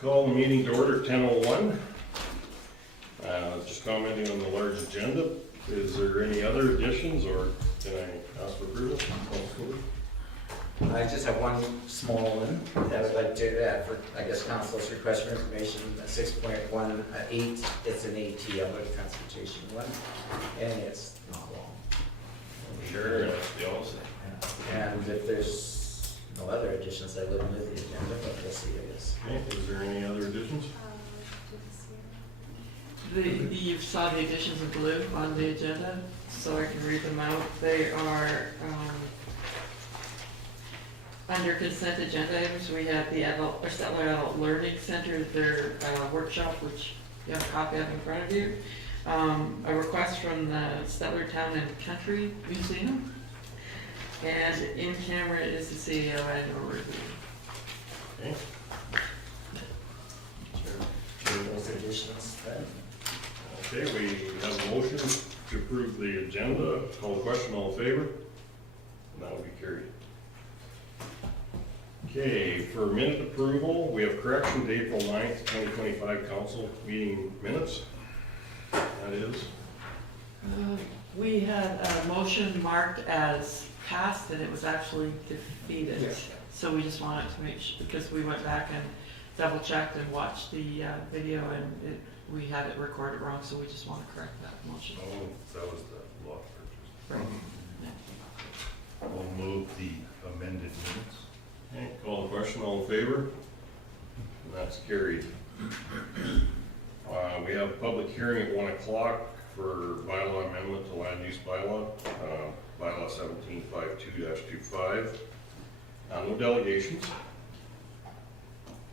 Call the meeting to order, 10:01. Just commenting on the large agenda. Is there any other additions, or can I ask for approval? I just have one small one that I would like to add for, I guess, council's request for information, 6.18, it's an AT, Alberta Transportation one, and it's not long. Sure, that's the opposite. And if there's no other additions, I wouldn't move the agenda, but we'll see, I guess. Okay, is there any other additions? You saw the additions in blue on the agenda, so I can read them out. They are under consent agenda items. We have the Stettler Adult Learning Center, their workshop, which you have a copy of in front of you. A request from the Stettler Town and Country Museum. And in camera is the CEO annual review. Okay. Those additions then. Okay, we have a motion to approve the agenda. Call the question, all in favor? And that will be carried. Okay, for minute approval, we have correction to April 9th, 2025 council meeting minutes. That is, We had a motion marked as passed and it was actually defeated. Yeah. So we just wanted to make sure, because we went back and double checked and watched the video and we had it recorded wrong, so we just want to correct that motion. oh, that was the law purchase. Right. Yeah. We'll move the amended minutes. Okay, call the question, all in favor? And that's carried. We have a public hearing at 1 o'clock for bylaw amendment to land use bylaw, bylaw 1752-25. No delegations.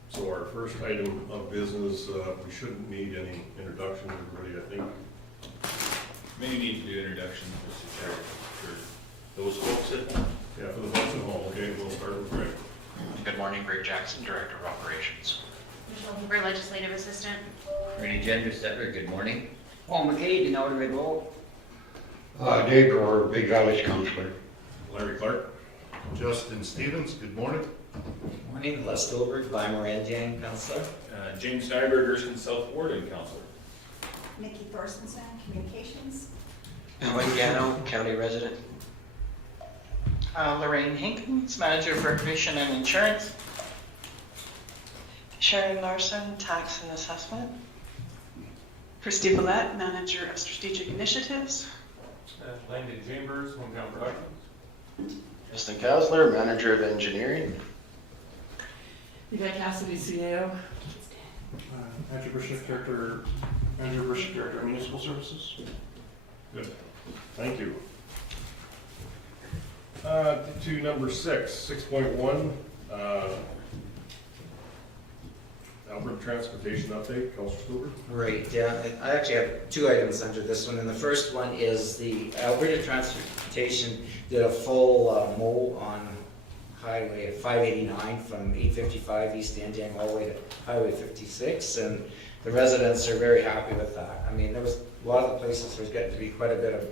So our first item of business, we shouldn't need any introduction, everybody, I think. May need to do introductions, Mr. Chair, for those folks that, Yeah, for the folks at home, okay, we'll start with Greg. Good morning, Greg Jackson, Director of Operations. Michelle Hoover, Legislative Assistant. Randy Gender, Stettler, good morning. Paul McKay, you know where we go? Dave Grover, Big Village Councillor. Larry Clark. Justin Stevens, good morning. Morning, Les Goldberg, Weimar-Endiang, councillor. James Nyberg, Erskine South Warden, Councilor. Nikki Thorstensen, Communications. Alan Gano, county resident. Lorraine Hinkins, Manager of Recreation and Insurance. Sharon Larson, Tax and Assessment. Christy Villette, Manager of Strategic Initiatives. Landon Chambers, Hometown Productions. Justin Kasler, manager of engineering. Yvette Cassidy, CEO. Andrew Bishop, Director of Municipal Services. Good, thank you. To number 6.1, Alberta Transportation Update, Councilor Stover. Right, yeah, I actually have two items under this one, and the first one is the Alberta Transportation did a full mow on Highway 589 from 855 East Endiang all the way to Highway 56, and the residents are very happy with that. I mean, there was a lot of the places there's getting to be quite a bit of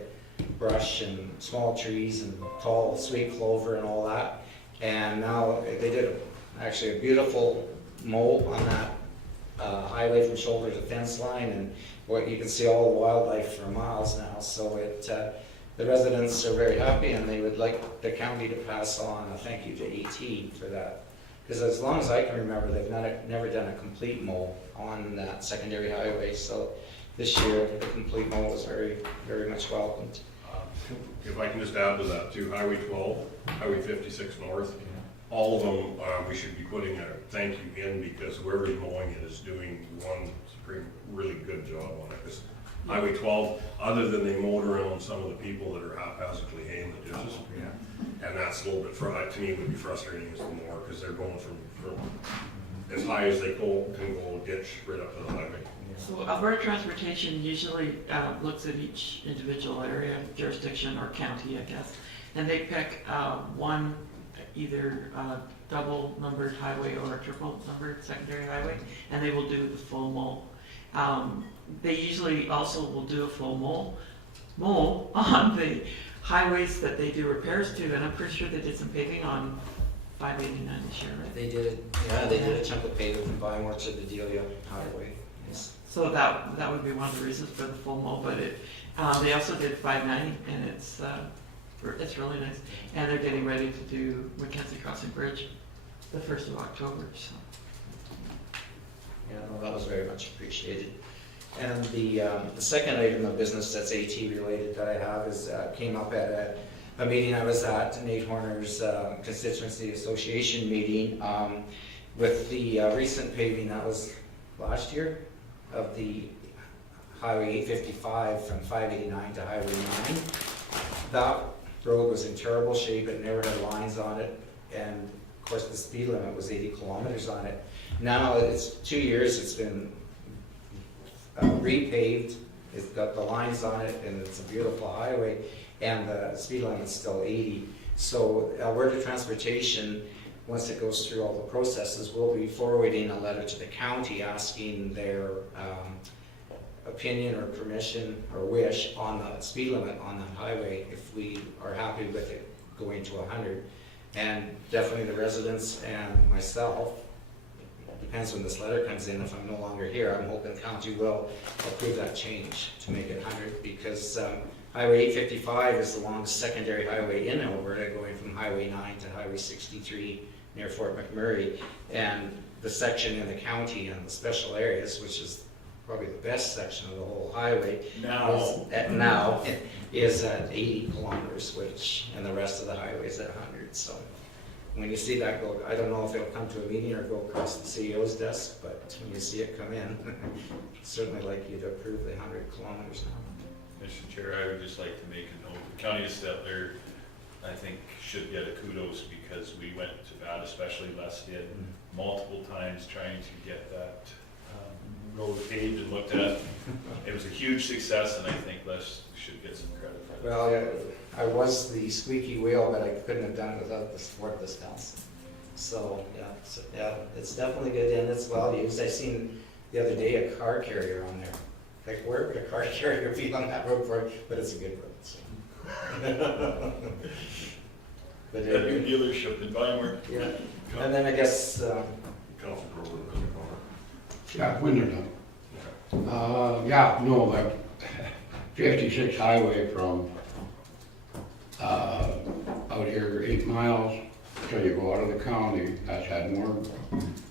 brush and small trees and tall sweet clover and all that, and now they did actually a beautiful mow on that highway from shoulder to fence line, and what you can see all the wildlife for miles now. So the residents are very happy, and they would like the county to pass on a thank you to AT for that, because as long as I can remember, they've never done a complete mow on that secondary highway. So this year the complete mow was very, very much welcomed. If I can just add to that too, Highway 12, Highway 56 North, all of them, we should be putting a thank you in, because whoever's mowing it is doing one really good job on it. 'Cause Highway 12, other than they mowed around some of the people that are haphazardly haying the ditches, and that's a little bit, to me, would be frustrating as the mower, because they're going from as high as they can go ditch right up to the highway. So Alberta Transportation usually looks at each individual area, jurisdiction, or county, I guess, and they pick one, either double numbered highway or a triple numbered secondary highway, and they will do the full mow. They usually also will do a full mow on the highways that they do repairs to, and I'm pretty sure they did some paving on 589 this year, right? They did it, yeah, they did a chunk of pavement from Bymore to the Delia Highway. Yes. So that would be one of the reasons for the full mow, but they also did 590, and it's really nice. And they're getting ready to do Mackenzie Crossing Bridge the 1st of October, so. Yeah, no, that was very much appreciated. And the second item of business that's AT related that I have is, came up at a meeting I was at, Nate Horner's Constituency Association meeting, with the recent paving that was last year of the Highway 855 from 589 to Highway 9. That road was in terrible shape, it never had lines on it, and of course the speed limit was 80 kilometers on it. Now it's 2 years, it's been repaved, it's got the lines on it, and it's a beautiful highway, and the speed limit's still 80. So Alberta Transportation, once it goes through all the processes, will be forwarding a letter to the county asking their opinion or permission or wish on the speed limit on that highway, if we are happy with it going to 100. And definitely the residents and myself, depends when this letter comes in, if I'm no longer here, I'm hoping the county will approve that change to make it 100, because Highway 855 is the longest secondary highway in Alberta, going from Highway 9 to Highway 63 near Fort McMurray. And the section in the county and the special areas, which is probably the best section of the whole highway, is at 80 kilometers, and the rest of the highway is at 100. So when you see that go, I don't know if it'll come to a meeting or go across the CEO's desk, but when you see it come in, certainly like you to approve the 100 kilometers now. Mr. Chair, I would just like to make a note, the county of Stettler, I think, should get a kudos, because we went to bat, especially Les did, multiple times trying to get that road paved and looked at. It was a huge success, and I think Les should get some credit for that. Well, yeah, I was the squeaky wheel, but I couldn't have done it without the support of this council. So yeah, it's definitely good, and it's well used. I seen the other day a car carrier on there. Like, where would a car carrier be on that road for? But it's a good road. So. But That new dealership in Bymore. Yeah, and then I guess. Council program in the corner. Yeah, when they're done. Yeah, no, that 56 highway from out here 8 miles till you go out of the county, that's had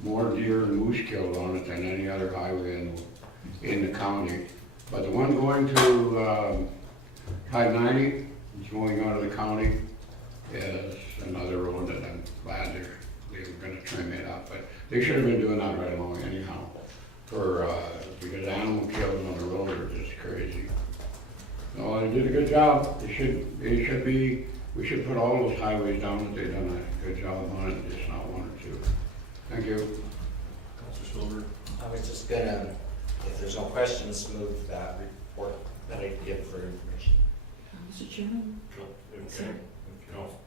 more deer and moose killed on it than any other highway in the county. But the one going to Highway 90, is going out of the county, is another road that I'm glad they were going to trim it up. But they should have been doing that right along anyhow. Because animal kills on the road are just crazy. No, they did a good job. We should put all those highways down that they've done a good job on it, just not one or two. Thank you. Councilor Stolberg? I was just gonna, if there's no questions, move that report that I give for information. Mr. Chairman? Okay.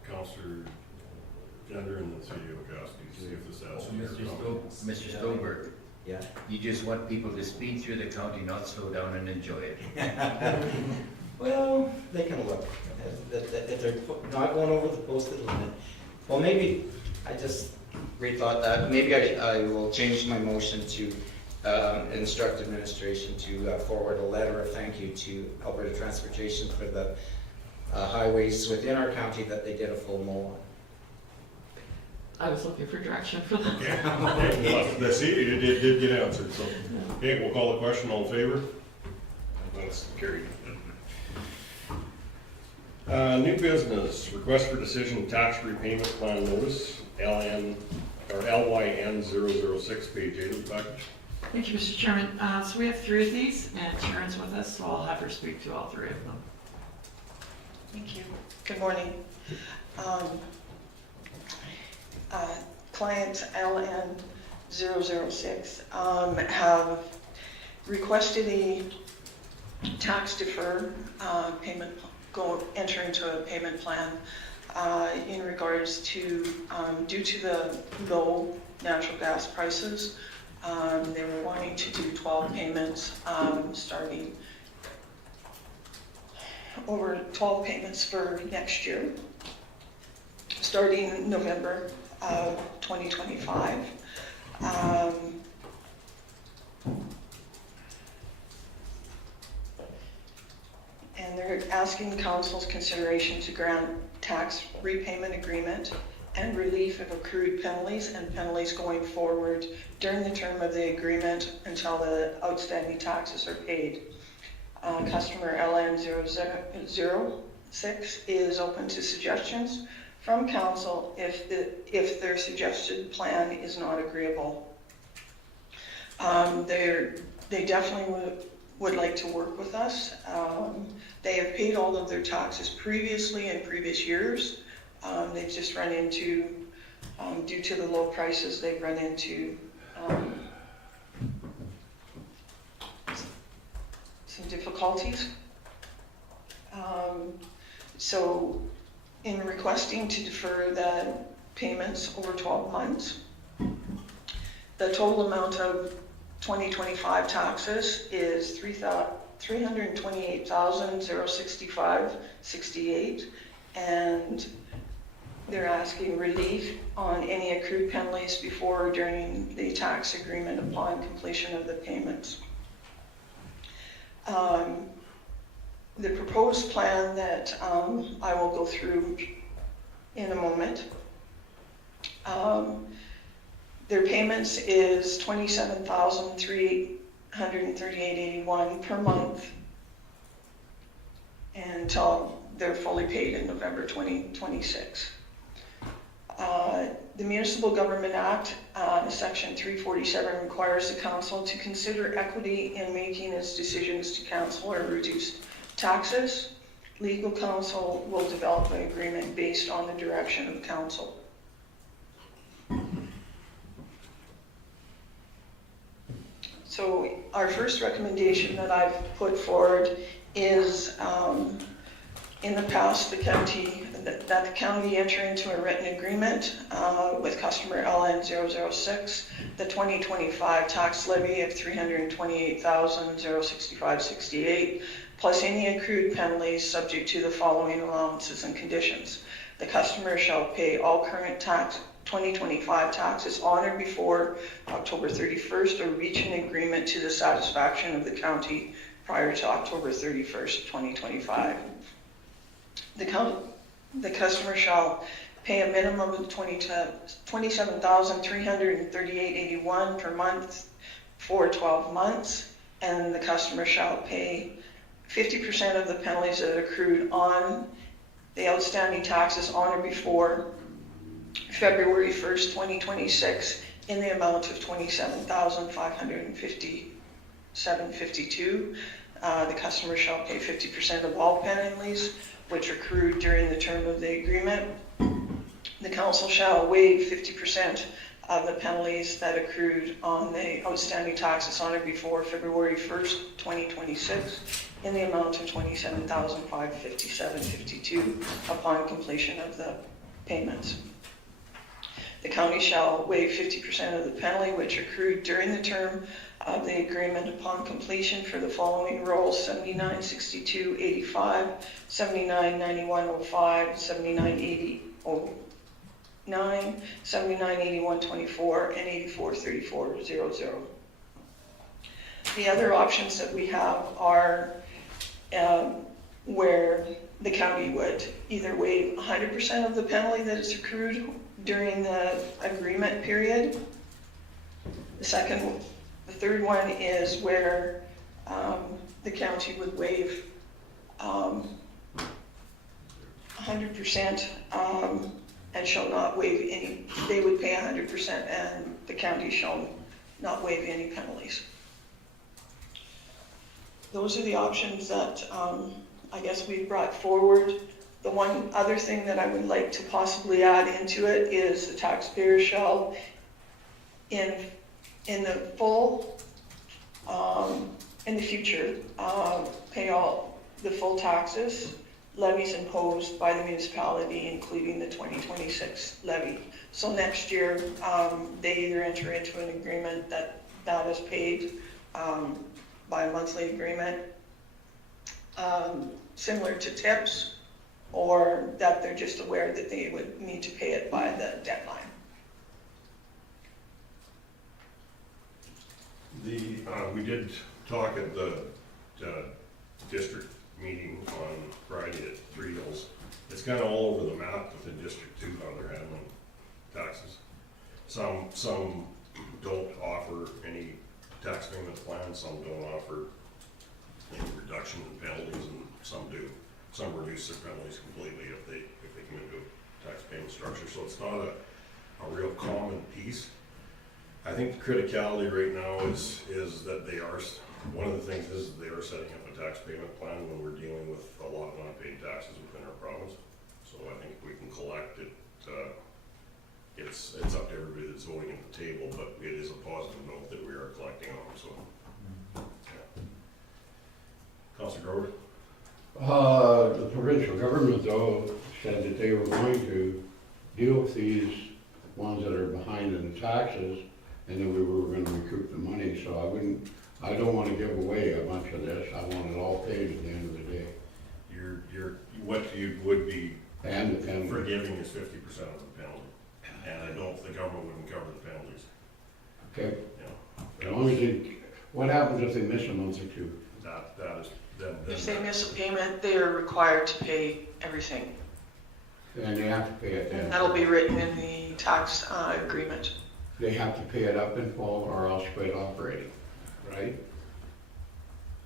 Councilor Gender and then CEO Cassidy, see if this has. Mr. Stolberg, Yeah. you just want people to speed through the county, not slow down and enjoy it. Well, they can look. If they're not going over the posted limit, well, maybe I just rethought that. Maybe I will change my motion to instruct administration to forward a letter of thank you to Alberta Transportation for the highways within our county that they did a full mow on. I was looking for direction for that. Okay, see, it did get answered, so. Okay, we'll call the question, all in favor? That's carried. New business, request for decision tax repayment plan notice, LYN 006, page 8 of the package. Thank you, Mr. Chairman. So we have 3 of these, and Sharon's with us, so I'll have her speak to all 3 of them. Thank you. Good morning. Client LN 006 have requested a tax defer payment, enter into a payment plan in regards to, due to the low natural gas prices, they were wanting to do 12 payments starting over 12 payments for next year, starting November of 2025. And they're asking the council's consideration to grant tax repayment agreement and relief of accrued penalties and penalties going forward during the term of the agreement until the outstanding taxes are paid. Customer LN006 is open to suggestions from council if their suggested plan is not agreeable. They definitely would like to work with us. They have paid all of their taxes previously in previous years. They've just run into, due to the low prices, they've run into some difficulties. So in requesting to defer the payments over 12 months, the total amount of 2025 taxes is $328,065.68, and they're asking relief on any accrued penalties before or during the tax agreement upon completion of the payments. The proposed plan that I will go through in a moment, their payments is $27,338.81 per month until they're fully paid in November 2026. The Municipal Government Act, Section 347, requires the council to consider equity in making its decisions to cancel or reduce taxes. Legal counsel will develop an agreement based on the direction of council. So our first recommendation that I've put forward is in the past that the county enter into a written agreement with customer LN006, the 2025 tax levy of $328,065.68, plus any accrued penalties subject to the following allowances and conditions. The customer shall pay all current 2025 taxes on or before October 31st or reach an agreement to the satisfaction of the county prior to October 31st, 2025. The customer shall pay a minimum of $27,338.81 per month for 12 months, and the customer shall pay 50% of the penalties that accrued on the outstanding taxes on or before February 1st, 2026 in the amount of $27,557.52. The customer shall pay 50% of all penalties which accrued during the term of the agreement. The council shall waive 50% of the penalties that accrued on the outstanding taxes on or before February 1st, 2026 in the amount of $27,557.52 upon completion of the payments. The county shall waive 50% of the penalty which accrued during the term of the agreement upon completion for the following roles: 7962.85, 7991.05, 7980.09, 7981.24, and 8434.00. The other options that we have are where the county would either waive 100% of the penalty that is accrued during the agreement period. The third one is where the county would waive 100% and shall not waive any. They would pay 100% and the county shall not waive any penalties. Those are the options that I guess we've brought forward. The one other thing that I would like to possibly add into it is the taxpayer shall, in the full, in the future, pay all the full taxes, levies imposed by the municipality, including the 2026 levy. So next year, they either enter into an agreement that is paid by a monthly agreement, similar to tips, or that they're just aware that they would need to pay it by the deadline. We did talk at the district meeting on Friday at Three Hills. It's kind of all over the map within District 2 how they're handling taxes. Some don't offer any tax payment plans, some don't offer any reduction in penalties, and some do. Some reduce their penalties completely if they come into a tax payment structure. So it's not a real common piece. I think the criticality right now is that they are, one of the things is they are setting up a tax payment plan when we're dealing with a lot of unpaid taxes within our province. So I think we can collect it. It's up to everybody that's voting at the table, but it is a positive note that we are collecting on them, so. Yeah. Councilor Grover? The provincial government though said that they were going to deal with these ones that are behind in the taxes, and then we were gonna recoup the money, so I don't wanna give away a bunch of this, I want it all paid at the end of the day. What you would be And the penalty. forgiving is 50% of the penalty, and I don't, the government wouldn't cover the penalties. Okay, Yeah. as long as they, what happens if they miss a month or two? That is, then. If they miss a payment, they are required to pay everything. And they have to pay it then. That'll be written in the tax agreement. They have to pay it up in full or else quit operating, right?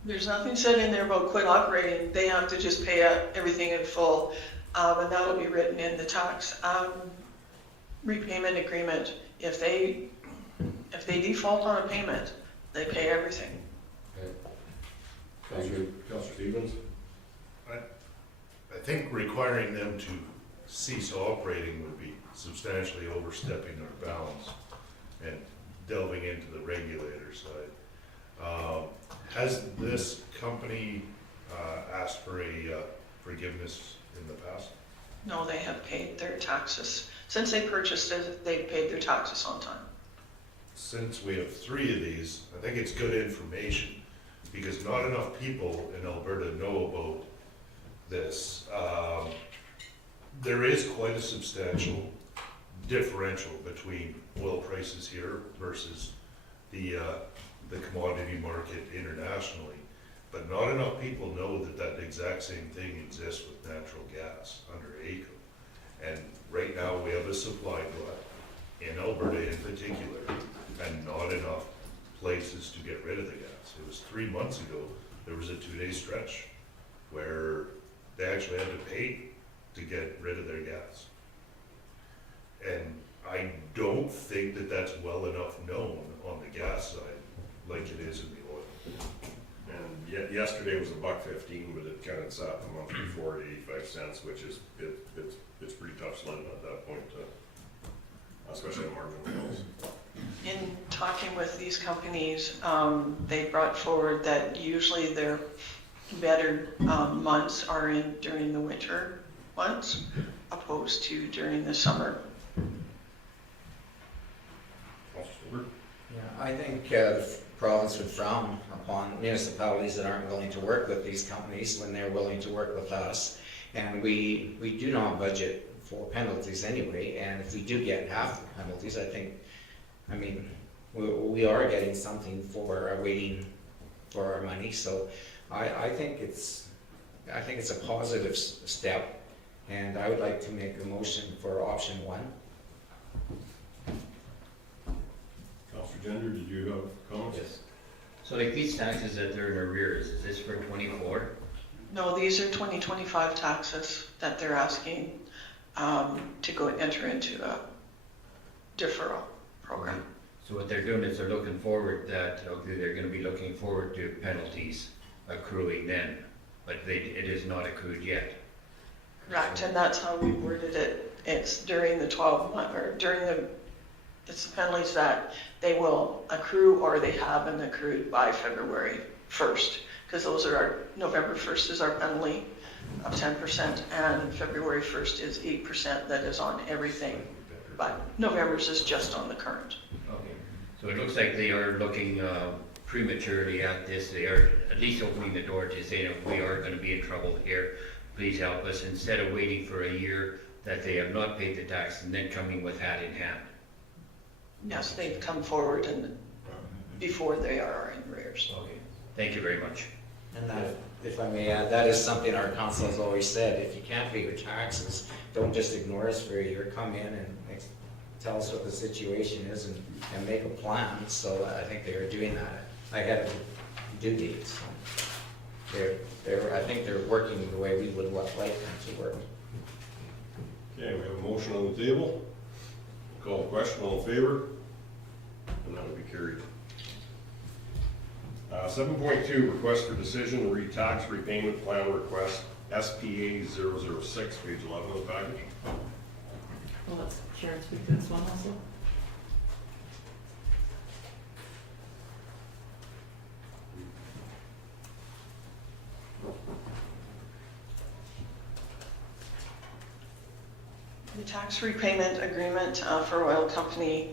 There's nothing said in there about quit operating. They have to just pay everything in full, and that'll be written in the tax repayment agreement. If they default on a payment, they pay everything. Okay. Thank you. Councilor Stevens? I think requiring them to cease operating would be substantially overstepping our bounds and delving into the regulator side. Has this company asked for a forgiveness in the past? No, they have paid their taxes. Since they purchased it, they've paid their taxes on time. Since we have 3 of these, I think it's good information because not enough people in Alberta know about this. There is quite a substantial differential between oil prices here versus the commodity market internationally, but not enough people know that that exact same thing exists with natural gas under AECO. And right now we have a supply glut in Alberta in particular, and not enough places to get rid of the gas. It was 3 months ago, there was a 2-day stretch where they actually had to pay to get rid of their gas. And I don't think that that's well enough known on the gas side like it is in the oil. And yet, yesterday was $1.15, but it kind of sat the month before at 85 cents, which is, it's pretty tough sledding at that point, especially on marginal bills. In talking with these companies, they brought forward that usually their better months are during the winter months, opposed to during the summer. Yeah, I think the province would frown upon municipalities that aren't willing to work with these companies when they're willing to work with us. And we do not budget for penalties anyway, and if we do get half the penalties, I mean, we are getting something for waiting for our money, so I think it's a positive step, and I would like to make a motion for option 1. Councilor Gender, did you have comments? Yes. So like these taxes that they're in arrears, is this for 24? No, these are 2025 taxes that they're asking to go enter into a deferral program. So what they're doing is they're looking forward that, okay, they're gonna be looking forward to penalties accruing then, but it is not accrued yet. Correct, and that's how we worded it. It's during the 12 month, or it's the penalties that they will accrue or they have been accrued by February 1st, because those are November 1st is our penalty of 10%, and February 1st is 8% that is on everything, but November's is just on the current. Okay, so it looks like they are looking prematurely at this. They are at least opening the door to say, we are going to be in trouble here, please help us, instead of waiting for a year that they have not paid the tax and then coming with hat in hand. Yes, they've come forward and before they are in arrears. Okay, thank you very much. And that, if I may add, that is something our council has always said, if you can't pay your taxes, don't just ignore us for a year, come in and tell us what the situation is and make a plan. So I think they are doing that ahead of due date. So I think they're working the way we would like them to work. Okay, we have a motion on the table. Call the question, all in favor? And that will be carried. 7.2, request for decision, tax repayment plan request, SPA 006, page 11 of the package. Well, let's Sharon speak to this one also. The tax repayment agreement for oil company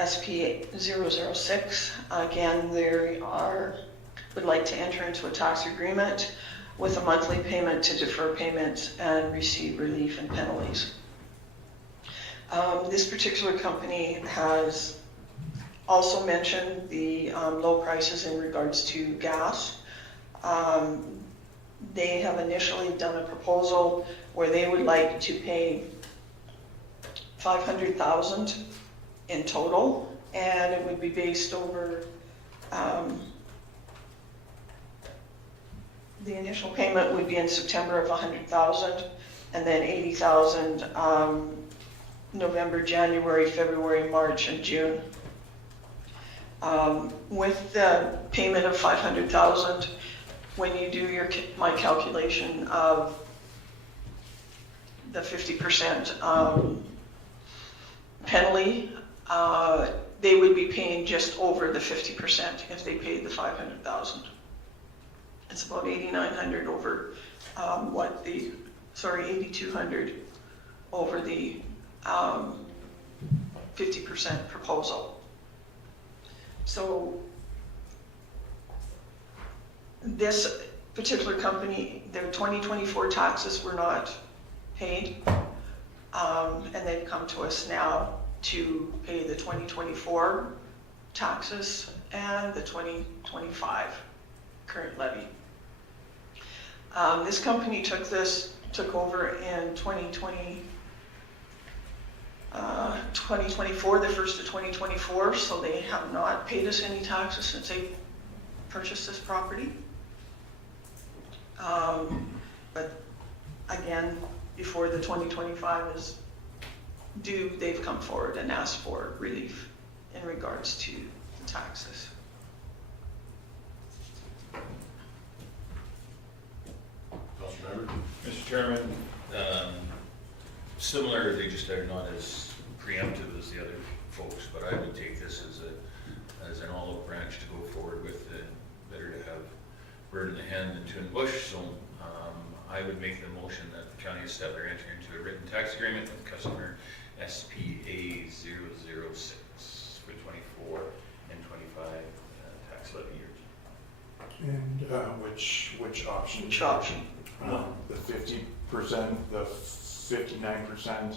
SP 006, again, would like to enter into a tax agreement with a monthly payment to defer payments and receive relief and penalties. This particular company has also mentioned the low prices in regards to gas. They have initially done a proposal where they would like to pay $500,000 in total, and it would be based over the initial payment would be in September of $100,000, and then $80,000 November, January, February, March, and June. With the payment of $500,000, when you do my calculation of the 50% penalty, they would be paying just over the 50% if they paid the $500,000. It's about $8,900 over $8,200 over the 50% proposal. So this particular company, their 2024 taxes were not paid, and they've come to us now to pay the 2024 taxes and the 2025 current levy. This company took over in 2024, the first of 2024, so they have not paid us any taxes since they purchased this property. But again, before the 2025 is due, they've come forward and asked for relief in regards to the taxes. Mr. Chairman, similar, they just are not as preemptive as the other folks, but I would take this as an olive branch to go forward with. Better to have bird in the hand than two in the bush, so I would make the motion that the County of Stettler enter into a written tax agreement with customer SPA 006 for 24 and 25 tax levy years. And which option? Which option? The 50%, the 59%,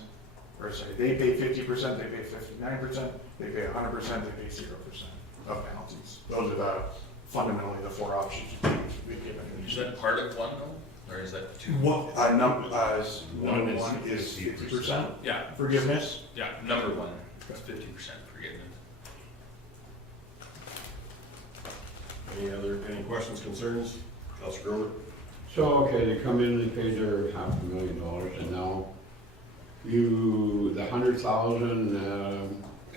or sorry, they pay 50%, they pay 59%, they pay 100%, they pay 0% of penalties. Those are fundamentally the four options we've given. Is that part of one though, or is that two? One is 50% Yeah. forgiveness. Yeah, number one, it's 50% forgiveness. Any questions, concerns? Councilor Grover? So, okay, they come in and they pay their $500,000, and now the 100,000,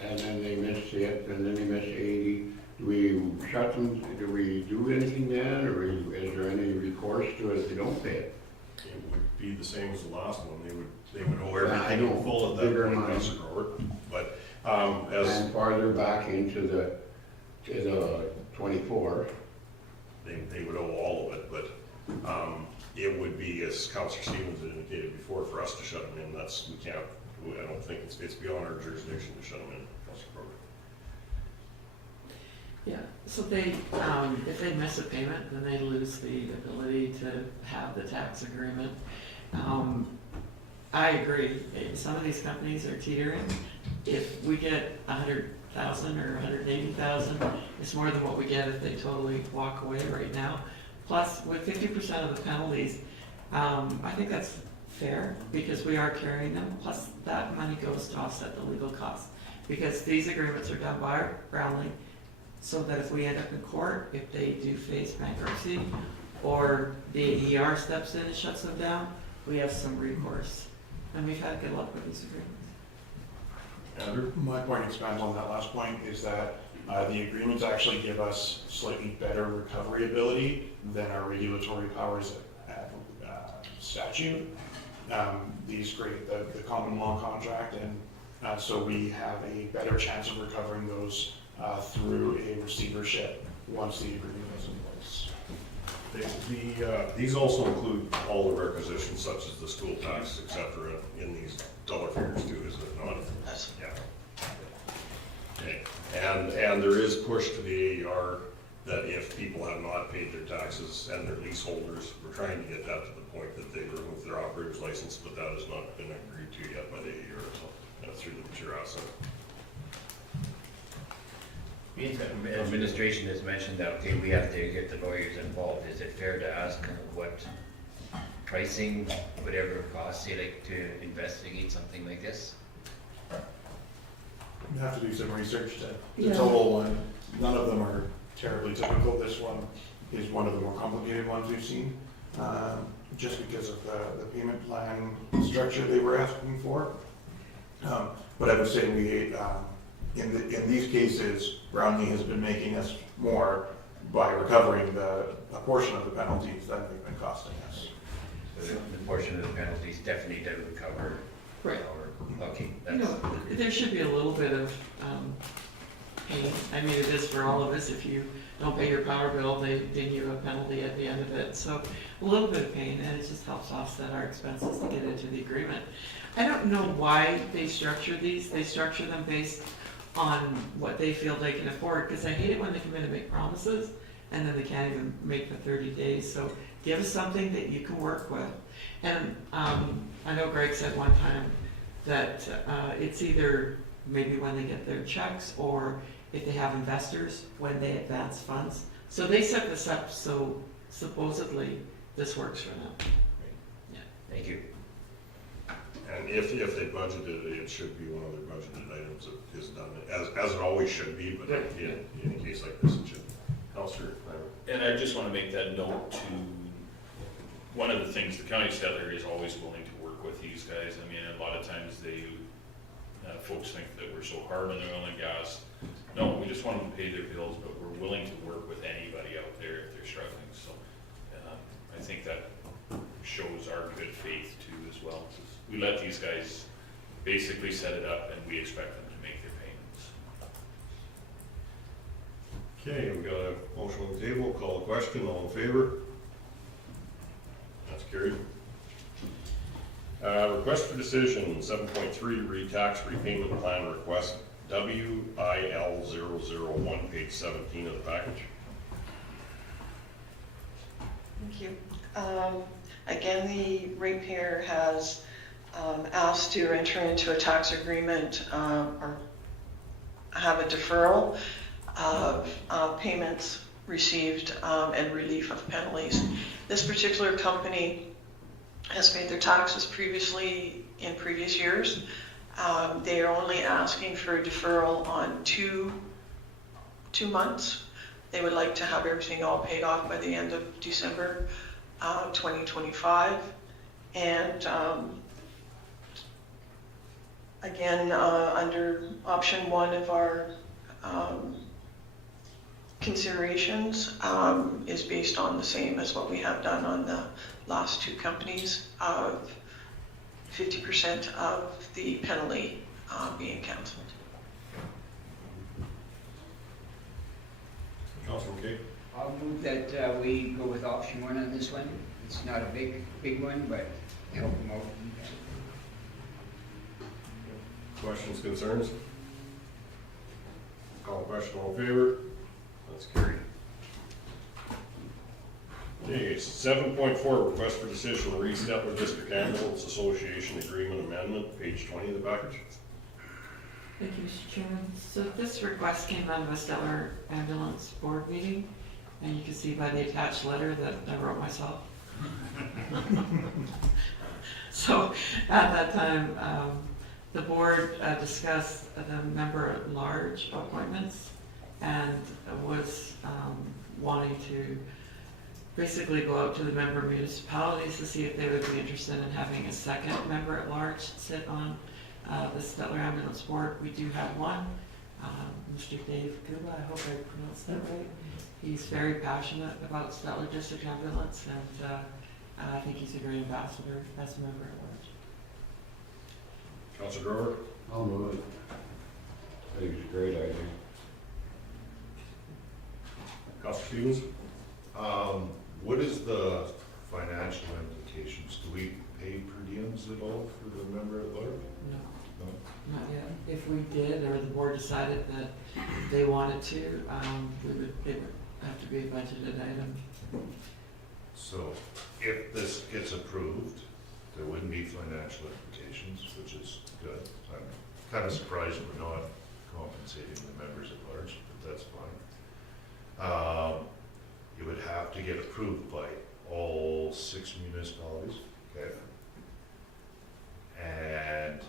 and then they miss it, and then they miss 80. Do we shut them, do we do anything then, or is there any recourse to it if they don't pay it? It would be the same as the last one. They would owe Yeah, I everything know. in full at that Bigger point, money. Councilor Grover. But And farther back into the 24. they would owe all of it, but it would be, as Councilor Stevens had indicated before, for us to shut them in. I don't think it's beyond our jurisdiction to shut them in, Councilor Grover. Yeah, so they, if they miss a payment, then they lose the ability to have the tax agreement. I agree, some of these companies are teetering. If we get 100,000 or 180,000. It's more than what we get if they totally walk away right now. Plus, with 50% of the penalties, I think that's fair because we are carrying them. Plus, that money goes to offset the legal costs because these agreements are done by Brownlee so that if we end up in court, if they do face bankruptcy or the AER steps in and shuts them down, we have some recourse. And we've had good luck with these agreements. Andrew? My point expands on that last point is that the agreements actually give us slightly better recovery ability than our regulatory powers at statute. These create the common law contract, and so we have a better chance of recovering those through a receivership once the agreement is in place. These also include all the requisitions such as the school tax, et cetera, in these dollar figures too, is it not? Yeah. Okay, and there is push to the AER that if people have not paid their taxes and their leaseholders, we're trying to get that to the point that they remove their operator's license, but that has not been agreed to yet by the AER, so that's through the chair asset. Administration has mentioned that, okay, we have to get the lawyers involved. Is it fair to ask what pricing, whatever it costs you like to investigate something like this? You have to do some research to Yeah. total one. None of them are terribly typical. This one is one of the more complicated ones we've seen, just because of the payment plan structure they were asking for. But I would say in these cases, Brownlee has been making us more by recovering a portion of the penalties that they've been costing us. The portion of the penalties definitely did recover. Right. Okay, You know, there should be a little bit of pain. I mean, it is for all of us. If you don't pay your power bill, they ding you a penalty at the end of it. So a little bit of pain, and it just helps offset our expenses to get into the agreement. I don't know why they structure these. They structure them based on what they feel they can afford, because I hate it when they come in and make promises, and then they can't even make the 30 days. So give us something that you can work with. And I know Greg said one time that it's either maybe when they get their checks or if they have investors when they advance funds. So they set this up so supposedly this works for them. Yeah. Thank you. And if they budgeted it, it should be one of their budgeted items that is done, as it always should be, but in a case like this, it should. Counselor Clymer. And I just want to make that note to, one of the things, the county of Stettler is always willing to work with these guys. I mean, a lot of times folks think that we're so hard on the oil and gas. No, we just want them to pay their bills, but we're willing to work with anybody out there if they're struggling. So I think that shows our good faith too as well. We let these guys basically set it up and we expect them to make their payments. Okay, we got a motion on the table, call the question, all in favor? That's carried. Request for decision, 7.3, re-tax repayment plan request, WIL001, page 17 of the package. Thank you. Again, the ratepayer has asked to enter into a tax agreement or have a deferral of payments received and relief of penalties. This particular company has paid their taxes previously in previous years. They are only asking for a deferral on two months. They would like to have everything all paid off by the end of December 2025. And again, under option one of our considerations is based on the same as what we have done on the last two companies of 50% of the penalty being canceled. Councilor Kay? I'll move that we go with option one on this one. It's not a big one, but help them out. Questions, concerns? Call the question, all in favor? That's carried. Okay, 7.4, request for decision, Stettler District Ambulance Association Agreement Amendment, page 20 of the package. Thank you, Mr. Chairman. So this request came out of a Stettler ambulance board meeting, and you can see by the attached letter that I wrote myself. So at that time, the board discussed the member-at-large appointments and was wanting to basically go out to the member municipalities to see if they would be interested in having a second member-at-large sit on the Stettler Ambulance Board. We do have one, Mr. Dave Guba, I hope I pronounced that right. He's very passionate about Stettler District Ambulance, and I think he's a great ambassador as a member-at-large. Councilor Grover? I'll move it. I think it's a great idea. Councilor Stevens? What is the financial implications? Do we pay per diems at all for the member at large? No. No? Not yet. If we did, or the board decided that they wanted to, it would have to be a budgeted item. So if this gets approved, there wouldn't be financial implications, which is good. I'm kind of surprised we're not compensating the members at large, but that's fine. It would have to get approved by all 6 municipalities, okay? And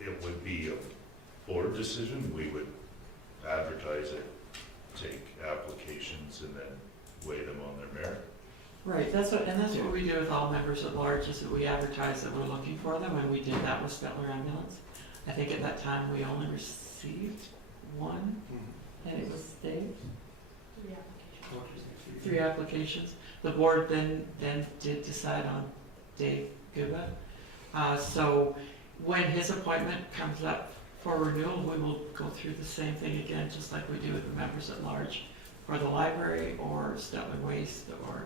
it would be a board decision. We would advertise it, take applications, and then weigh them on their merit. Right, that's what we do with all members at large, is that we advertise that we're looking for them, and we did that with Stettler Ambulance. I think at that time we only received one, and it was Dave. 3 applications. The board then did decide on Dave Guba. So when his appointment comes up for renewal, we will go through the same thing again, just like we do with the members at large for the library or Stettler Waste or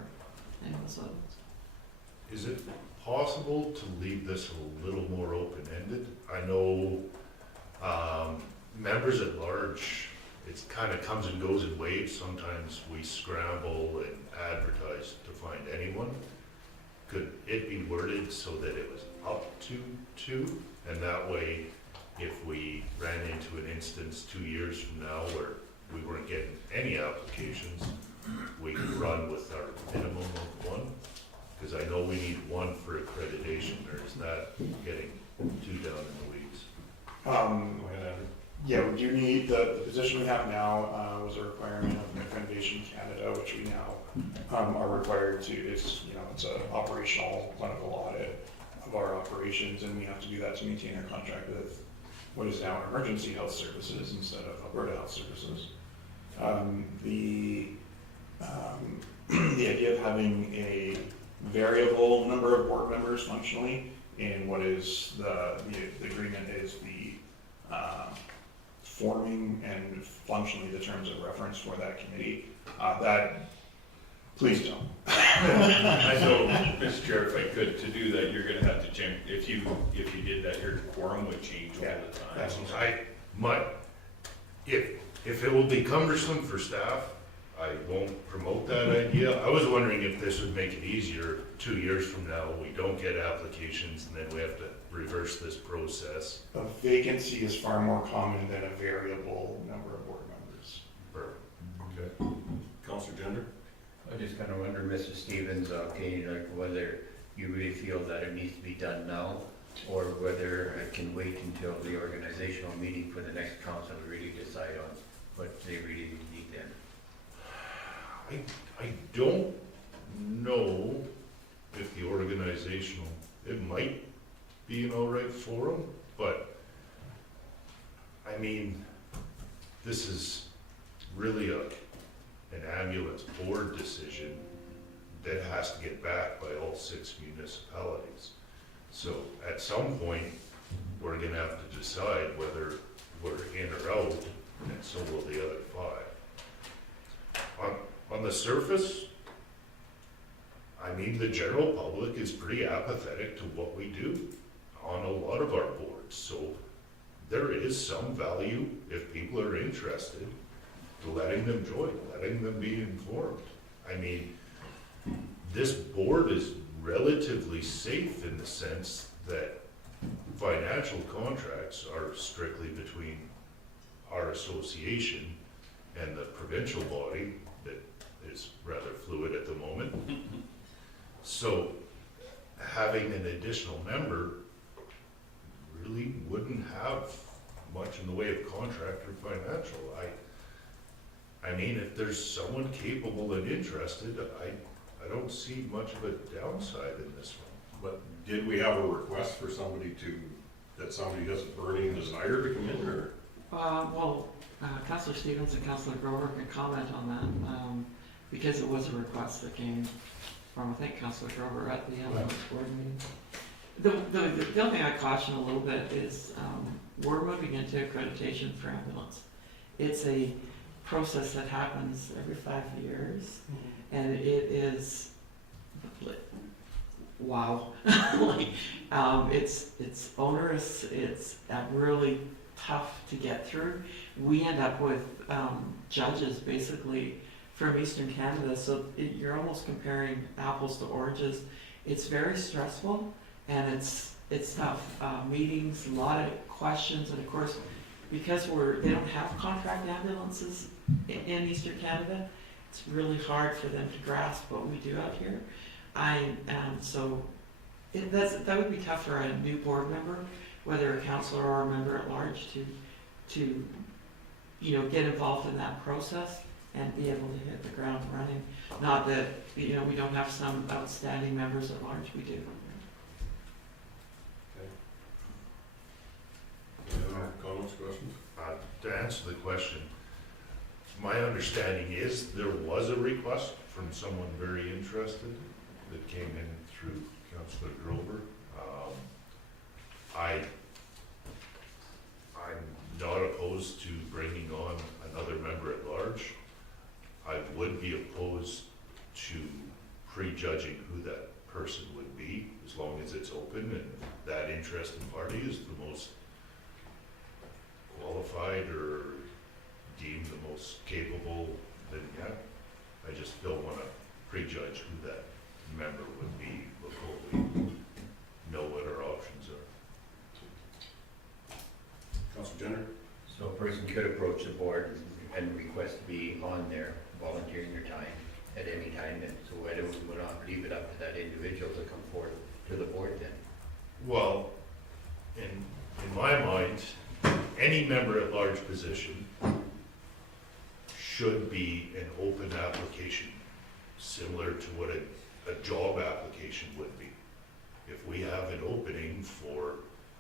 any of those others. Is it possible to leave this a little more open-ended? I know members at large, it kind of comes and goes in waves. Sometimes we scramble and advertise to find anyone. Could it be worded so that it was up to 2? And that way, if we ran into an instance 2 years from now where we weren't getting any applications, we could run with our minimum of 1? Because I know we need 1 for accreditation, or is that getting too down in the weeds? Go ahead, Andrew. Yeah, we do need, the position we have now was a requirement of Accreditation Canada, which we now are required to, it's an operational clinical audit of our operations, and we have to do that to maintain our contract with what is now Emergency Health Services instead of Alberta Health Services. The idea of having a variable number of board members functionally in what is the agreement is the forming and functionally the terms of reference for that committee. Please don't. I know, Mr. Chair, if I could, to do that, you're gonna have to change, if you did that, your quorum would change all the time. If it will be cumbersome for staff, I won't promote that idea. I was wondering if this would make it easier 2 years from now, we don't get applications and then we have to reverse this process. A vacancy is far more common than a variable number of board members. Okay. Councilor Gender? I just kind of wonder, Mr. Stevens' opinion, like whether you really feel that it needs to be done now, or whether it can wait until the organizational meeting for the next council to really decide on what they really need then. I don't know if the organizational, it might be an all right forum, but I mean, this is really an ambulance board decision that has to get backed by all 6 municipalities. So at some point, we're gonna have to decide whether we're in or out, and so will the other 5. On the surface, I mean, the general public is pretty apathetic to what we do on a lot of our boards. So there is some value, if people are interested, to letting them join, letting them be informed. I mean, this board is relatively safe in the sense that financial contracts are strictly between our association and the provincial body that is rather fluid at the moment. So having an additional member really wouldn't have much in the way of contract or financial. I mean, if there's someone capable and interested, I don't see much of a downside in this one. But did we have a request for somebody that somebody has a burning desire to come in, or? Councillor Stevens and Councillor Grover can comment on that, because it was a request that came from, I think, Councillor Grover at the ambulance board meeting. The only thing I caution a little bit is, we're moving into accreditation for ambulance. It's a process that happens every 5 years, and it is, wow. It's onerous, it's really tough to get through. We end up with judges basically from Eastern Canada, so you're almost comparing apples to oranges. It's very stressful, and it's tough. Meetings, a lot of questions, and of course, because they don't have contract ambulances in Eastern Canada, it's really hard for them to grasp what we do out here. That would be tough for a new board member, whether a councillor or a member at large, to get involved in that process and be able to hit the ground running. Not that we don't have some outstanding members at large, we do. Any other comments, questions? To answer the question, my understanding is there was a request from someone very interested that came in through Councillor Grover. I'm not opposed to bringing on another member at large. I would be opposed to prejudging who that person would be, as long as it's open and that interested party is the most qualified or deemed the most capable, then yeah, I just don't want to prejudge who that member would be before we know what our options are. Councillor Jenner? So a person could approach the board and request to be on there, volunteering their time at any time, and so why don't we not leave it up to that individual to come forward to the board then? Well, in my mind, any member at large position should be an open application, similar to what a job application would be. If we have an opening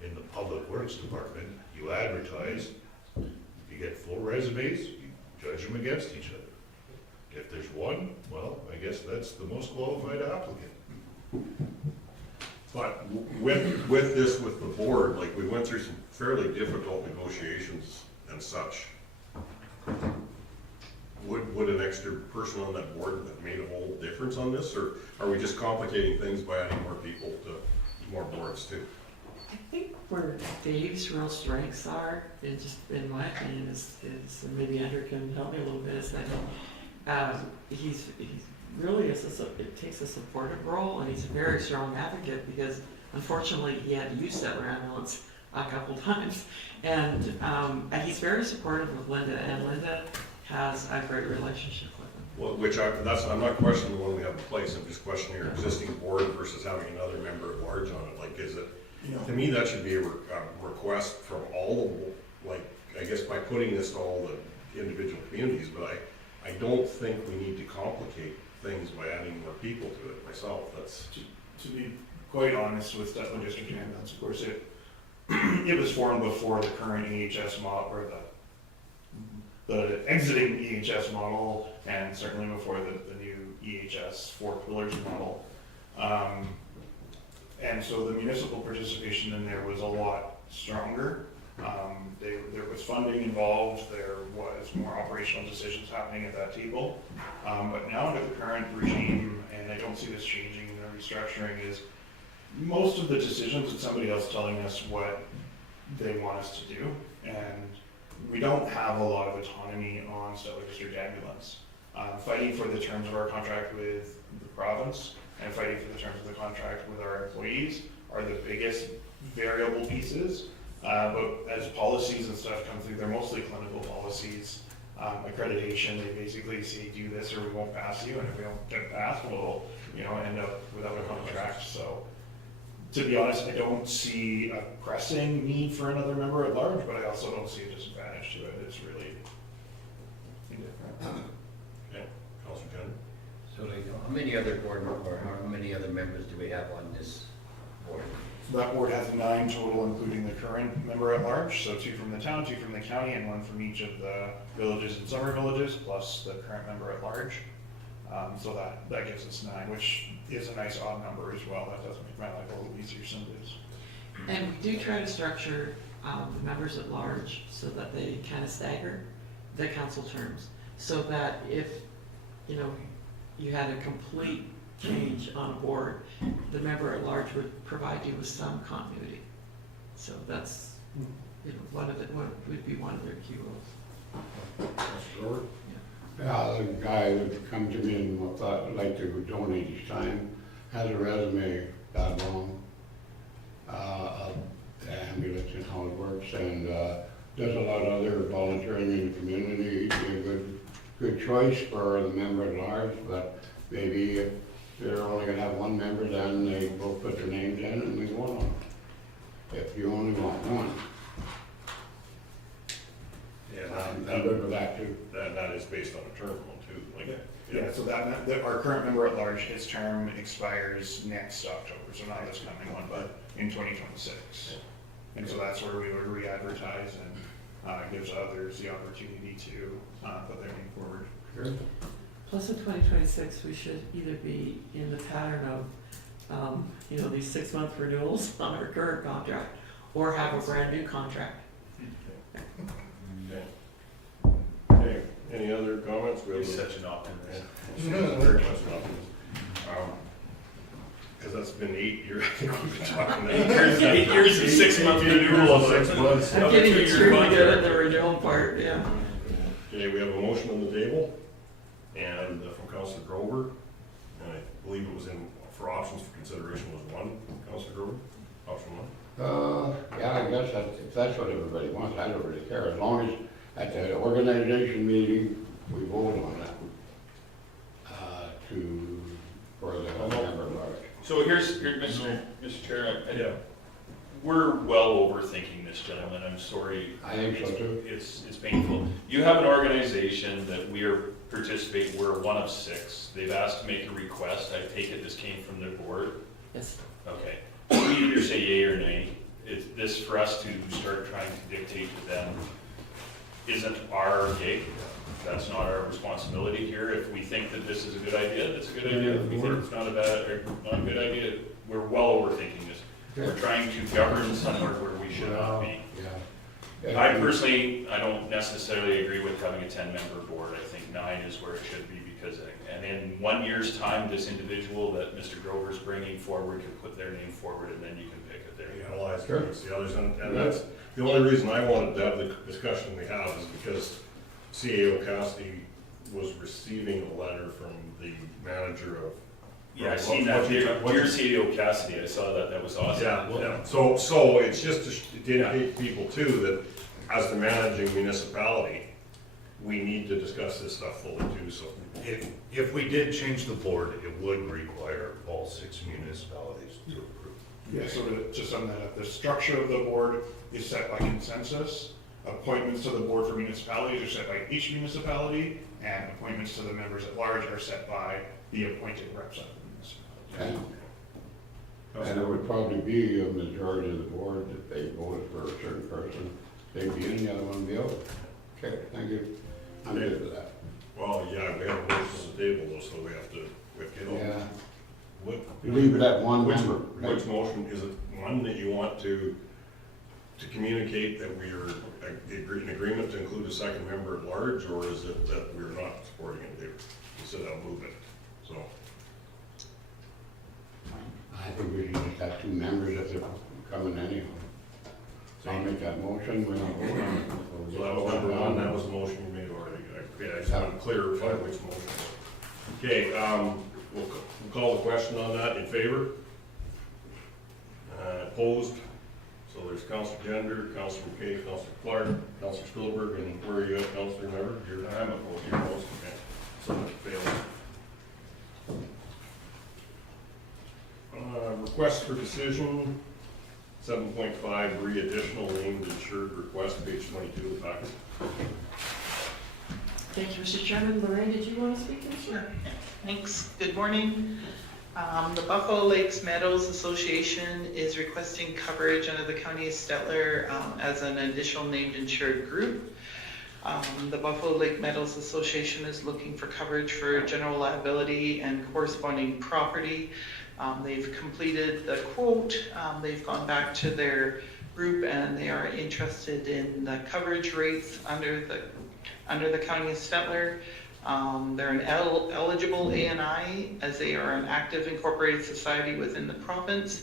in the Public Works Department, you advertise, you get 4 resumes, you judge them against each other. If there's one, well, I guess that's the most qualified applicant. But with the board, like, we went through some fairly difficult negotiations and such. Would an extra person on that board have made a whole difference on this, or are we just complicating things by adding more people to more boards too? I think where Dave's real strengths are, in my opinion, is and maybe Andrew can help me a little bit, is that he's really it takes a supportive role, and he's a very strong advocate, because unfortunately he had to use Stettler ambulance a couple times, and he's very supportive of Linda, and Linda has a great relationship with him. Well, I'm not questioning the one we have in place, I'm just questioning your existing board versus having another member at large on it. Like, is it, to me, that should be a request from all the, like, I guess by putting this to all the individual communities, but I don't think we need to complicate things by adding more people to it myself. That's To be quite honest with Stettler District Ambulance, of course, it was formed before the current EHS model, or the exiting EHS model, and certainly before the new EHS 4 pillars model. And so the municipal participation in there was a lot stronger. There was funding involved, there was more operational decisions happening at that table. But now under the current regime, and I don't see this changing in the restructuring, is most of the decisions it's somebody else telling us what they want us to do. And we don't have a lot of autonomy on Stettler District Ambulance. fighting for the terms of our contract with the province and fighting for the terms of the contract with our employees are the biggest variable pieces. But as policies and stuff come through, they're mostly clinical policies. Accreditation, they basically say do this or we won't pass you, and if we don't get passed, we'll, end up without a contract. So, to be honest, I don't see a pressing need for another member at large, but I also don't see a disadvantage to it. It's really indifferent. Okay, Councilor Gunn? So like, how many other board members, or how many other members do we have on this board? So that board has 9 total, including the current member at large, so 2 from the town, 2 from the county, and 1 from each of the villages and summer villages, plus the current member at large. So that gives us 9, which is a nice odd number as well. That does make my life a little easier some days. And we do try to structure the members at large so that they kind of stagger the council terms, so that if, you had a complete change on a board, the member at large would provide you with some continuity. So that's, what would be one of their key roles. Yeah, the guy would come to me and thought, I'd like to donate his time, has a resume that long, of the ambulance and how it works, and does a lot of other volunteering in the community. He'd be a good choice for the member at large, but maybe if they're only gonna have 1 member, then they both put their names in and we vote on it. If you only want 1. Yeah, I'm good with that too. that is based on a term one too, like. Yeah, so that our current member at large, his term expires next October, so not this coming one, but in 2026. And so that's where we would re-advertise and gives others the opportunity to put their name forward. Sure. Plus in 2026, we should either be in the pattern of, these 6-month renewals on our current contract, or have a brand new contract. Okay, any other comments? You're such an optimist. Very much an optimist. Because that's been 8 years, I think we've been talking. 8 years of 6-month renewal. 6 months. I'm getting extremely good at the renewal part, yeah. Okay, we have a motion on the table, and from Councilor Grover, and I believe it was for options for consideration was 1, Councilor Grover, option 1. Yeah, I guess if that's what everybody wants, I don't really care, as long as at the organization meeting, we vote on it, for the member at large. So here's Mr. Chair, we're well overthinking this, gentlemen. I'm sorry. I think so too. It's painful. You have an organization that we're one of 6. They've asked to make a request. I take it this came from their board? Yes. Okay. We either say yay or nay. It's this for us to start trying to dictate to them isn't our gig. That's not our responsibility here. If we think that this is a good idea, that's a good idea. If we think it's not a good idea, we're well overthinking this. We're trying to govern somewhere where we should not be. Yeah. I personally, I don't necessarily agree with having a 10-member board. I think 9 is where it should be, because, and in 1 year's time, this individual that Mr. Grover's bringing forward can put their name forward, and then you can pick it there. Analyze the others, and that's the only reason I wanted to have the discussion we have is because CAO Cassidy was receiving a letter from the manager of. Yeah, I seen that. Dear CAO Cassidy, I saw that. That was awesome. Yeah. So it's just to indicate to people too that as the managing municipality, we need to discuss this stuff fully too. So If we did change the board, it would require all 6 municipalities to approve. Yeah, so to sum that up, the structure of the board is set by consensus. Appointments to the board for municipalities are set by each municipality, and appointments to the members at large are set by the appointed reps of the municipality. And it would probably be a majority of the board if they voted for a certain person, they'd be in, the other one would be out. Okay, thank you. I'm good with that. well, yeah, we have a motion on the table though, so we have to get on. Yeah. What, Leave it at 1 which, member. which motion, is it one that you want to communicate that we are in agreement to include a second member at large, or is it that we're not supporting it? You said I'll move it, so. I think we should just have 2 members if they're coming anyhow. So I'll make that motion, we're not voting on it. So that was number 1, that was the motion you made already. Okay, I just want to clarify which motion. Okay, we'll call the question on that. In favor? Opposed? So there's Councilor Gender, Councilor McKay, Councilor Clark, Councilor Spielberg, and where are you at, Councilor Member? I'm opposed. You're opposed, okay. So that fails. Request for decision, 7.5, additional named insured request, page 22 of the packet. Thank you, Mr. Chairman. Lorraine, did you want to speak to this? Sure. Thanks. Good morning. The Buffalo Lakes Meadows Association is requesting coverage under the County of Stettler as an additional named insured group. The Buffalo Lake Meadows Association is looking for coverage for general liability and corresponding property. They've completed the quote. They've gone back to their group and they are interested in the coverage rates under the County of Stettler. They're an eligible ANI as they are an active incorporated society within the province.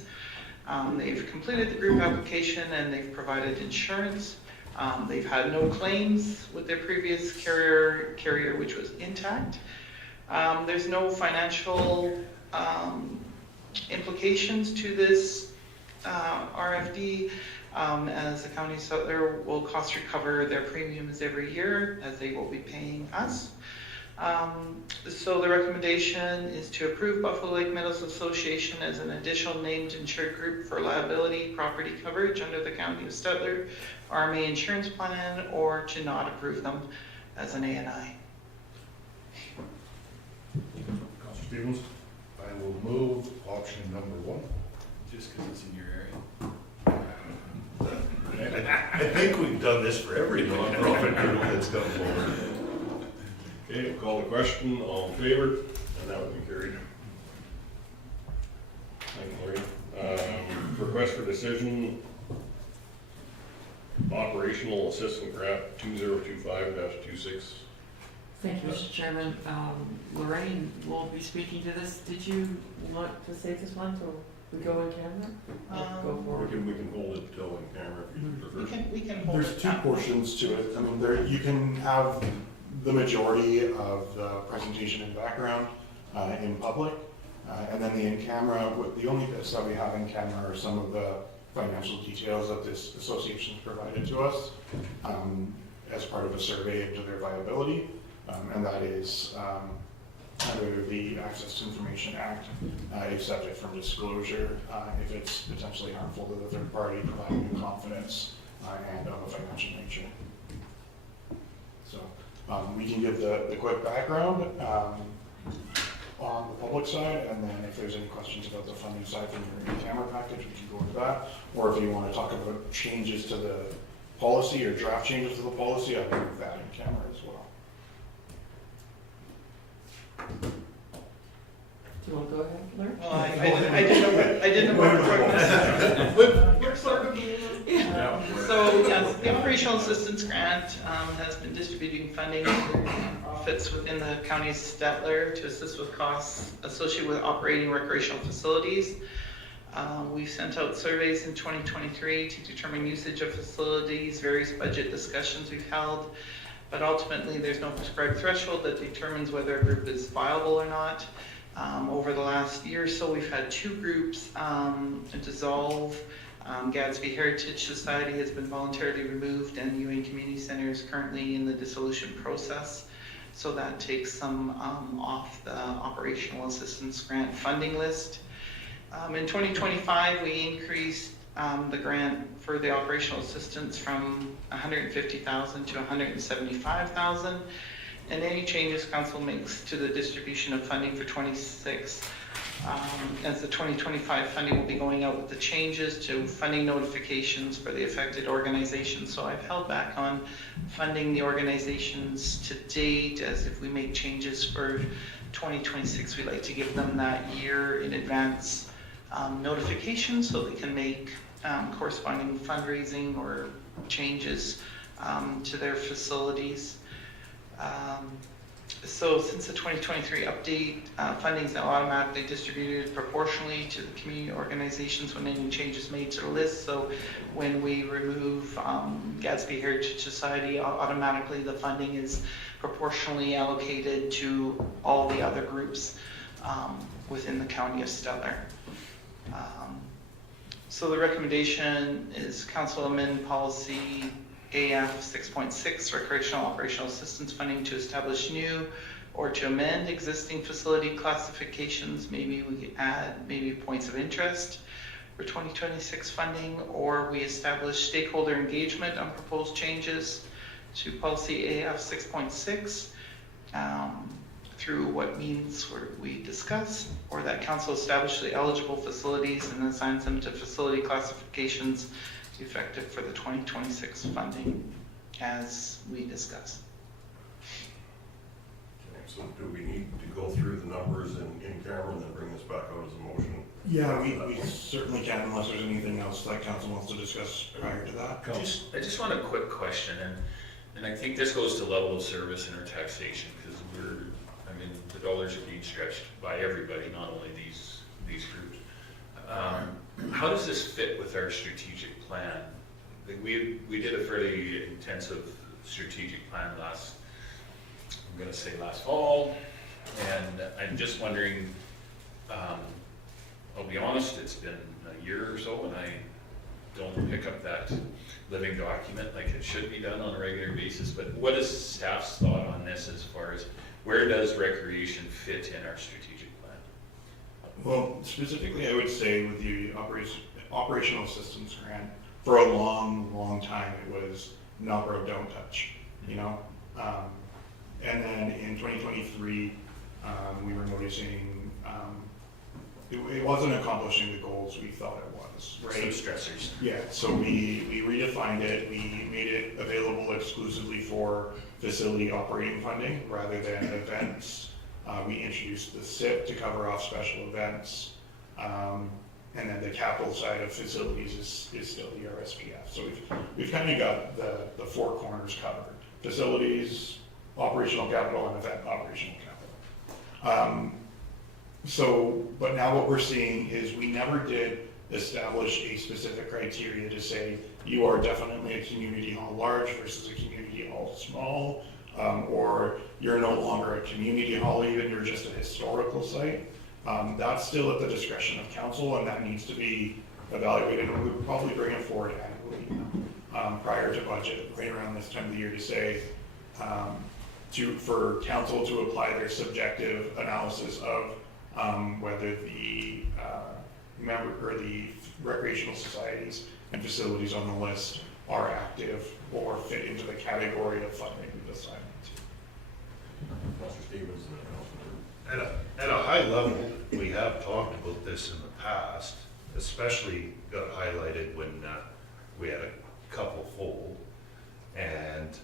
They've completed the group application and they've provided insurance. They've had no claims with their previous carrier which was intact. There's no financial implications to this RFD. As the County of Stettler will cost recover their premiums every year as they will be paying us. So the recommendation is to approve Buffalo Lake Meadows Association as an additional named insured group for liability property coverage under the County of Stettler RMA insurance plan, or to not approve them as an ANI. Councilor Stevens? I will move option number 1. Just because it's in your area. I think we've done this for every nonprofit group that's come forward. Okay, we'll call the question. All in favor? And that would be carried. Thank you, Lori. Request for decision, operational assistant grant 2025-26. Thank you, Mr. Chairman. Lorraine will be speaking to this. Did you want to say this one till we go in camera? Go forward. We can hold it till in camera if you prefer. We can hold There's it two down. portions to it. I mean, you can have the majority of the presentation and background in public, and then the in-camera, the only bits that we have in camera are some of the financial details that this association provided to us as part of a survey into their viability, and that is under the Access to Information Act, is subject from disclosure if it's potentially harmful to the third party, providing new confidence, and of a financial nature. So we can give the quick background on the public side, and then if there's any questions about the funding side from your in-camera package, we can go into that. Or if you want to talk about changes to the policy or draft changes to the policy, I can move that in camera as well. Do you want to go ahead, Larry? Well, I didn't know where to talk. So, yes, the operational assistance grant has been distributing funding fits within the County of Stettler to assist with costs associated with operating recreational facilities. We've sent out surveys in 2023 to determine usage of facilities, various budget discussions we've held, but ultimately there's no prescribed threshold that determines whether a group is viable or not. Over the last year or so, we've had 2 groups dissolve. Gadsby Heritage Society has been voluntarily removed, and Ewing Community Center is currently in the dissolution process. So that takes some off the operational assistance grant funding list. In 2025, we increased the grant for the operational assistance from $150,000 to $175,000. And any changes council makes to the distribution of funding for 26, as the 2025 funding will be going out with the changes to funding notifications for the affected organizations. So I've held back on funding the organizations to date, as if we make changes for 2026, we like to give them that year in advance notification so they can make corresponding fundraising or changes to their facilities. So since the 2023 update, funding is now automatically distributed proportionally to the community organizations when any change is made to the list. So when we remove Gadsby Heritage Society, automatically the funding is proportionally allocated to all the other groups within the county of Stettler. So the recommendation is council amend policy AF 6.6, recreational operational assistance funding to establish new or to amend existing facility classifications. Maybe we could add maybe points of interest for 2026 funding, or we establish stakeholder engagement on proposed changes to policy AF 6.6 through what means we discuss, or that council establish the eligible facilities and assigns them to facility classifications effective for the 2026 funding as we discuss. Okay, so do we need to go through the numbers in camera and then bring this back out as a motion? Yeah, we certainly can, unless there's anything else that council wants to discuss prior to that. I just want a quick question, and I think this goes to level of service and our taxation, because the dollars are being stretched by everybody, not only these groups. How does this fit with our strategic plan? We did a fairly intensive strategic plan last fall, and I'm just wondering, I'll be honest, it's been a year or so, and I don't pick up that living document like it should be done on a regular basis, but what is staff's thought on this as far as where does recreation fit in our strategic plan? Well, specifically, I would say with the operational assistance grant, for a long time, it was not broke, don't touch, you know? And then in 2023, we were noticing it wasn't accomplishing the goals we thought it was, right? Some stressors. Yeah, so we redefined it, we made it available exclusively for facility operating funding rather than events. We introduced the SIP to cover off special events. And then the capital side of facilities is still the RSPF. So we've kind of got the four corners covered. Facilities, operational capital, and event operational capital. But now what we're seeing is we never did establish a specific criteria to say you are definitely a community hall large versus a community hall small, or you're no longer a community hall even, you're just a historical site. That's still at the discretion of council, and that needs to be evaluated, and we would probably bring it forward annually prior to budget, right around this time of the year, to say for council to apply their subjective analysis of whether the member or the recreational societies and facilities on the list are active or fit into the category of funding we've assigned to. Mr. Stevens and then At a high level, we have talked about this in the past, especially got highlighted when we had a couple fold. And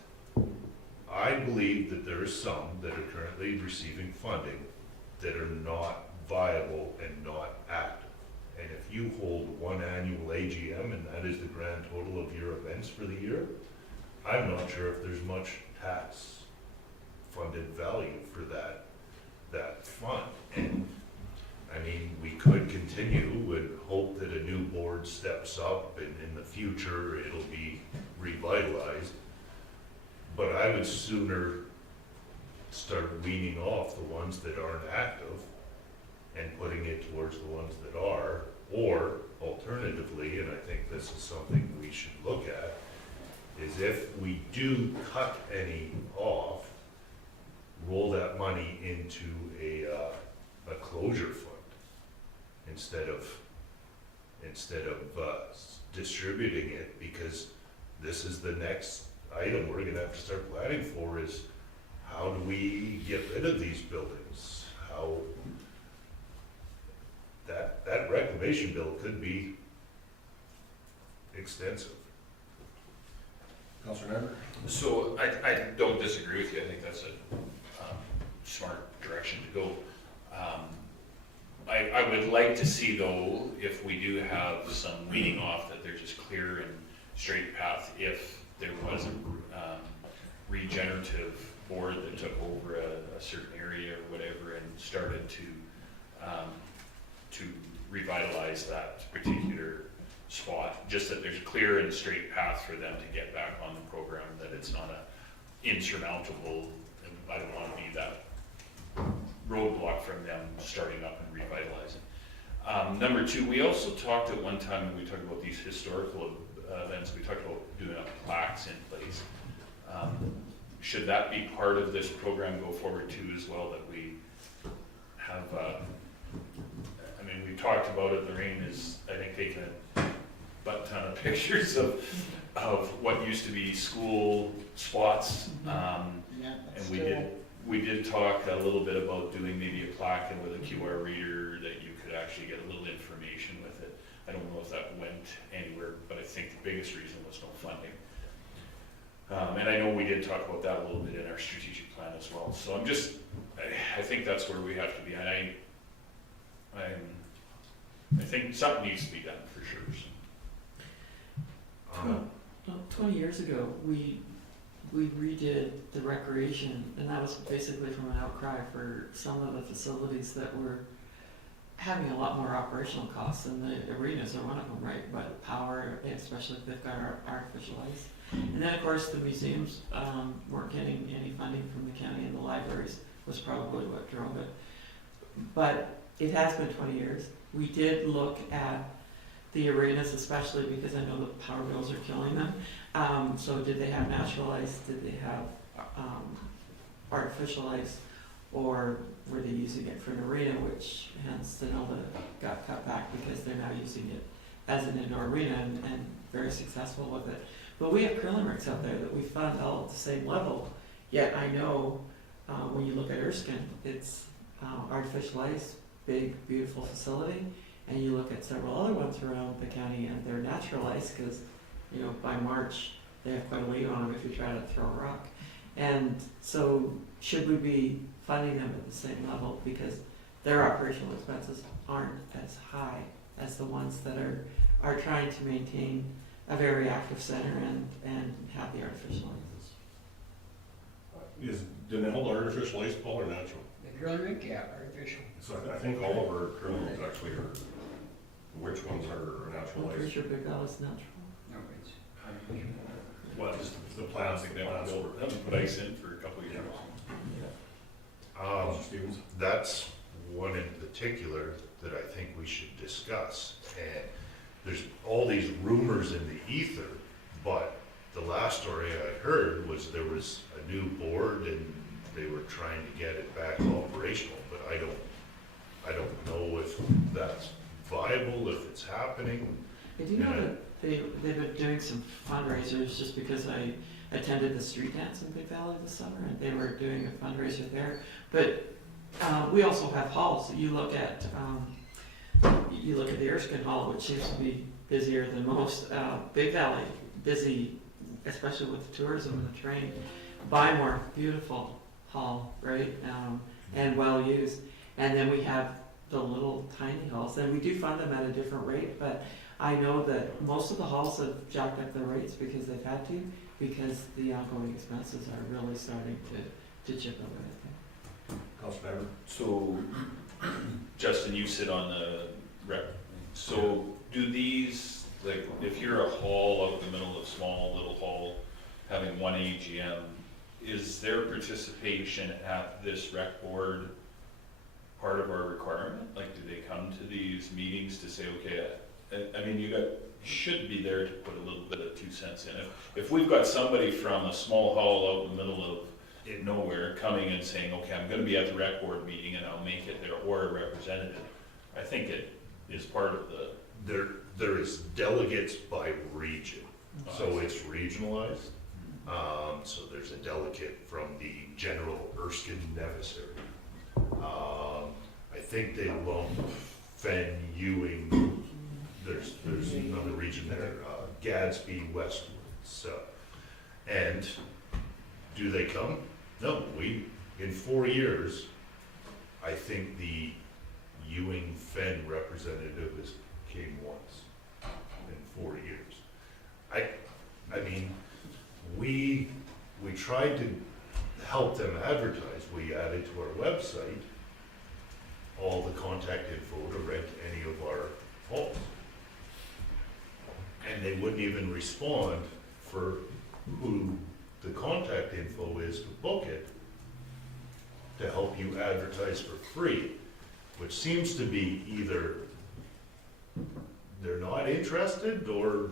I believe that there is some that are currently receiving funding that are not viable and not active. And if you hold one annual AGM and that is the grand total of your events for the year, I'm not sure if there's much tax funded value for that fund. And I mean, we could continue and hope that a new board steps up and in the future it'll be revitalized. But I would sooner start weaning off the ones that aren't active and putting it towards the ones that are, or alternatively, and I think this is something we should look at, is if we do cut any off, roll that money into a closure fund instead of distributing it, because this is the next item we're gonna have to start planning for, is how do we get rid of these buildings? How that reclamation bill could be extensive. Councilor Member? So I don't disagree with you. I think that's a smart direction to go. I would like to see, though, if we do have some weeding off, that they're just clear and straight path if there was a regenerative board that took over a certain area or whatever and started to revitalize that particular spot, just that there's a clear and straight path for them to get back on the program, that it's not a insurmountable, and I don't want to be that roadblock from them starting up and revitalizing. Number two, we also talked at one time, when we talked about these historical events, we talked about doing up plaques in place. Should that be part of this program go forward too as well, that we have, I mean, we talked about it, Lorraine is, I think, taking a ton of pictures of what used to be school spots. And we did talk a little bit about doing maybe a plaque and with a QR reader that you could actually get a little information with it. I don't know if that went anywhere, but I think the biggest reason was no funding. And I know we did talk about that a little bit in our strategic plan as well. So I think that's where we have to be. And I think something needs to be done for sure. So. 20 years ago, we redid the recreation, and that was basically from an outcry for some of the facilities that were having a lot more operational costs, and the arenas are one of them, right? But power, especially if they've got artificial ice. And then, of course, the museums weren't getting any funding from the county, and the libraries was probably what drove it. But it has been 20 years. We did look at the arenas, especially because I know the power bills are killing them. So did they have natural ice? Did they have artificial ice? Or were they using it for an arena, which hence Stettler got cut back because they're now using it as an indoor arena and very successful with it. But we have curling rinks out there that we fund all at the same level. Yet I know when you look at Erskine, it's artificial ice, big, beautiful facility. And you look at several other ones around the county and they're natural ice because, you know, by March they have quite a lead on them if you try to throw a rock. And so should we be funding them at the same level because their operational expenses aren't as high as the ones that are trying to maintain a very active center and have the artificial ice? Is Denell artificial ice ball or natural? The curling rink, yeah, artificial. So I think all of our curling rinks actually are, which ones are natural I'm pretty ice? sure Big Valley's natural. No, it's artificial. Well, just the I plastic, think they haven't put ice in for a couple of years. Stevens? That's one in particular that I think we should discuss. And there's all these rumors in the ether, but the last story I heard was there was a new board and they were trying to get it back operational, but I don't know if that's viable, if it's happening. I do know that they've been doing some fundraisers just because I attended the street dance in Big Valley this summer and they were doing a fundraiser there. But we also have halls. You look at the Erskine Hall, which seems to be busier than most. Big Valley, busy, especially with the tourism and the train. Bymore, beautiful hall, right? And well used. And then we have the little tiny halls, and we do fund them at a different rate, but I know that most of the halls have jacked up their rates because they've had to, because the ongoing expenses are really starting to chip away. Councilor Member? So, Justin, you sit on the rep. So do these, like, if you're a hall out in the middle of a small little hall having one AGM, is their participation at this rec board part of our requirement? Like, do they come to these meetings to say, okay, I mean, you should be there to put a little bit of 2 cents in. If we've got somebody from a small hall out in the middle of nowhere coming and saying, okay, I'm gonna be at the rec board meeting and I'll make it there, or a representative, I think it is part of the... There is delegates by region, so it's regionalized. So there's a delegate from the general Erskine Nevis area. I think they lump Fen, Ewing, there's another region there, Gadsby, Westwood. So, and do they come? No, in 4 years, I think the Ewing Fen representative came once in 4 years. I mean, we tried to help them advertise, we added to our website all the contact info to rent any of our halls. And they wouldn't even respond for who the contact info is to book it, to help you advertise for free, which seems to be either they're not interested or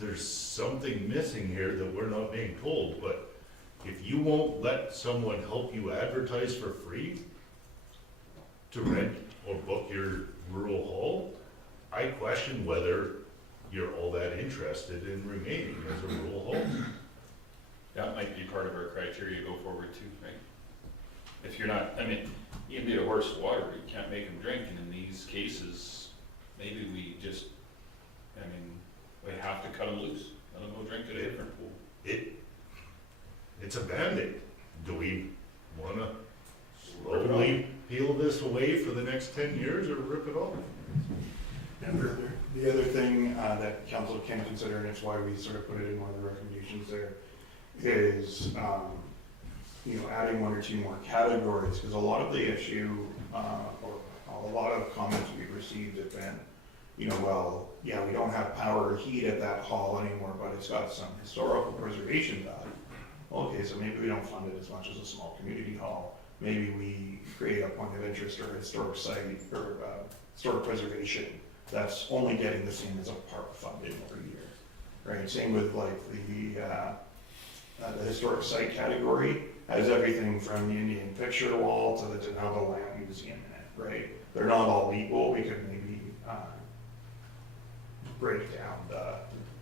there's something missing here that we're not being told. But if you won't let someone help you advertise for free to rent or book your rural hall, I question whether you're all that interested in remaining as a rural hall. That might be part of our criteria go forward too, right? If you're not, I mean, you can beat a horse to water, but you can't make them drink, and in these cases, maybe we just, I mean, we have to cut them loose, let them go drink at a different pool. It's a Band-Aid. Do we wanna slowly peel this away for the next 10 years or rip it off? And further, the other thing that council can consider, and it's why we sort of put it in one of the recommendations there, is adding one or two more categories, because a lot of the issue or a lot of comments we've received have been, well, yeah, we don't have power or heat at that hall anymore, but it's got some historical preservation value. Okay, so maybe we don't fund it as much as a small community hall. Maybe we create a point of interest or a historic site or historic preservation that's only getting the same as a park funding every year, right? Same with like the historic site category has everything from the Indian picture wall to the Denava Land Museum in it, right? They're not all equal. We could maybe break down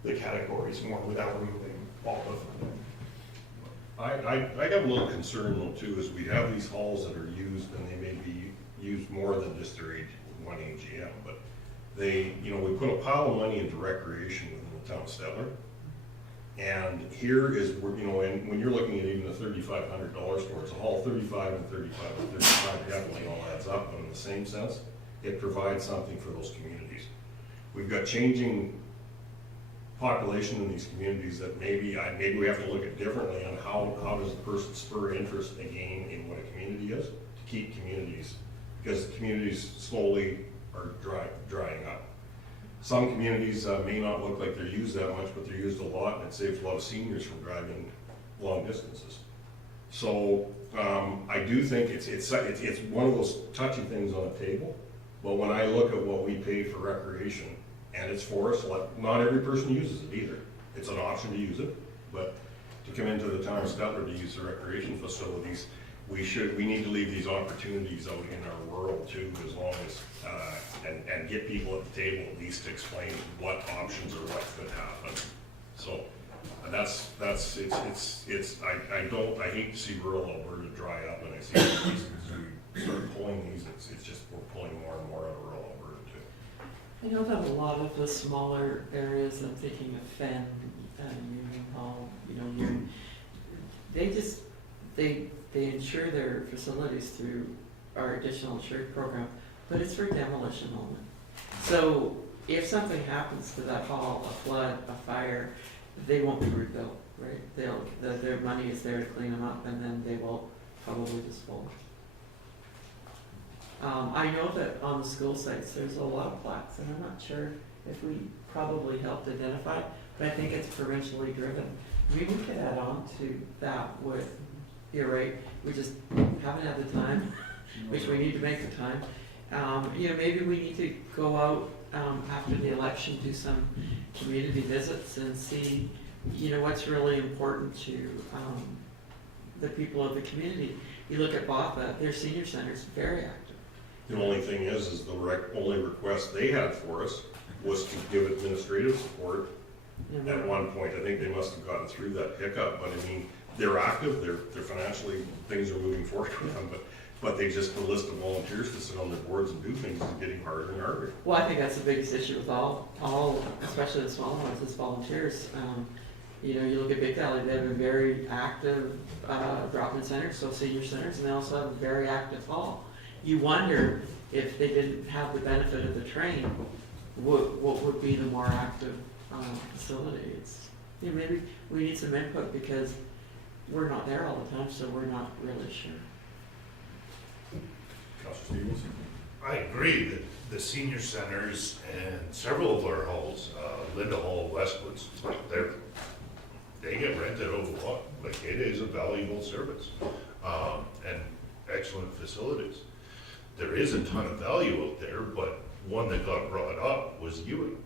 the categories more without removing all of them. I have a little concern though too, is we have these halls that are used and they may be used more than just their one AGM, but they, we put a pile of money into recreation within the town of Stettler. And here is, and when you're looking at even a $3,500 towards a hall, 35 and 35 and 35 definitely all adds up, but in the same sense, it provides something for those communities. We've got changing population in these communities that maybe we have to look at differently on how does a person spur interest again in what a community is to keep communities, because the communities slowly are drying up. Some communities may not look like they're used that much, but they're used a lot, and it saves a lot of seniors from driving long distances. So I do think it's one of those touchy things on the table. But when I look at what we pay for recreation, and it's for us, not every person uses it either. It's an option to use it, but to come into the town of Stettler to use the recreation facilities, we need to leave these opportunities out in our world too, as long as, and get people at the table at least to explain what options or what could happen. So I hate to see rural Alberta dry up, and I see as we start pulling these, it's just, we're pulling more and more out of rural Alberta too. I know that a lot of the smaller areas, I'm thinking of Fenn, Union Hall, Union, they insure their facilities through our additional insured program, but it's for demolition only. So if something happens to that hall, a flood, a fire, they won't be rebuilt, right? Their money is there to clean them up, and then they will probably dispose. I know that on the school sites, there's a lot of plaques, and I'm not sure if we probably helped identify, but I think it's provincially driven. Maybe we could add on to that with, you're right, we just haven't had the time, which we need to make the time. Maybe we need to go out after the election, do some community visits and see, what's really important to the people of the community. You look at Botha, their senior center is very active. The only thing is the only request they had for us was to give administrative support at one point. I think they must have gotten through that hiccup, but I mean, they're active, they're financially, things are moving forward with them, but the list of volunteers to sit on their boards and do things is getting harder and harder. Well, I think that's the biggest issue with all, especially the smaller ones, is volunteers. You look at Big Valley, they have a very active drop-in center, so senior centers, and they also have a very active hall. You wonder if they didn't have the benefit of the train, what would be the more active facility? Maybe we need some input, because we're not there all the time, so we're not really sure. Councilor Stevens? I agree that the senior centers and several of our halls, Linda Hall, Westwoods, they get rented over what? Like, it is a valuable service, and excellent facilities. There is a ton of value out there, but one that got brought up was Ewing.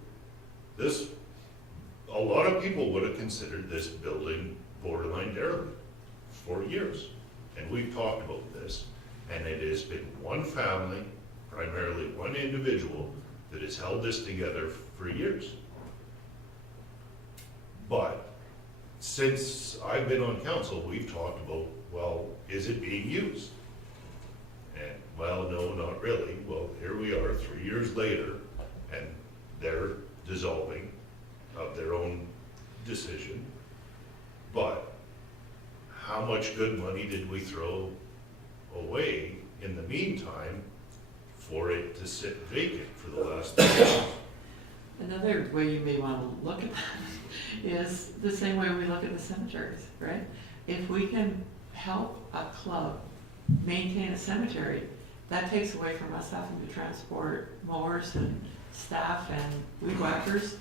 A lot of people would have considered this building borderline derelict for years. And we've talked about this, and it has been one family, primarily one individual, that has held this together for years. But since I've been on council, we've talked about, well, is it being used? And, well, no, not really. Well, here we are 3 years later, and they're dissolving of their own decision. But how much good money did we throw away in the meantime for it to sit vacant for the last 3 years? Another way you may want to look at that is the same way we look at the cemeteries, right? If we can help a club maintain a cemetery, that takes away from us having to transport mowers and staff and weed whackers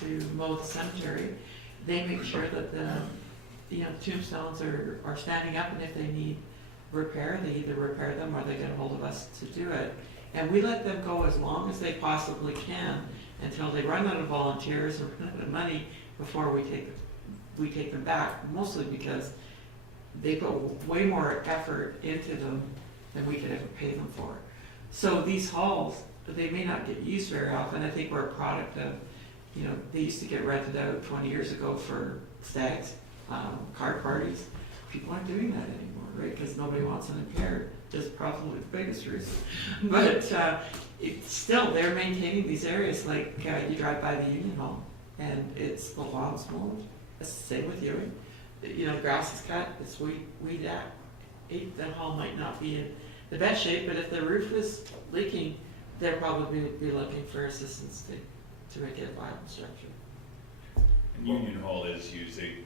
to mow the cemetery. They make sure that the tombstones are standing up, and if they need repair, they either repair them or they get a hold of us to do it. And we let them go as long as they possibly can until they run out of volunteers or run out of money before we take them back, mostly because they put way more effort into them than we could ever pay them for. So these halls, they may not get used very often. I think we're a product of, they used to get rented out 20 years ago for stags, card parties. People aren't doing that anymore, right? Because nobody wants an impaired. That's probably the biggest reason. But it's still, they're maintaining these areas. Like you drive by the Union Hall, and it's the lawns mowed. Same with Ewing. Grass is cut. It's weed out. The hall might not be in the best shape, but if the roof is leaking, they'll probably be looking for assistance to make it a viable structure. And Union Hall is usually.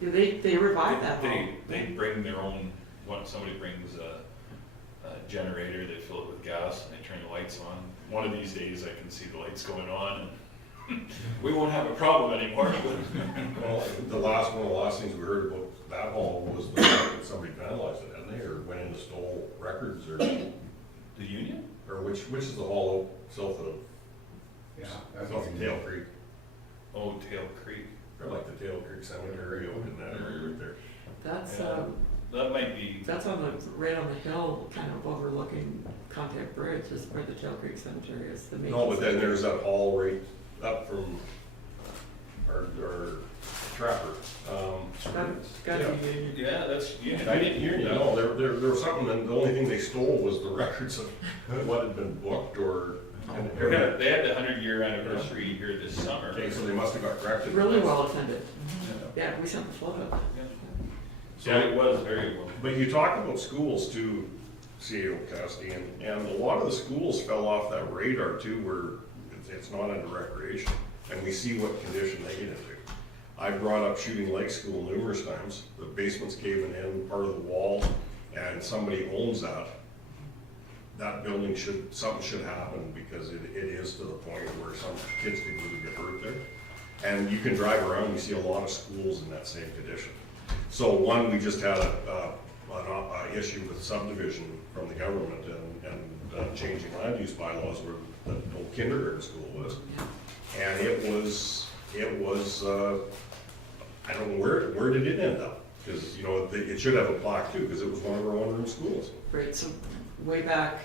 They revive that hall. They bring their own, somebody brings a generator, they fill it with gas, and they turn the lights on. One of these days I can see the lights going on, and we won't have a problem anymore. Well, one of the last things we heard about that hall was the fact that somebody vandalized it, hadn't they, or went in and stole records, or The Union? or which is the hall south of Tail Creek, Oh, Tail Creek. or like the Tail Creek Cemetery out in that area right there. That's Yeah. That might be, that's right on the hill, kind of overlooking Contact Bridge, is where the Tail Creek Cemetery is. The main No, but then there's that hall right up from our trapper. It's got to be Union. yeah, that's Union. I didn't hear you. No, there was something, and the only thing they stole was the records of what had been booked or. They had the 100-year anniversary here this summer. Okay, so they must have got corrected. Really well attended. Yeah, we sent the photo. So Yeah, it was very well. But you talk about schools too, CEO Cassidy, and a lot of the schools fell off that radar too, where it's not under recreation, and we see what condition they get into. I brought up Shooting Lake School numerous times. The basement's caving in, part of the wall, and somebody owns that. That building something should happen, because it is to the point where some kids could really get hurt there. And you can drive around, you see a lot of schools in that same condition. So one, we just had an issue with subdivision from the government and changing land use bylaws where the old kindergarten school was. And it was I don't know where did it end up? Because, it should have a plaque too, because it was one of our one-room schools. Right, so way back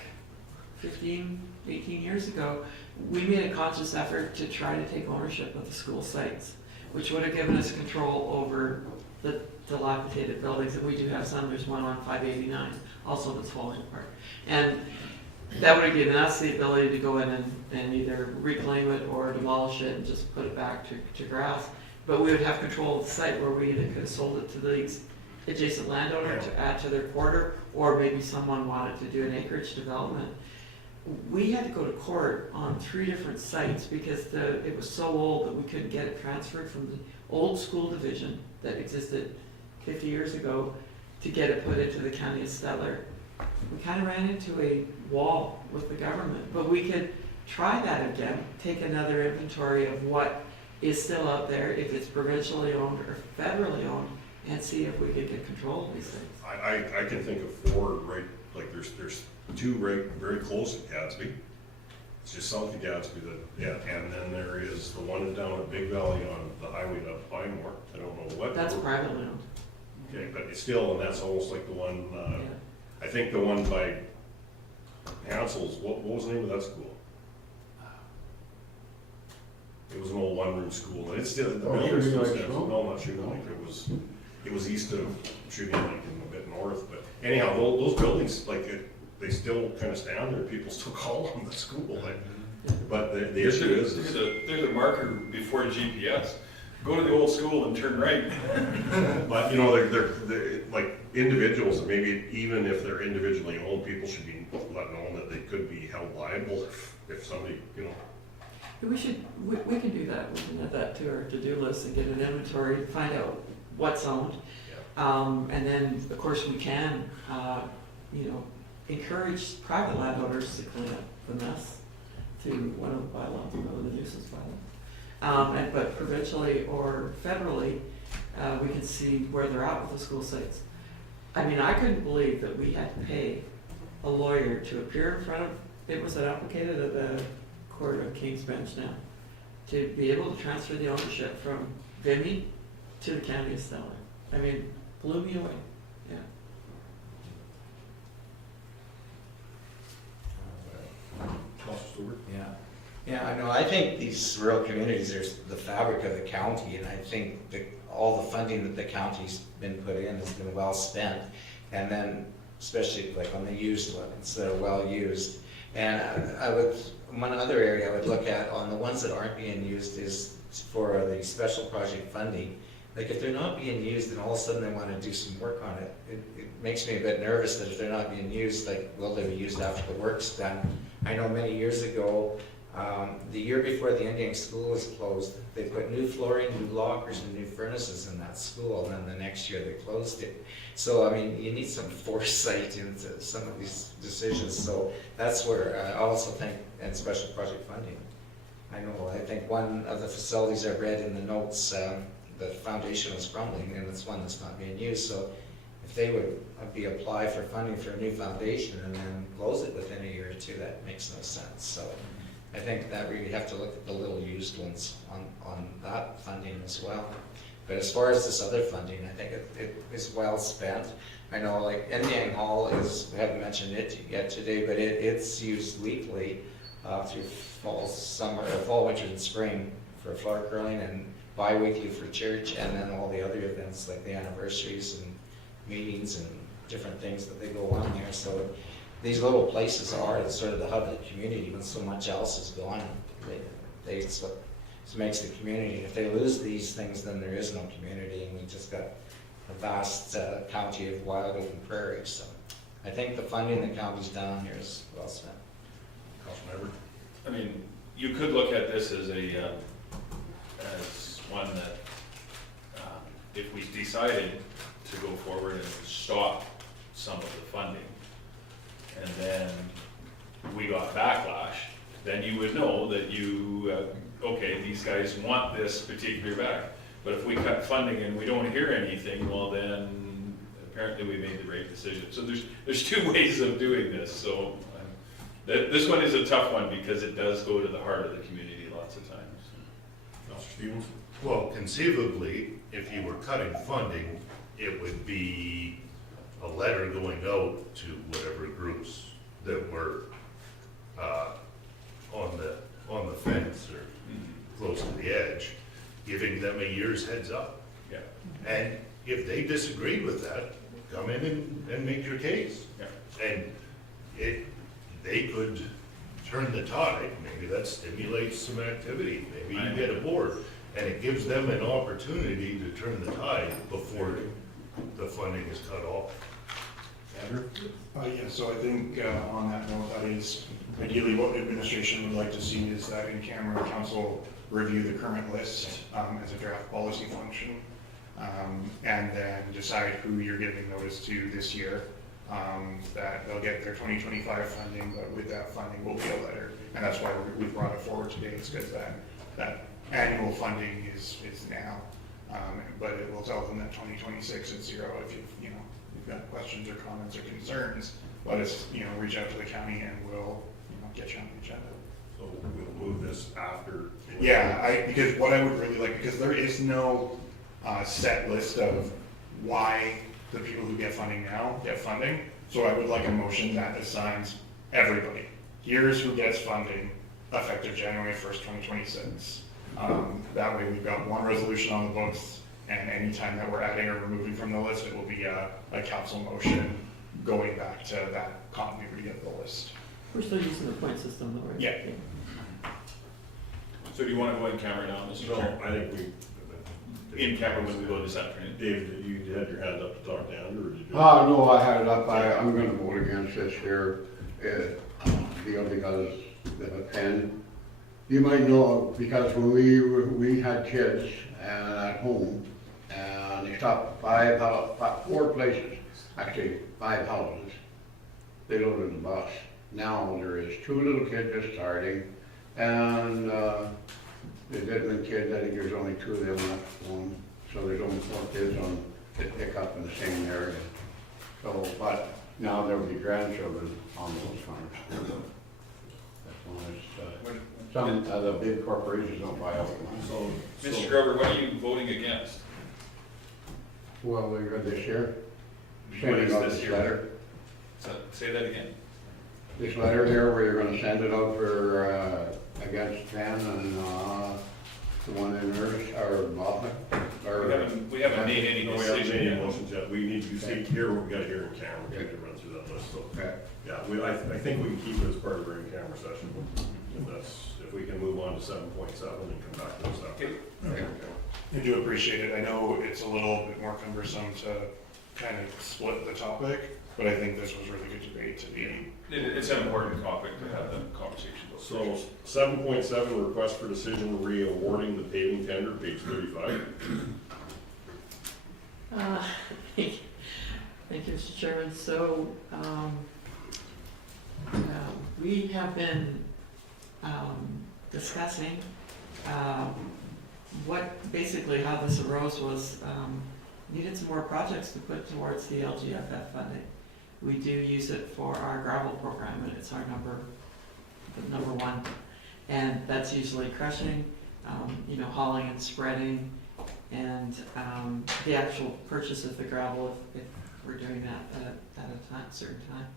15, 18 years ago, we made a conscious effort to try to take ownership of the school sites, which would have given us control over the dilapidated buildings, and we do have some. There's one on 589 also that's falling apart. And that would have given us the ability to go in and either reclaim it or demolish it and just put it back to grass. But we would have control of the site, where we either could have sold it to the adjacent landowner to add to their quarter, or maybe someone wanted to do an acreage development. We had to go to court on 3 different sites because it was so old that we couldn't get it transferred from the old school division that existed 50 years ago to get it put into the county of Stettler. We kind of ran into a wall with the government, but we could try that again, take another inventory of what is still out there, if it's provincially owned or federally owned, and see if we could get control of these things. I can think of 4 right, like there's 2 right very close to Gadsby. It's just south of Gadsby that, yeah, and then there is the one down at Big Valley on the highway to Pinemore. I don't know what. That's privately owned. Okay, but it's still, and that's almost like the one, Yeah. I think the one by Hansel's, what was the name of that school? It was an old one-room school, and it's still, the Oh, building's Shooting still Lake stands. School? No, not Shooting Lake, it was east of Shooting Lake and a bit north, but anyhow, those buildings, like, they still kind of stand there, people still call them the school, like, but the issue is. There's a marker before GPS. Go to the old school and turn right. But, you know, they're like individuals, and maybe even if they're individually owned, people should be let know that they could be held liable if somebody, you know. We can do that, we can add that to our to-do list and get an inventory, find out what's owned. And then, of course, we can, you know, encourage private landowners to clean up the mess through one of the bylaws, one of the nuisance bylaws. But provincially or federally, we can see where they're at with the school sites. I mean, I couldn't believe that we had to pay a lawyer to appear in front of, it was advocated at the Court of King's Bench now, to be able to transfer the ownership from Vimy to the county of Stettler. I mean, blew me away, yeah. Yeah, yeah, I know, I think these rural communities are the fabric of the county, and I think all the funding that the county's been put in has been well spent. And then, especially like on the used ones that are well used. And one other area I would look at on the ones that aren't being used is for the special project funding. Like if they're not being used and all of a sudden they want to do some work on it, it makes me a bit nervous that if they're not being used, like will they be used after the work's done? I know many years ago, the year before the Indian school was closed, they put new flooring, new lockers, and new furnaces in that school, and then the next year they closed it. So, I mean, you need some foresight into some of these decisions, so that's where I also think, and special project funding. I think one of the facilities I read in the notes, the foundation was crumbling, and it's one that's not being used, so if they would apply for funding for a new foundation and then close it within a year or two, that makes no sense. So I think that we have to look at the little used ones on that funding as well. But as far as this other funding, I think it is well spent. I know like Indian Hall we haven't mentioned it yet today, but it's used weekly through fall, winter, and spring for floor curling, and bi-weekly for church, and then all the other events like the anniversaries and meetings and different things that they go on there. So these little places are sort of the hub of the community when so much else is going. It's what makes the community. If they lose these things, then there is no community, and we just got a vast county of wild open prairies. So I think the funding the county's down here is well spent. Councilmember? I mean, you could look at this as one that, if we decided to go forward and stop some of the funding, and then we got backlash, then you would know that okay, these guys want this particular back. But if we cut funding and we don't hear anything, well then, apparently we made the right decision. So there's 2 ways of doing this, so this one is a tough one because it does go to the heart of the community lots of times. Councilor Stevens? Well, conceivably, if you were cutting funding, it would be a letter going out to whatever groups that were on the fence or close to the edge, giving them a year's heads up. Yeah. And if they disagreed with that, come in and make your case. Yeah. And they could turn the tide, maybe that stimulates some activity, maybe you get a board, and it gives them an opportunity to turn the tide before the funding is cut off. Andrew? Yeah, so I think on that note, that is ideally what the administration would like to see is that in camera council review the current list as a draft policy function. and then decide who you're giving notice to this year. That they'll get their 2025 funding, but with that funding will be a letter. And that's why we brought it forward today, is because that annual funding is now. But it will tell them that 2026 is zero. If you've got questions or comments or concerns, let us, reach out to the county and we'll, get you on the agenda. So we'll move this after. Yeah, because what I would really like, because there is no set list of why the people who get funding now get funding. So I would like a motion that assigns everybody. Here's who gets funding effective January 1st, 2026. That way we've got one resolution on the books, and anytime that we're adding or removing from the list, it will be a council motion going back to that continuity of the list. We're still using the point system though, right? Yeah. So do you want to go in camera now, Mr. No, Chair? I think we. In camera when we go this afternoon. Dave, did you had your hand up to talk to Andrew, or did you? No, I had it up. I'm gonna vote against this here, because the pen. You might know, because when we had kids at home, and they stopped 4 places, actually 5 houses, they loaded the bus. Now there is 2 little kids just starting, and the Goodman kids, I think there's only 2 of them left home, so there's only 4 kids on to pick up in the same area. So, but now there'll be grandchildren on those farms. Some of the big corporations don't buy out the land. Mr. Grover, what are you voting against? Well, we got this year. What Sending is out this this here? letter. Say that again. This letter here where you're gonna send it out for, against Penn and, the one in Ernst, or Moffett, or. We haven't made any No, we haven't decision made any yet. motions yet. We need to see here, we gotta hear in camera, we need to run through that list, so. Okay. Yeah, I think we can keep it as part of our in-camera session, and that's, if we can move on to 7.7 and come back to this after. Okay. I do appreciate it. I know it's a little bit more cumbersome to kind of split the topic, but I think this was really good debate to be. It's an important topic to have the conversation. So 7.7, request for decision re-awarding the paving tender, page 35. Thank you, Mr. Chairman. So, we have been discussing basically how this arose was needed some more projects to put towards the LGFF funding. We do use it for our gravel program, and it's our number 1. And that's usually crushing, hauling and spreading, and the actual purchase of the gravel if we're doing that at a certain time.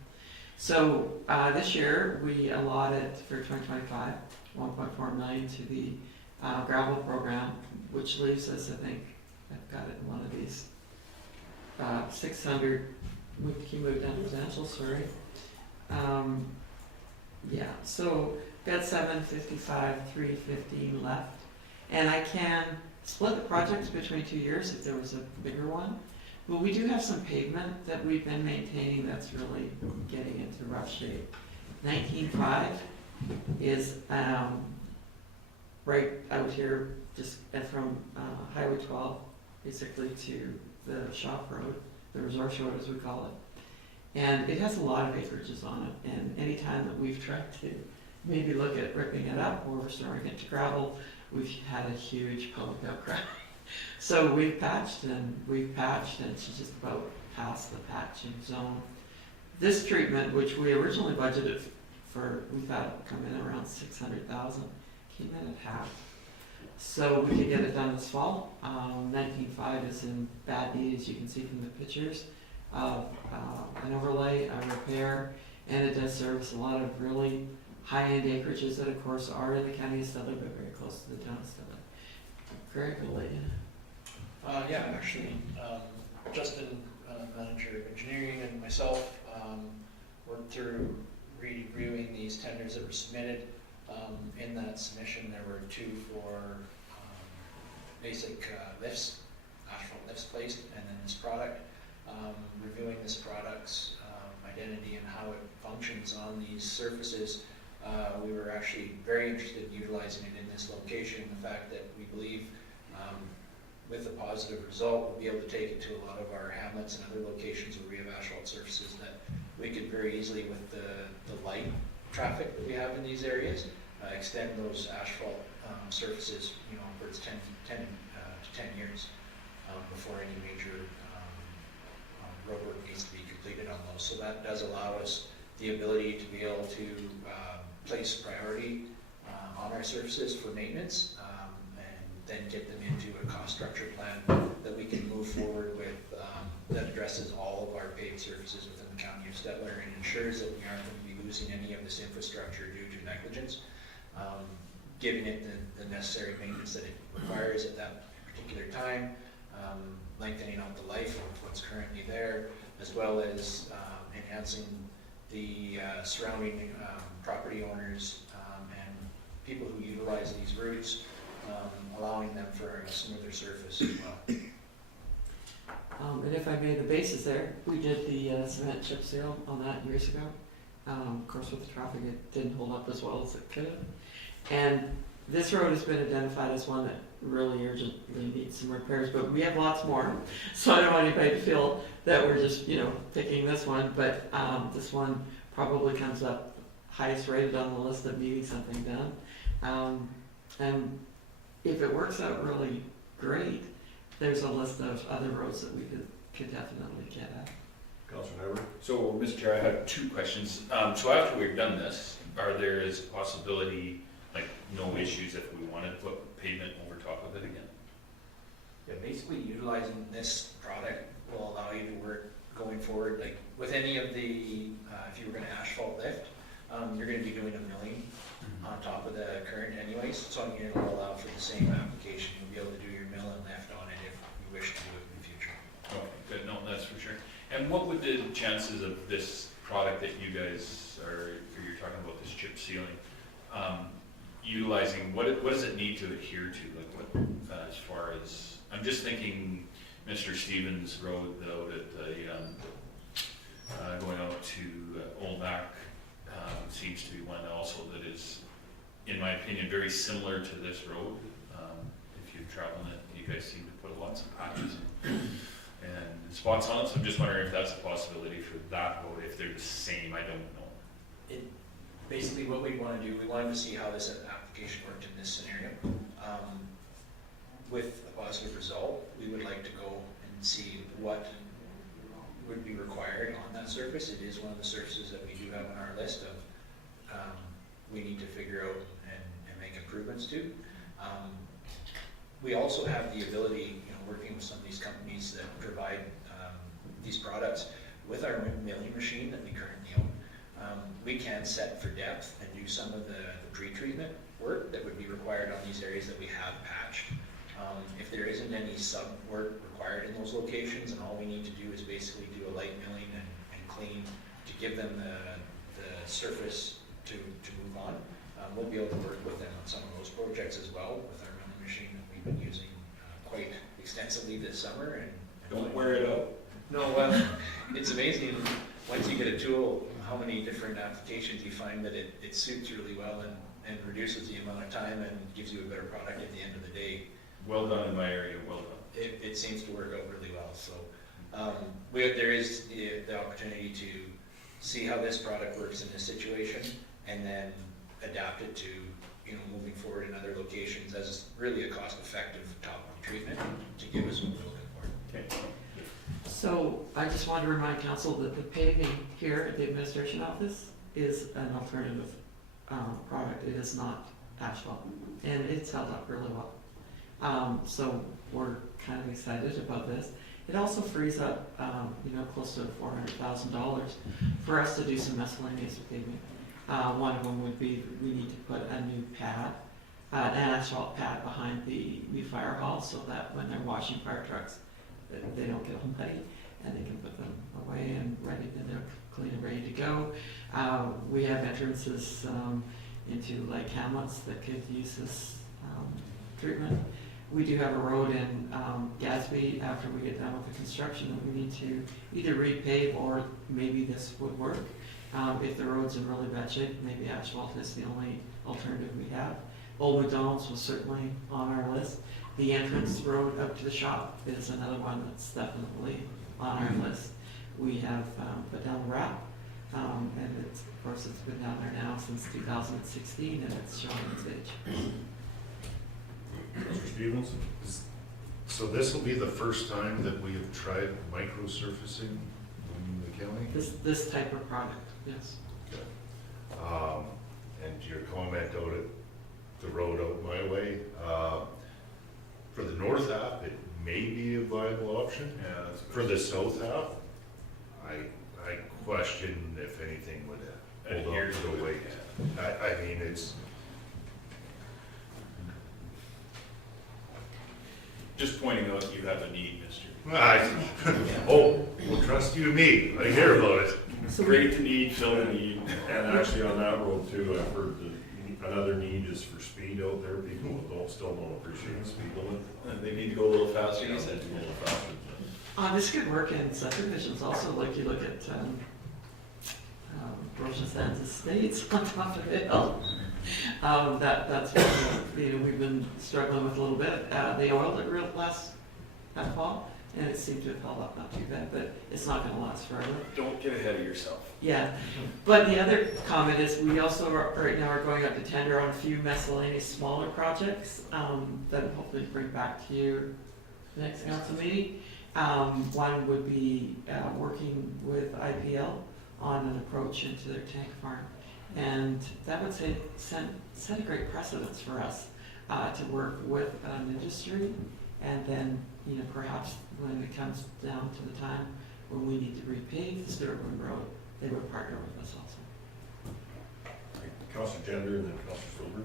So this year we allotted for 2025 $1.4 million to the gravel program, which leaves us, I think, I've got it in one of these, 600. Can you move down to potential? Sorry. Yeah. So got 755, 315 left, and I can split the projects between 2 years if there was a bigger one. But we do have some pavement that we've been maintaining that's really getting into rough shape. 19.5 is right out here, just from Highway 12, basically to the shop road, the resource road as we call it. And it has a lot of acreages on it, and anytime that we've tried to maybe look at ripping it up or restoring it to gravel, we've had a huge public outcry. So we've patched and she's just about past the patching zone. This treatment, which we originally budgeted for, we thought would come in around 600,000, came in at half. So we could get it done this fall. 19.5 is in bad need, as you can see from the pictures, of an overlay, a repair, and it does service a lot of really high-end acreages that of course are in the county of Stettler, but very close to the town of Stettler. Greg will let you. Yeah, actually, Justin, manager of engineering, and myself worked through reviewing these tenders that were submitted. In that submission, there were 2 for basic lifts, asphalt lifts placed, and then this product. Reviewing this product's identity and how it functions on these surfaces, we were actually very interested in utilizing it in this location. The fact that we believe with a positive result, we'll be able to take it to a lot of our hamlets and other locations where we have asphalt surfaces that we could very easily, with the light traffic that we have in these areas, extend those asphalt surfaces, upwards 10 to 10 years before any major road work needs to be completed on those. So that does allow us the ability to be able to place priority on our surfaces for maintenance, and then get them into a cost structure plan that we can move forward with, that addresses all of our paved surfaces within the county of Stettler and ensures that we aren't going to be losing any of this infrastructure due to negligence, giving it the necessary maintenance that it requires at that particular time, lengthening out the life of what's currently there, as well as enhancing the surrounding property owners and people who utilize these routes, allowing them for a smoother surface as well. And if I may, the basis there, we did the cement chip seal on that years ago. Of course, with the traffic, it didn't hold up as well as it could have. And this road has been identified as one that really urgently needs some repairs, but we have lots more. So I don't want anybody to feel that we're just, picking this one, but this one probably comes up highest rated on the list of needing something done. And if it works out really great, there's a list of other roads that we could definitely get at. Councilor Never? So, Mr. Chair, I have two questions. So after we've done this, there is a possibility, no issues if we wanted to put pavement over top of it again? Yeah, basically utilizing this product will allow you to work going forward, like with any of the, if you were gonna asphalt lift, you're gonna be doing a milling on top of the current anyways, so it will allow for the same application. You'll be able to do your mill and lift on it if you wish to do it in the future. Okay, good, no, that's for sure. And what would the chances of this product that you guys you're talking about, this chip sealing, utilizing, what does it need to adhere to? As far as, I'm just thinking Mr. Stevens Road out at the, going out to Old Mac, seems to be one also that is, in my opinion, very similar to this road. If you've traveled it, you guys seem to put lots of patches and spots on it, so I'm just wondering if that's a possibility for that road, if they're the same, I don't know. Basically what we want to do, we wanted to see how this application worked in this scenario. With a positive result, we would like to go and see what would be required on that surface. It is one of the surfaces that we do have on our list of we need to figure out and make improvements to. We also have the ability, working with some of these companies that provide these products with our milling machine that we currently own. We can set for depth and do some of the pre-treatment work that would be required on these areas that we have patched. If there isn't any sub work required in those locations, and all we need to do is basically do a light milling and clean to give them the surface to move on, we'll be able to work with them on some of those projects as well with our milling machine that we've been using quite extensively this summer. And Don't wear it out. No, well, it's amazing once you get a tool, how many different applications you find that it suits really well and reduces the amount of time and gives you a better product at the end of the day. Well done in my area, well done. It seems to work out really well. So there is the opportunity to see how this product works in this situation and then adapt it to moving forward in other locations as really a cost-effective top-line treatment to give us what we're looking for. Okay. So I just want to remind council that the paving here at the administration office is an alternative product. It is not asphalt, and it's held up really well. So we're kind of excited about this. It also frees up, close to $400,000 for us to do some miscellaneous paving. One of them would be we need to put a new pad, an asphalt pad behind the new fire hall, so that when they're washing fire trucks, they don't get all muddy, and they can put them away and ready, and they're clean and ready to go. We have entrances into Lake Hamlets that could use this treatment. We do have a road in Gadsby after we get done with the construction that we need to either repave or maybe this would work. If the road's in really bad shape, maybe asphalt is the only alternative we have. Old McDonald's was certainly on our list. The entrance road up to the shop is another one that's definitely on our list. We have put down the wrap, and it's, of course, it's been down there now since 2016, and it's showing its age. Mr. Stevens? So this will be the first time that we have tried microsurfacing in the county? This type of product, yes. And your comment out at the road out my way, for the north half, it may be a viable option. Yeah, that's. For the south half, I question if anything would hold on to the weight. I mean, it's, Just pointing out you have a need, mister. oh, well, trust you me, I hear about it. Create the need, fill the need. And actually on that road too, I've heard that another need is for speed out there. People still don't appreciate the speed limit. And they need to go a little faster, you said. A little faster. This could work in subdivisions also, like you look at Rocha Sands Estates on top of the hill. That's what we've been struggling with a little bit. They oiled it real that fall, and it seemed to have held up not too bad, but it's not gonna last forever. Don't get ahead of yourself. Yeah, but the other comment is we also right now are going up to tender on a few miscellaneous smaller projects that will hopefully bring back to you next council meeting. One would be working with IPL on an approach into their tank farm. And that would set a great precedence for us to work with an industry, and then, perhaps when it comes down to the time when we need to repave the Sturgeon Road, they would partner with us also. Councilor Gender and then Councilor Silver.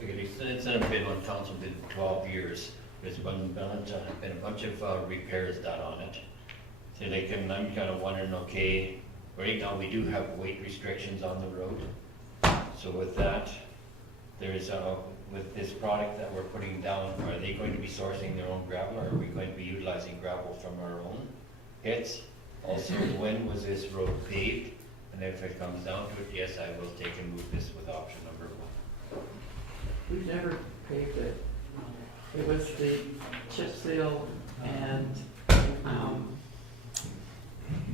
It's been on council, been 12 years. There's been a bunch of repairs done on it. So I'm kind of wondering, okay, right now we do have weight restrictions on the road. So with that, with this product that we're putting down, are they going to be sourcing their own gravel, or are we going to be utilizing gravel from our own pits? Also, when was this road paved? And if it comes down to it, yes, I will take and move this with option number 1. We've never paved it. It was the chip seal and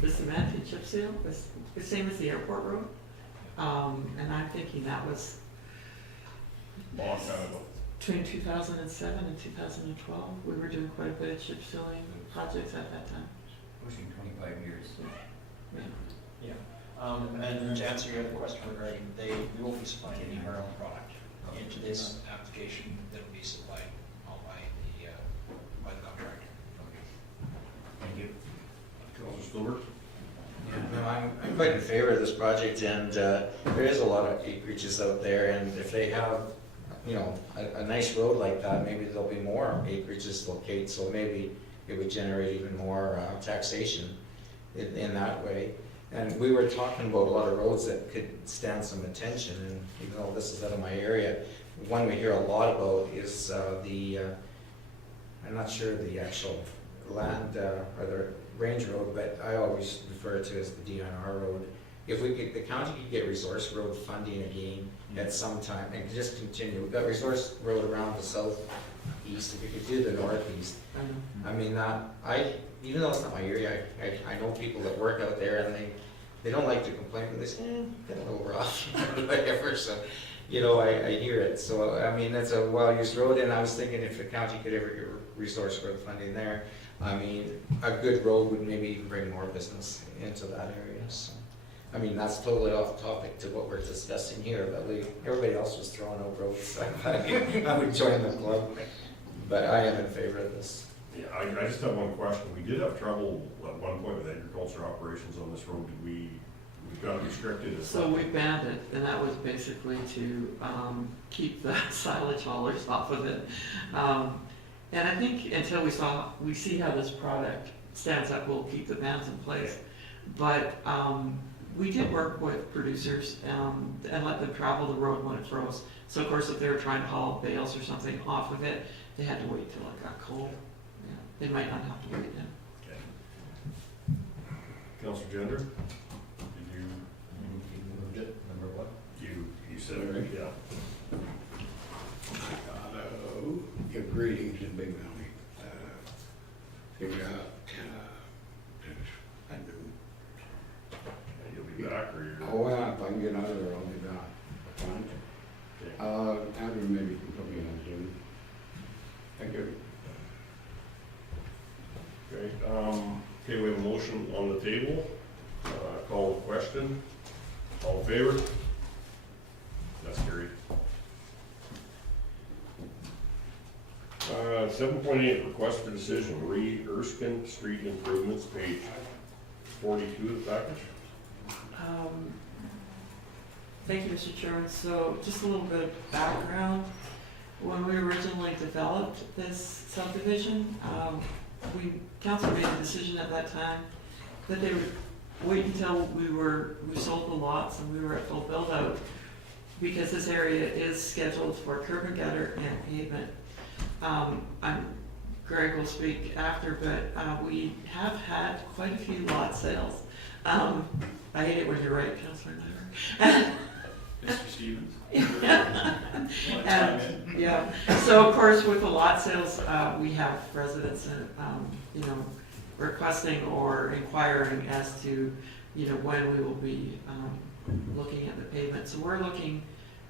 the cement and chip seal, was the same as the airport road. And I'm thinking that was Long time ago. between 2007 and 2012. We were doing quite a bit of chip sealing projects at that time. Pushing 25 years. Yeah. Yeah, and to answer your other question regarding, we will be supplying our own product into this application that will be supplied all by the contractor. Thank you. Councilor Silver? No, I'm quite in favor of this project, and there is a lot of acreages out there, and if they have, a nice road like that, maybe there'll be more acreages to locate, so maybe it would generate even more taxation in that way. And we were talking about a lot of roads that could stand some attention, and even though this is out of my area, one we hear a lot about is I'm not sure the actual land or the range road, but I always refer to it as the DNR road. If the county could get resource road funding again at some time and just continue, we've got resource road around the southeast, if you could do the northeast. I mean, even though it's not my area, I know people that work out there, and they don't like to complain, but they say, get a little rough, whatever, so, I hear it. So, I mean, that's a well-used road, and I was thinking if the county could ever get resource road funding there, I mean, a good road would maybe even bring more business into that area, so. I mean, that's totally off topic to what we're discussing here, but everybody else was throwing out roads, so I would join the club, but I am in favor of this. Yeah, I just have one question. We did have trouble at one point with agriculture operations on this road. We've got restricted. So we banned it, and that was basically to keep the silage haulers off of it. And I think until we see how this product stands up, we'll keep the bans in place. But we did work with producers and let them travel the road when it froze. So of course, if they were trying to haul bales or something off of it, they had to wait till it got cold. Yeah, they might not have to wait then. Okay. Councilor Gender? Did you moved it, number 1? You said it, right? Yeah. Agree 7.8, request for decision, Erskine Street improvements, page 42 of the package. Thank you, Mr. Chairman. So just a little bit of background. When we originally developed this subdivision, council made a decision at that time that they would wait until we sold the lots and we were at full build out, because this area is scheduled for curb and gutter and pavement. Greg will speak after, but we have had quite a few lot sales. I hate it when you're right, Councilor Nyberg. Mr. Stevens? And, yeah, so of course with the lot sales, we have residents, requesting or inquiring as to, when we will be looking at the pavement. So we're looking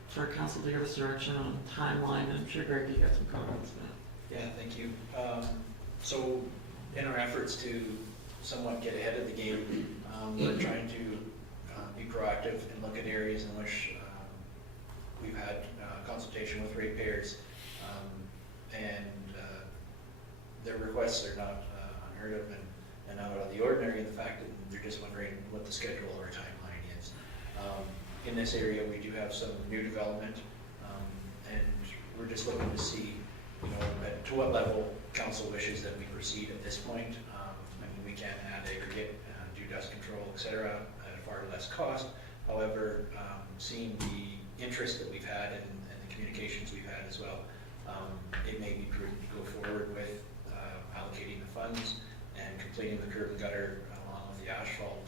for council to give us direction on timeline, and I'm sure Greg, you got some comments on that. Yeah, thank you. So in our efforts to somewhat get ahead of the game, we're trying to be proactive and look at areas in which we've had consultation with ratepayers, and their requests are not unheard of and out of the ordinary, in the fact that they're just wondering what the schedule or timeline is. In this area, we do have some new development, and we're just looking to see, to what level council wishes that we proceed at this point. We can add aggregate, do dust control, etc., at a far less cost. However, seeing the interest that we've had and the communications we've had as well, it may be prudent to go forward with allocating the funds and completing the curb and gutter along with the asphalt,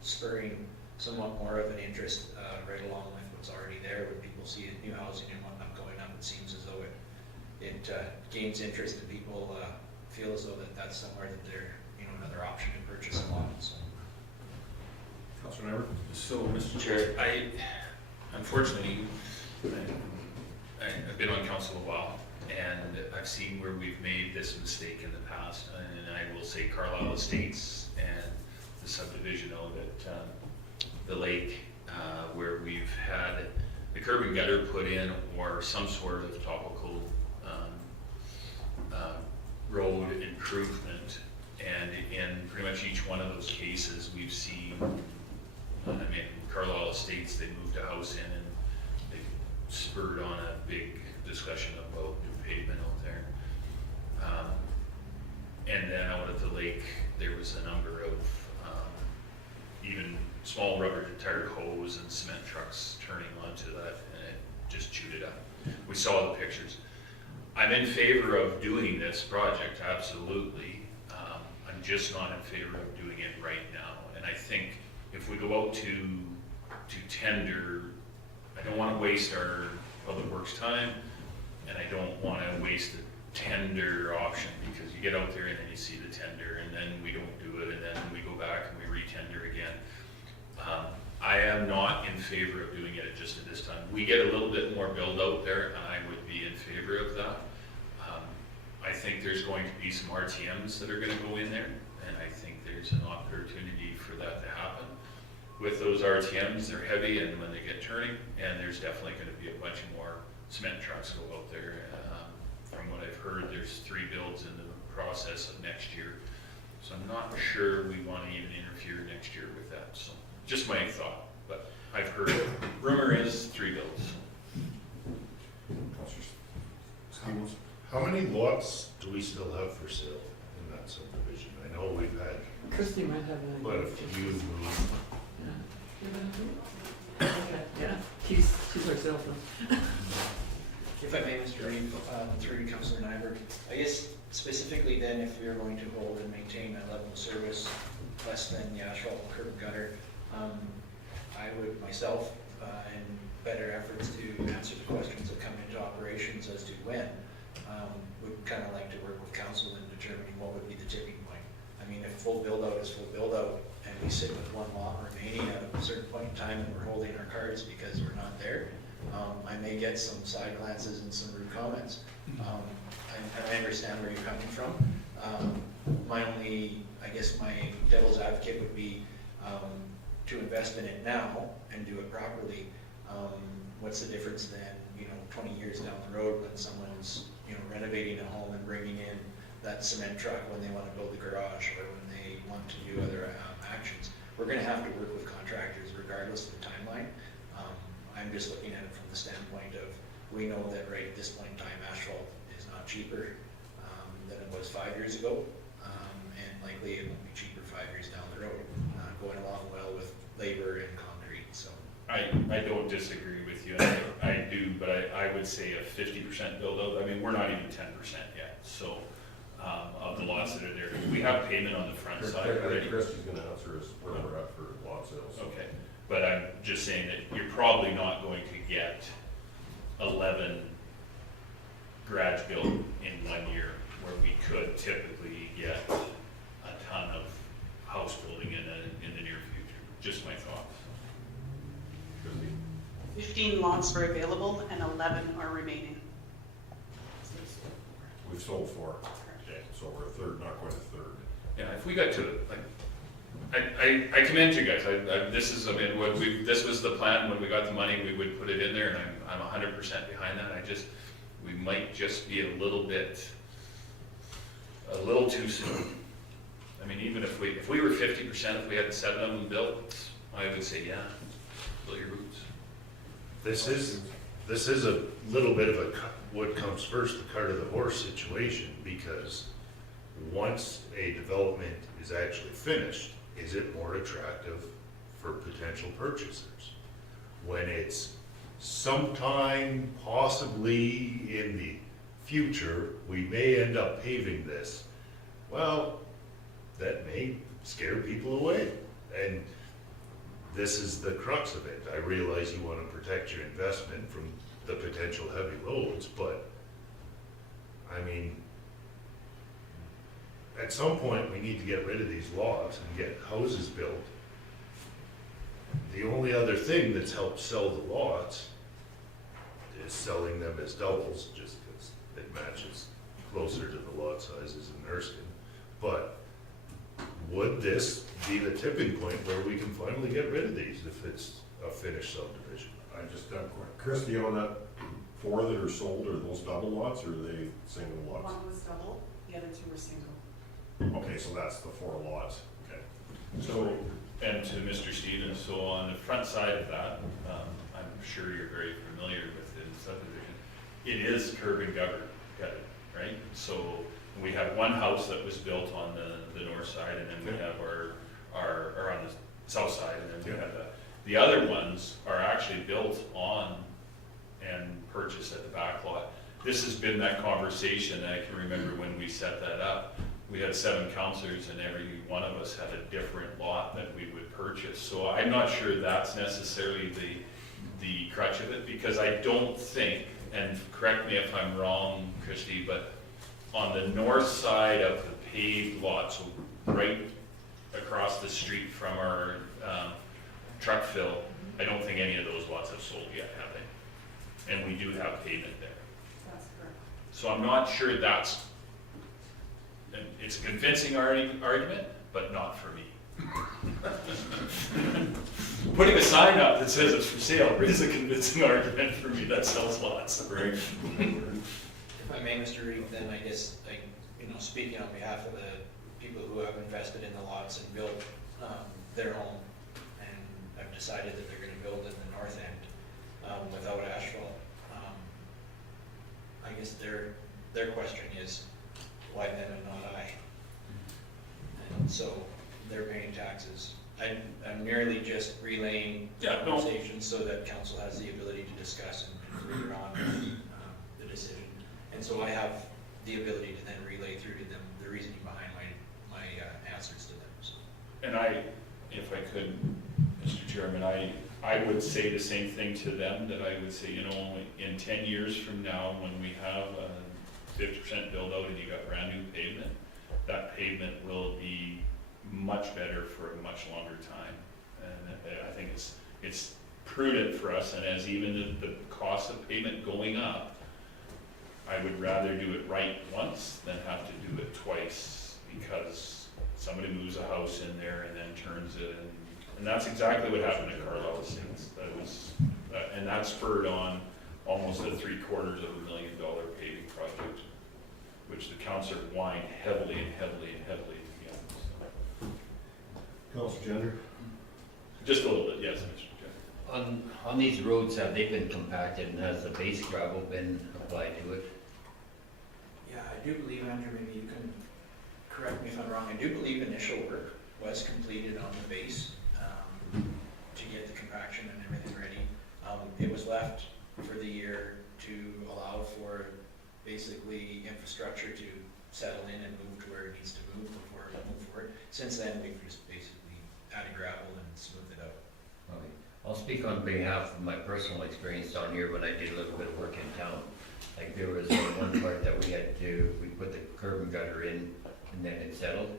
spurring somewhat more of an interest right along with what's already there. When people see new housing and whatnot going up, it seems as though it gains interest, and people feel as though that's somewhere that they're, another option to purchase a lot. So. Councilor Nyberg? So, Mr. Chair, unfortunately, I've been on council a while, and I've seen where we've made this mistake in the past, and I will say Carlisle Estates and the subdivision out at the lake, where we've had the curb and gutter put in, or some sort of topical road improvement, and in pretty much each one of those cases, we've seen, Carlisle Estates, they moved a house in and they spurred on a big discussion about new pavement out there. And then out at the lake, there was a number of even small rubber tired hose and cement trucks turning onto that, and it just chewed it up. We saw the pictures. I'm in favor of doing this project, absolutely. I'm just not in favor of doing it right now. And I think if we go out to tender, I don't want to waste our public works time, and I don't want to waste the tender option, because you get out there and then you see the tender, and then we don't do it, and then we go back and we re-tender again. I am not in favor of doing it just at this time. We get a little bit more build out there, and I would be in favor of that. I think there's going to be some RTMs that are going to go in there, and I think there's an opportunity for that to happen. With those RTMs, they're heavy, and when they get turning, and there's definitely going to be a bunch more cement trucks go out there. From what I've heard, there's 3 builds in the process of next year, so I'm not sure we want to even interfere next year with that. So just my thought, but I've heard, rumor is 3 builds. Stevens? How many lots do we still have for sale in that subdivision? I know we've had Christie might have an quite a idea. few move. Yeah. Okay, yeah, she's our salesman. If I may, Mr. Reed, through Councilor Nyberg, I guess specifically then, if we are going to hold and maintain that level of service less than the asphalt and curb and gutter, I would myself, in better efforts to answer the questions that come into operations as to when, would kind of like to work with council in determining what would be the tipping point. I mean, if full build out is full build out, and we sit with one lot remaining at a certain point in time, and we're holding our cards because we're not there, I may get some side glances and some rude comments. I understand where you're coming from. My only, I guess my devil's advocate would be to invest in it now and do it properly. What's the difference then, 20 years down the road when someone's, you know, renovating a home and bringing in that cement truck when they want to build the garage or when they want to do other actions. We're going to have to work with contractors regardless of the timeline. I'm just looking at it from the standpoint of, we know that right at this point in time, asphalt is not cheaper than it was 5 years ago, and likely it won't be cheaper 5 years down the road, going along well with labor and concrete, so. I don't disagree with you, I do, but I would say a 50% build out, I mean, we're not even 10% yet, so, of the lots that are there. We have payment on the front side already. Christie's gonna answer us where we're at for lot sales. Okay, but I'm just saying that you're probably not going to get 11 garage built in 1 year, where we could typically get a ton of house building in the near future. Just my thoughts. 15 lots were available and 11 are remaining. We've sold 4, okay, so we're a third, not quite a third. Yeah, if we got to, like, I commend you guys. This is, I mean, this was the plan. When we got the money, we would put it in there, and I'm 100% behind that. We might just be a little too soon. I mean, even if we were 50%, if we had 7 of them built, I would say, yeah, build your roots. This is a little bit of a what comes first, the cart or the horse situation, because once a development is actually finished, is it more attractive for potential purchasers? When it's sometime possibly in the future, we may end up paving this, well, that may scare people away. And this is the crux of it. I realize you want to protect your investment from the potential heavy loads, but I mean, at some point we need to get rid of these lots and get houses built. The only other thing that's helped sell the lots is selling them as doubles, just because it matches closer to the lot sizes in Erskine. But would this be the tipping point where we can finally get rid of these if it's a finished subdivision? I just have a question. Christie, on that 4 that are sold, are those double lots or are they single lots? One was double, the other 2 were single. Okay, so that's the 4 lots, okay. So, and to Mr. Stevens, so on the front side of that, I'm sure you're very familiar with the subdivision. It is curb and gutter, right? So we have one house that was built on the north side, and then we have our on the south side, and then we have the other ones are actually built on and purchased at the back lot. This has been that conversation, and I can remember when we set that up, we had 7 counselors and every one of us had a different lot that we would purchase. So I'm not sure that's necessarily the crutch of it, because I don't think, and correct me if I'm wrong, Christy, but on the north side of the paved lot, so right across the street from our truck fill, I don't think any of those lots have sold yet, have they? And we do have pavement there. That's correct. So I'm not sure that's, and it's a convincing argument, but not for me. Putting a sign up that says it's for sale is a convincing argument for me that sells lots, right? If I may, Mr. Reed, then I guess, like, you know, speaking on behalf of the people who have invested in the lots and built their home, and have decided that they're gonna build in the north end without asphalt, I guess their question is, why them and not I? And so they're paying taxes. I'm merely just relaying conversations so that council has the ability to discuss and figure on the decision. And so I have the ability to then relay through to them the reasoning behind my answers to them. So. And if I could, Mr. Chairman, I would say the same thing to them, that I would say, you know, in 10 years from now, when we have 50% build out and you got brand new pavement, that pavement will be much better for a much longer time. And I think it's prudent for us, and as even the cost of pavement going up, I would rather do it right once than have to do it twice, because somebody moves a house in there and then turns it, and that's exactly what happened at Carlisle Estates. That was, and that spurred on almost a $750,000 paving project, which the council whined heavily against. Councilor Gender? Just a little bit, yes, Mr. Chairman. On these roads, have they been compacted and has the base gravel been applied to it? Yeah, I do believe, Andrew, maybe you can correct me if I'm wrong, I do believe initial work was completed on the base to get the compaction and everything ready. It was left for the year to allow for basically infrastructure to settle in and move to where it needs to move before it move forward. Since then, we've just basically added gravel and smoothed it out. Okay. I'll speak on behalf of my personal experience down here when I did a little bit of work in town. Like there was one part that we put the curb and gutter in and then it settled.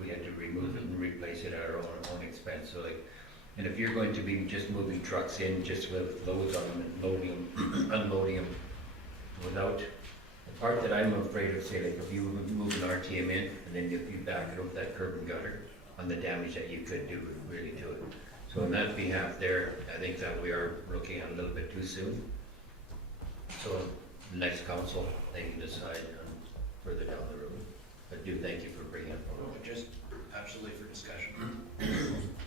We had to remove it and replace it at our own expense. So like, and if you're going to be just moving trucks in just with loads on them and loading them, unloading them without, the part that I'm afraid of, say like if you move an RTM in and then if you back it over that curb and gutter on the damage that you could do really to it. So on that behalf there, I think that we are looking at a little bit too soon. So the next council, they can decide on further down the road. But do thank you for bringing it forward. But just absolutely for discussion.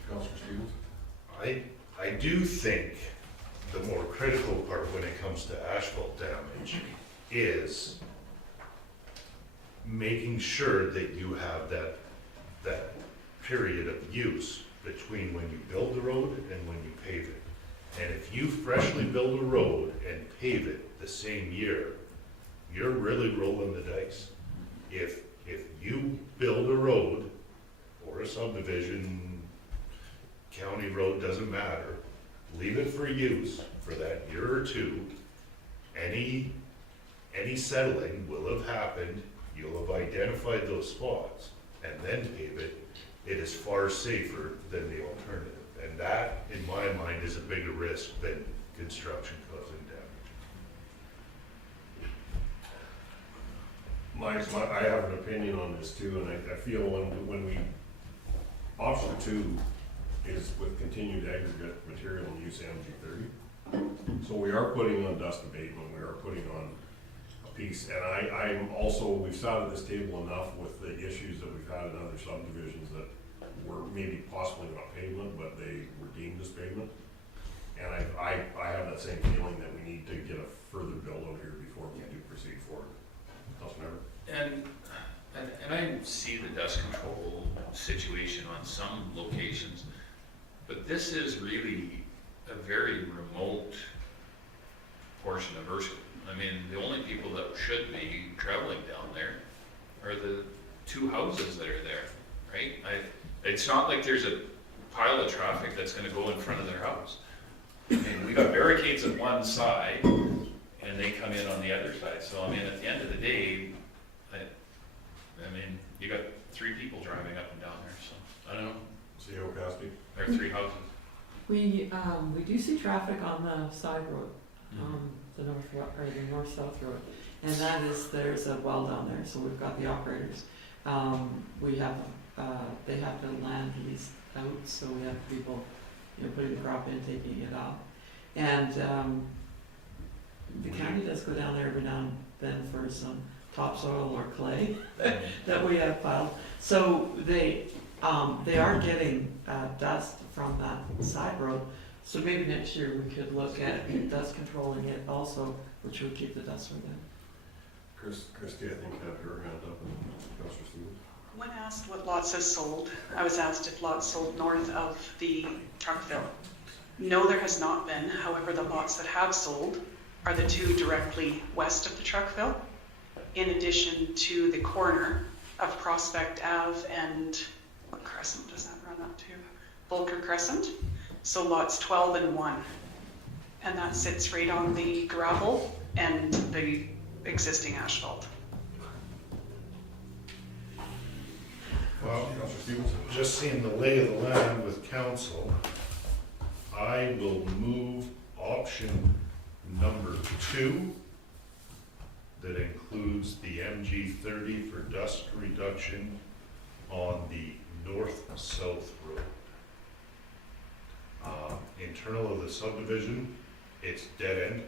Councilor Stevens? I do think the more critical part when it comes to asphalt damage is making sure that you have that period of use between when you build the road and when you pave it. And if you freshly build a road and pave it the same year, you're really rolling the dice. If you build a road or a subdivision, county road, doesn't matter, leave it for use for that year or two, any settling will have happened, you'll have identified those spots, and then pave it. It is far safer than the alternative. And that, in my mind, is a bigger risk than construction causing damage. I have an opinion on this too, and I feel when we, option 2 is with continued aggregate material use MG30. So we are putting on dust abatement, we are putting on a piece, and I'm also, we've sat at this table enough with the issues that we've had in other subdivisions that were maybe possibly not pavement, but they were deemed as pavement. And I have that same feeling that we need to get a further build out here before we do proceed forward. Councilmember? And I see the dust control situation on some locations, but this is really a very remote portion of Ursula. I mean, the only people that should be traveling down there are the 2 houses that are there, right? It's not like there's a pile of traffic that's gonna go in front of their house. I mean, we got barricades at one side and they come in on the other side. So I mean, at the end of the day, I mean, you got 3 people driving up and down there, so I don't know. CEO Caspi? There are 3 houses. We do see traffic on the side road, the north or the north-south road, and that is, there's a well down there, so we've got the operators. We have, they have the land leased out, so we have people, putting the crop in, taking it out. And the county does go down there every now and then for some topsoil or clay that we have piled. So they are getting dust from that side road. So maybe next year we could look at dust controlling it also, which would keep the dust from them. Christie, I think, had her hand up, and Councilor Stevens. When asked what lots has sold, I was asked if lots sold north of the Truckville. No, there has not been. However, the lots that have sold are the 2 directly west of the Truckville, in addition to the corner of Prospect Ave and what crescent does that run up to? Volker Crescent. So lots 12 and 1. And that sits right on the gravel and the existing asphalt. Well, just seeing the lay of the land with council, I will move option number 2 that includes the MG30 for dust reduction on the north-south road. Internal of the subdivision, it's dead end,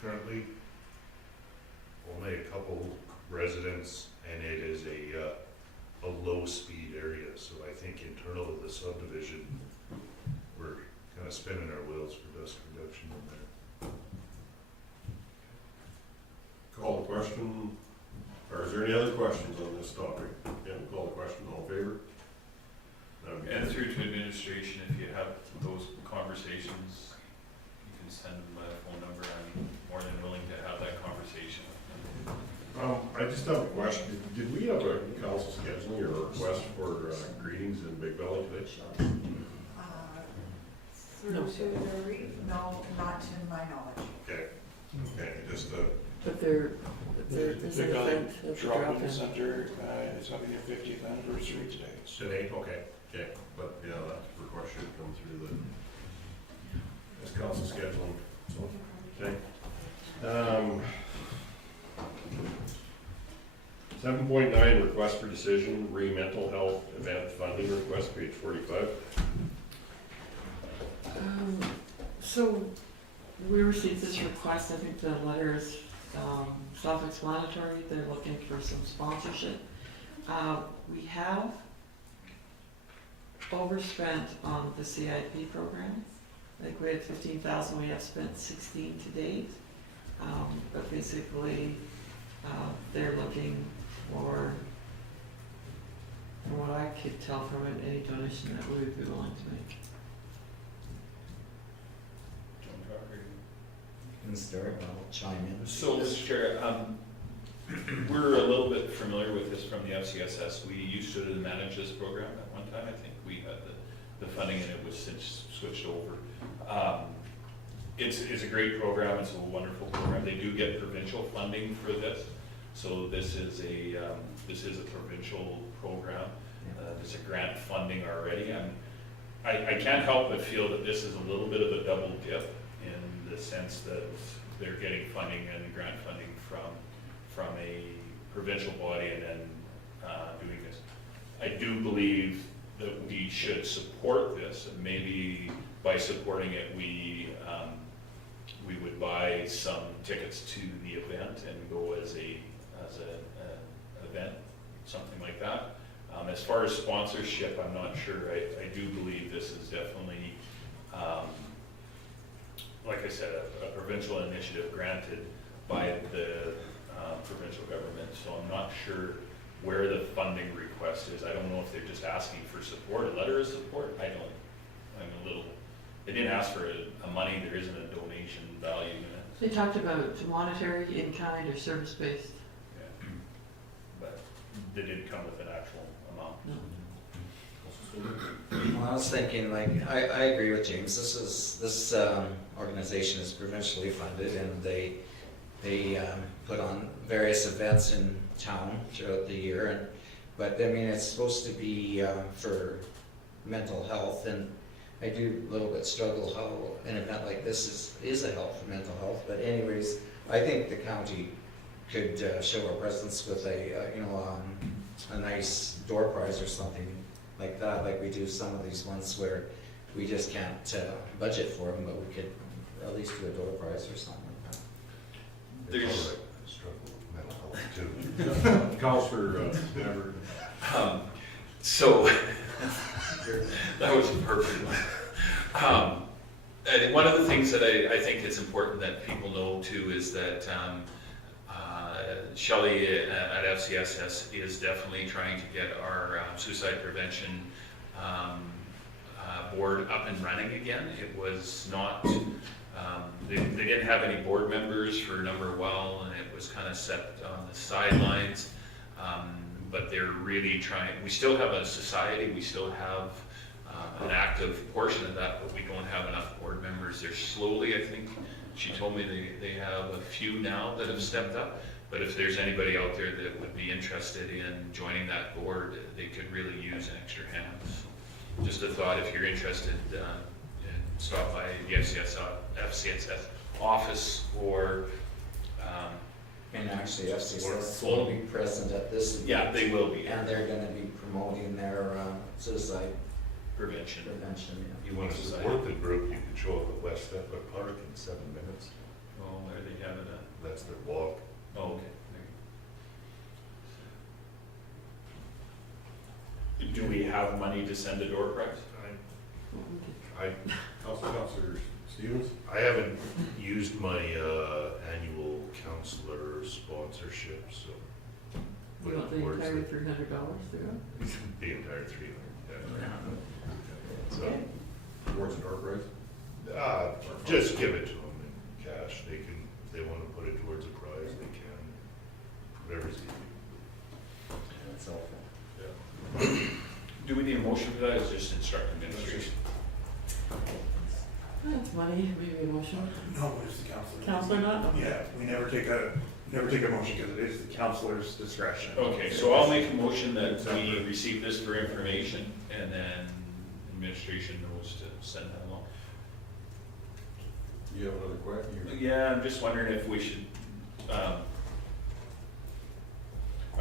currently. Only a couple residents, and it is a low-speed area, so I think internal to the subdivision, we're kind of spinning our wheels for dust reduction in there. Call the question, or is there any other questions on this topic? Yeah, call the question, all in favor? And through to administration, if you have those conversations, you can send them my phone number. I'm more than willing to have that conversation. I just have a question. Did we have a council scheduling or a request for greetings in Big Valley today? No. No, not to my knowledge. Okay, okay, just, But there is an Big Valley event at the Drop-in drop-in. Center, it's gonna be their 50th anniversary today. So today, okay, okay, but yeah, that request should come through the, as council scheduling, so, okay. 7.9, request for decision, re-mental health event funding request, page 45. So we received this request, I think the letter is self-explanatory, they're looking for some sponsorship. We have overspent on the CIP program. I think we had 15,000, we have spent 16 to date. But basically, they're looking for, from what I could tell from it, any donation that we would be willing to make. And start, I'll chime in. So, Mr. Chair, we're a little bit familiar with this from the FCSS. We used to manage this program at one time. I think we had the funding and it was since switched over. It's a great program. It's a wonderful program. They do get provincial funding for this. So this is a provincial program. There's a grant funding already. I can't help but feel that this is a little bit of a double dip in the sense that they're getting funding and grant funding from a provincial body and then doing this. I do believe that we should support this, and maybe by supporting it, we would buy some tickets to the event and go as an event, something like that. As far as sponsorship, I'm not sure. I do believe this is definitely, like I said, a provincial initiative granted by the provincial government. So I'm not sure where the funding request is. I don't know if they're just asking for support, a letter of support. I'm a little, they didn't ask for a money, there isn't a donation value in it. They talked about monetary, in-kind, or service-based. Yeah. But they didn't come with an actual amount. Well, I was thinking, like, I agree with James. This organization is provincially funded, and they put on various events in town throughout the year. But I mean, it's supposed to be for mental health, and I do a little bit struggle how an event like this is a help for mental health. But anyways, I think the county could show our presence with a nice door prize or something like that, like we do some of these ones where we just can't budget for them, but we could at least do a door prize or something like that. There's Struggle with mental health too. Councillor Never. So that was perfect. And one of the things that I think it's important that people know too is that Shelley at FCSS is definitely trying to get our suicide prevention board up and running again. It was not, they didn't have any board members for a number of while, and it was kind of set on the sidelines. But they're really trying, we still have a society, we still have an active portion of that, but we don't have enough board members. They're slowly, I think, she told me they have a few now that have stepped up. But if there's anybody out there that would be interested in joining that board, they could really use an extra hand. So just a thought, if you're interested, stop by the FCSS office or And actually, FCSS will be present at this event. yeah, they will be. And they're gonna be promoting their suicide Prevention. prevention. You want to support the group, you can show up at West Stettler Park in 7 minutes. Oh, where they have it at? That's their walk. Oh, okay. Do we have money to send a door prize? Councilor Stevens? I haven't used my annual counselor sponsorship, so. You want the Towards entire the- $300 to go? The entire 300, yeah. So, Towards the door prize? just give it to them in cash. They can, if they wanna put it towards a prize, they can. Whatever's easy. That's helpful. Yeah. Do we need a motion for that, or is it just instruct administration? That's money, maybe a motion. No, it's the counselor. Counselor not? Yeah, we never take a motion because it is the counselor's discretion. Okay, so I'll make a motion that we receive this for information, and then administration knows to send that along. You have another question? Yeah, I'm just wondering if we should, I'm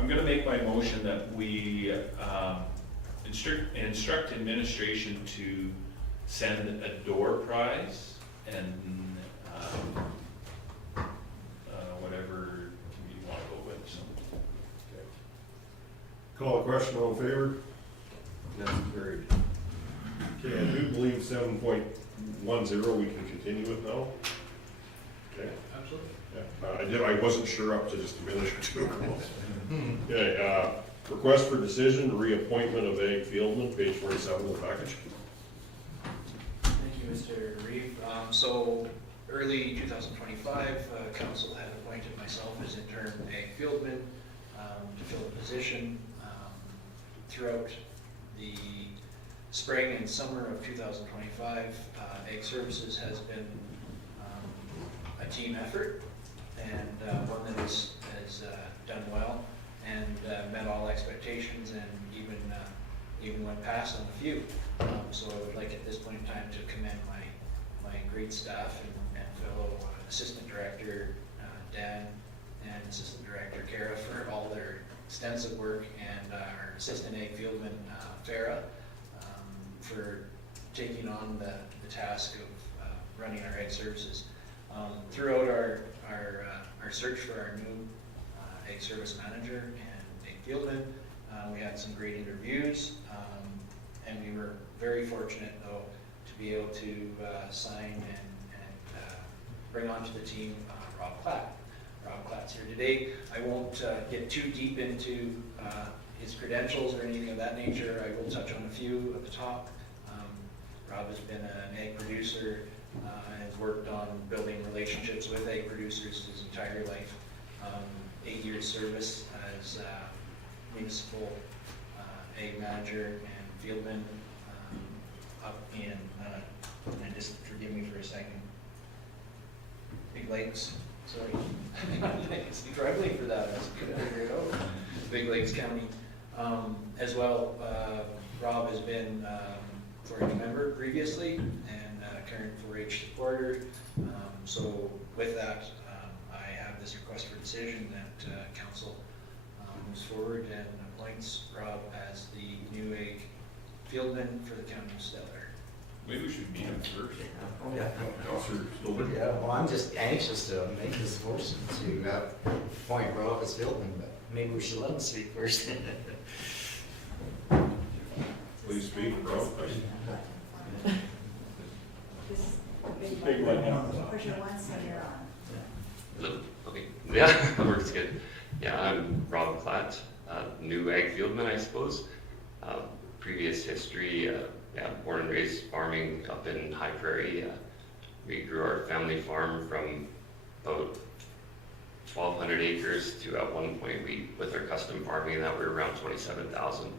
gonna make my motion that we, instruct administration to send a door prize and, whatever you wanna go with, so. Call a question, all in favor? That's carried. Okay, I do believe 7.10 we can continue with now. Okay. Absolutely. Yeah, I wasn't sure up to just a minute or two ago. Okay, request for decision, reappointment of Ag Fieldman, page 47 of the package. Thank you, Mr. Reeve. So early 2025, council had appointed myself as interim ag fieldman to fill the position. Throughout the spring and summer of 2025, Ag Services has been a team effort and one that has done well and met all expectations and even went past on a few. So I would like at this point in time to commend my great staff and fellow Assistant Director Dan and Assistant Director Kara for all their extensive work, and our Assistant Ag Fieldman Farah for taking on the task of running our Ag Services. Throughout our search for our new Ag Service Manager and Ag Fieldman, we had some great interviews, and we were very fortunate though to be able to sign and bring onto the team Rob Klatt. Rob Klatt's here today. I won't get too deep into his credentials or anything of that nature. I will touch on a few at the top. Rob has been an egg producer and has worked on building relationships with egg producers his entire life. 8 years service as municipal egg manager and fieldman up in, and just forgive me for a second, Big Lakes, sorry. It's struggling for that, I was gonna figure it out. Big Lakes County. As well, Rob has been 4-H member previously and current 4-H supporter. So with that, I have this request for decision that council moves forward and appoints Rob as the new egg fieldman for the county of Stettler. Maybe we should meet him first. Oh, yeah. Councilor Stillman? Yeah, well, I'm just anxious to make this motion to appoint Rob as Fieldman, but maybe we should let him speak first. Please speak, Rob. Big one. Push it once and you're on. Hello. Okay. Yeah, that works good. Yeah, I'm Rob Klatt, new ag fieldman, I suppose. Previous history, born and raised farming up in High Prairie. We grew our family farm from about 1,200 acres to at one point with our custom farming that we were around 27,000.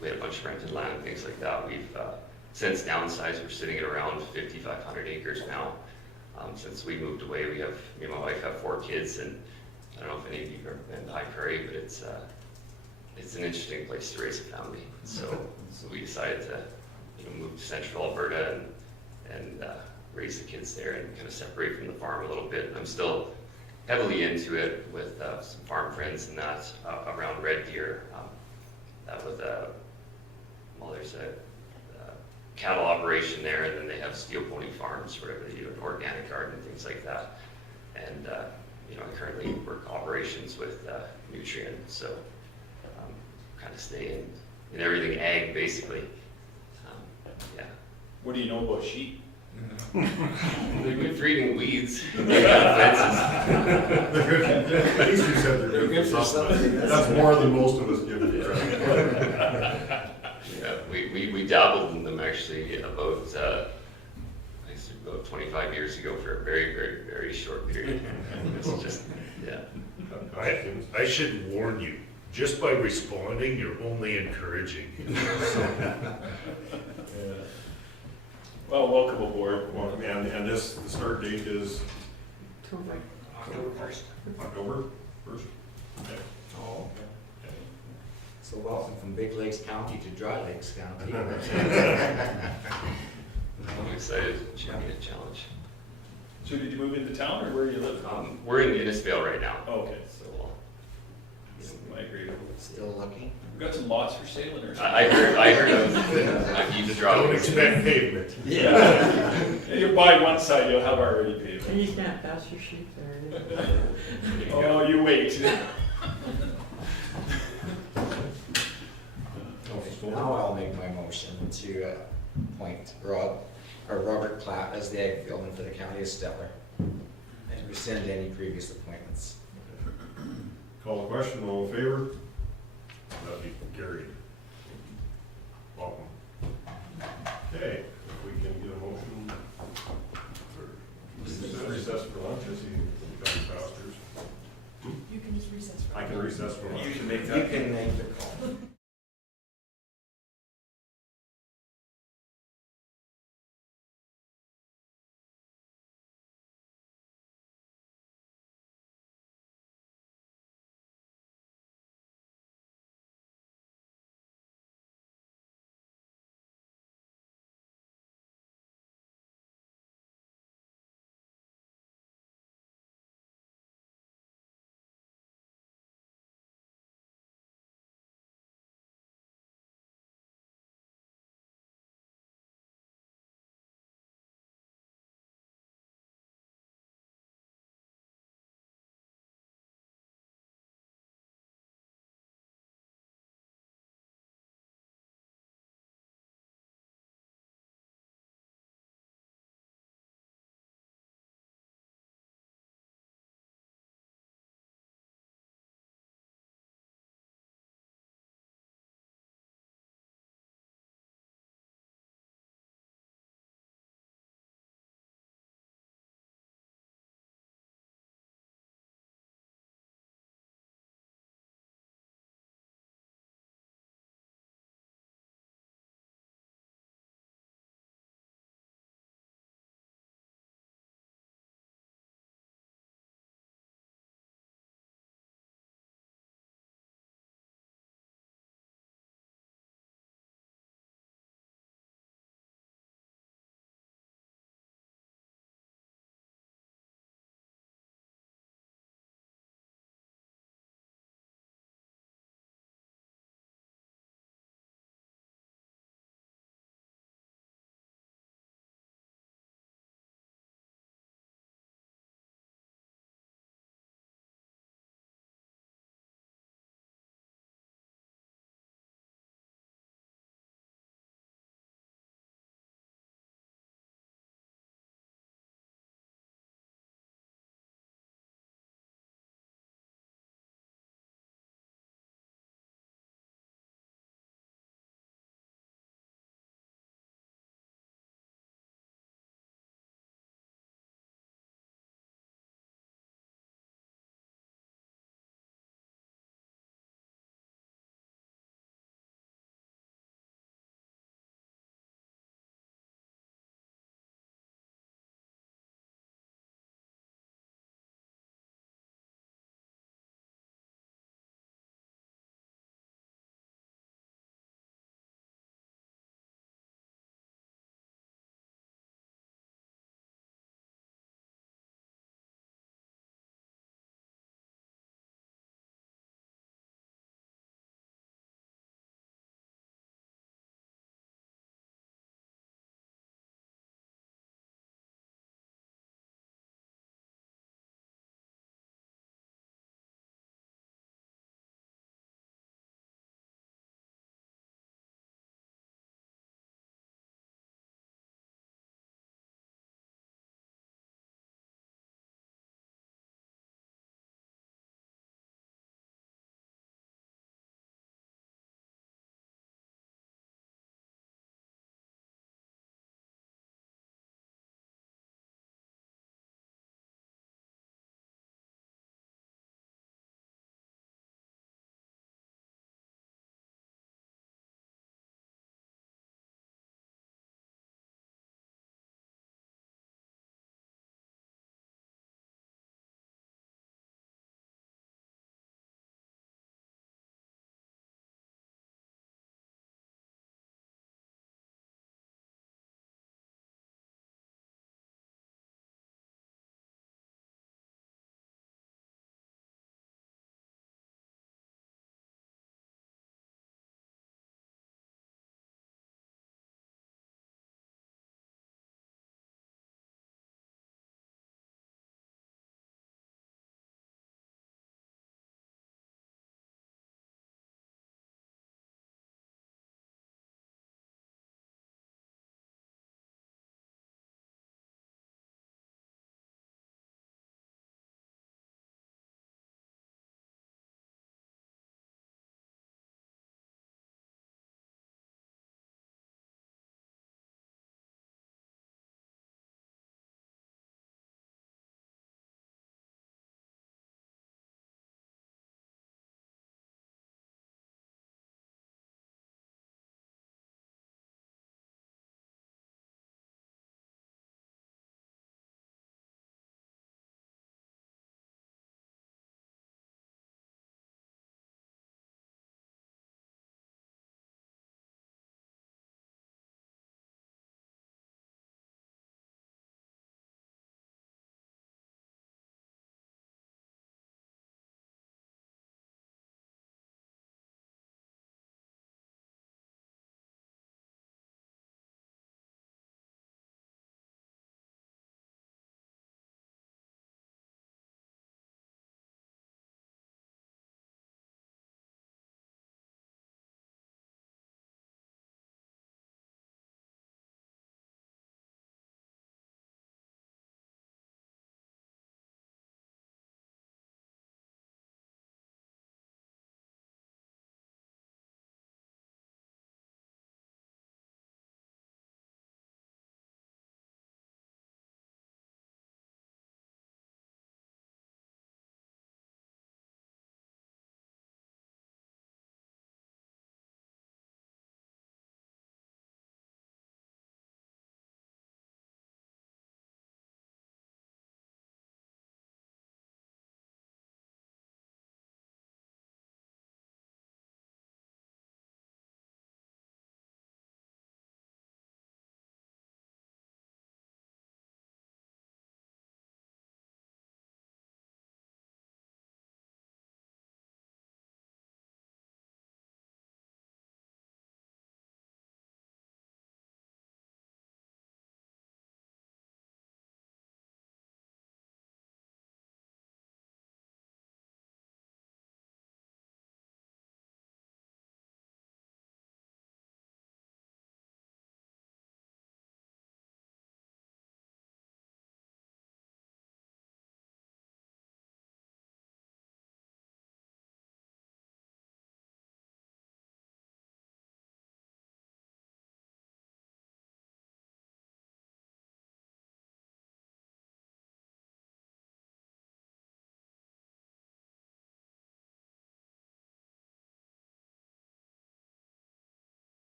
We had a bunch of rented land and things like that. We've since downsized. We're sitting at around 5,500 acres now. Since we moved away, me and my wife have 4 kids, and I don't know if any of you have ever been to High Prairie, but it's an interesting place to raise a family. So we decided to move to central Alberta and raise the kids there and kind of separate from the farm a little bit. I'm still heavily into it with some farm friends and that around red deer. That was there's a cattle operation there, and then they have Steel Pony Farms where they do an organic garden and things like that. And, you know, I currently work operations with Nutrien, so kind of stay in everything ag, basically. Yeah. What do you know about sheep? They're good for eating weeds. They got fences. At least you said they're good for something. That's more than most of us give it credit. Yeah, we dabbled in them actually about, I guess about 25 years ago for a very, very, very short period. It's just, yeah. I should warn you, just by responding, you're only encouraging. Well, welcome aboard. Well, and this, the start date is October 1st. October 1st? Okay. Oh, okay. So welcome from Big Lakes County to Dry Lakes County. I'm excited. It should be a challenge. So did you move into town or where do you live? We're in Innisfail right now. Oh, okay. So I agree. Still looking? We've got some lots for sale in our. I heard of I need to draw. Don't expect pavement. Yeah. You buy one side, you'll have already paved. Can you stand past your sheep there? Oh, you wait. Now I'll make my motion to appoint Robert Platt as the ag fieldman for the county of Stettler and rescind any previous appointments. Call the question, all in favor? That'd be carried. Welcome. Okay, if we can get a motion for recess for lunch, I see you guys pastors. You can just recess. I can recess for lunch. You can make You that. can make the call.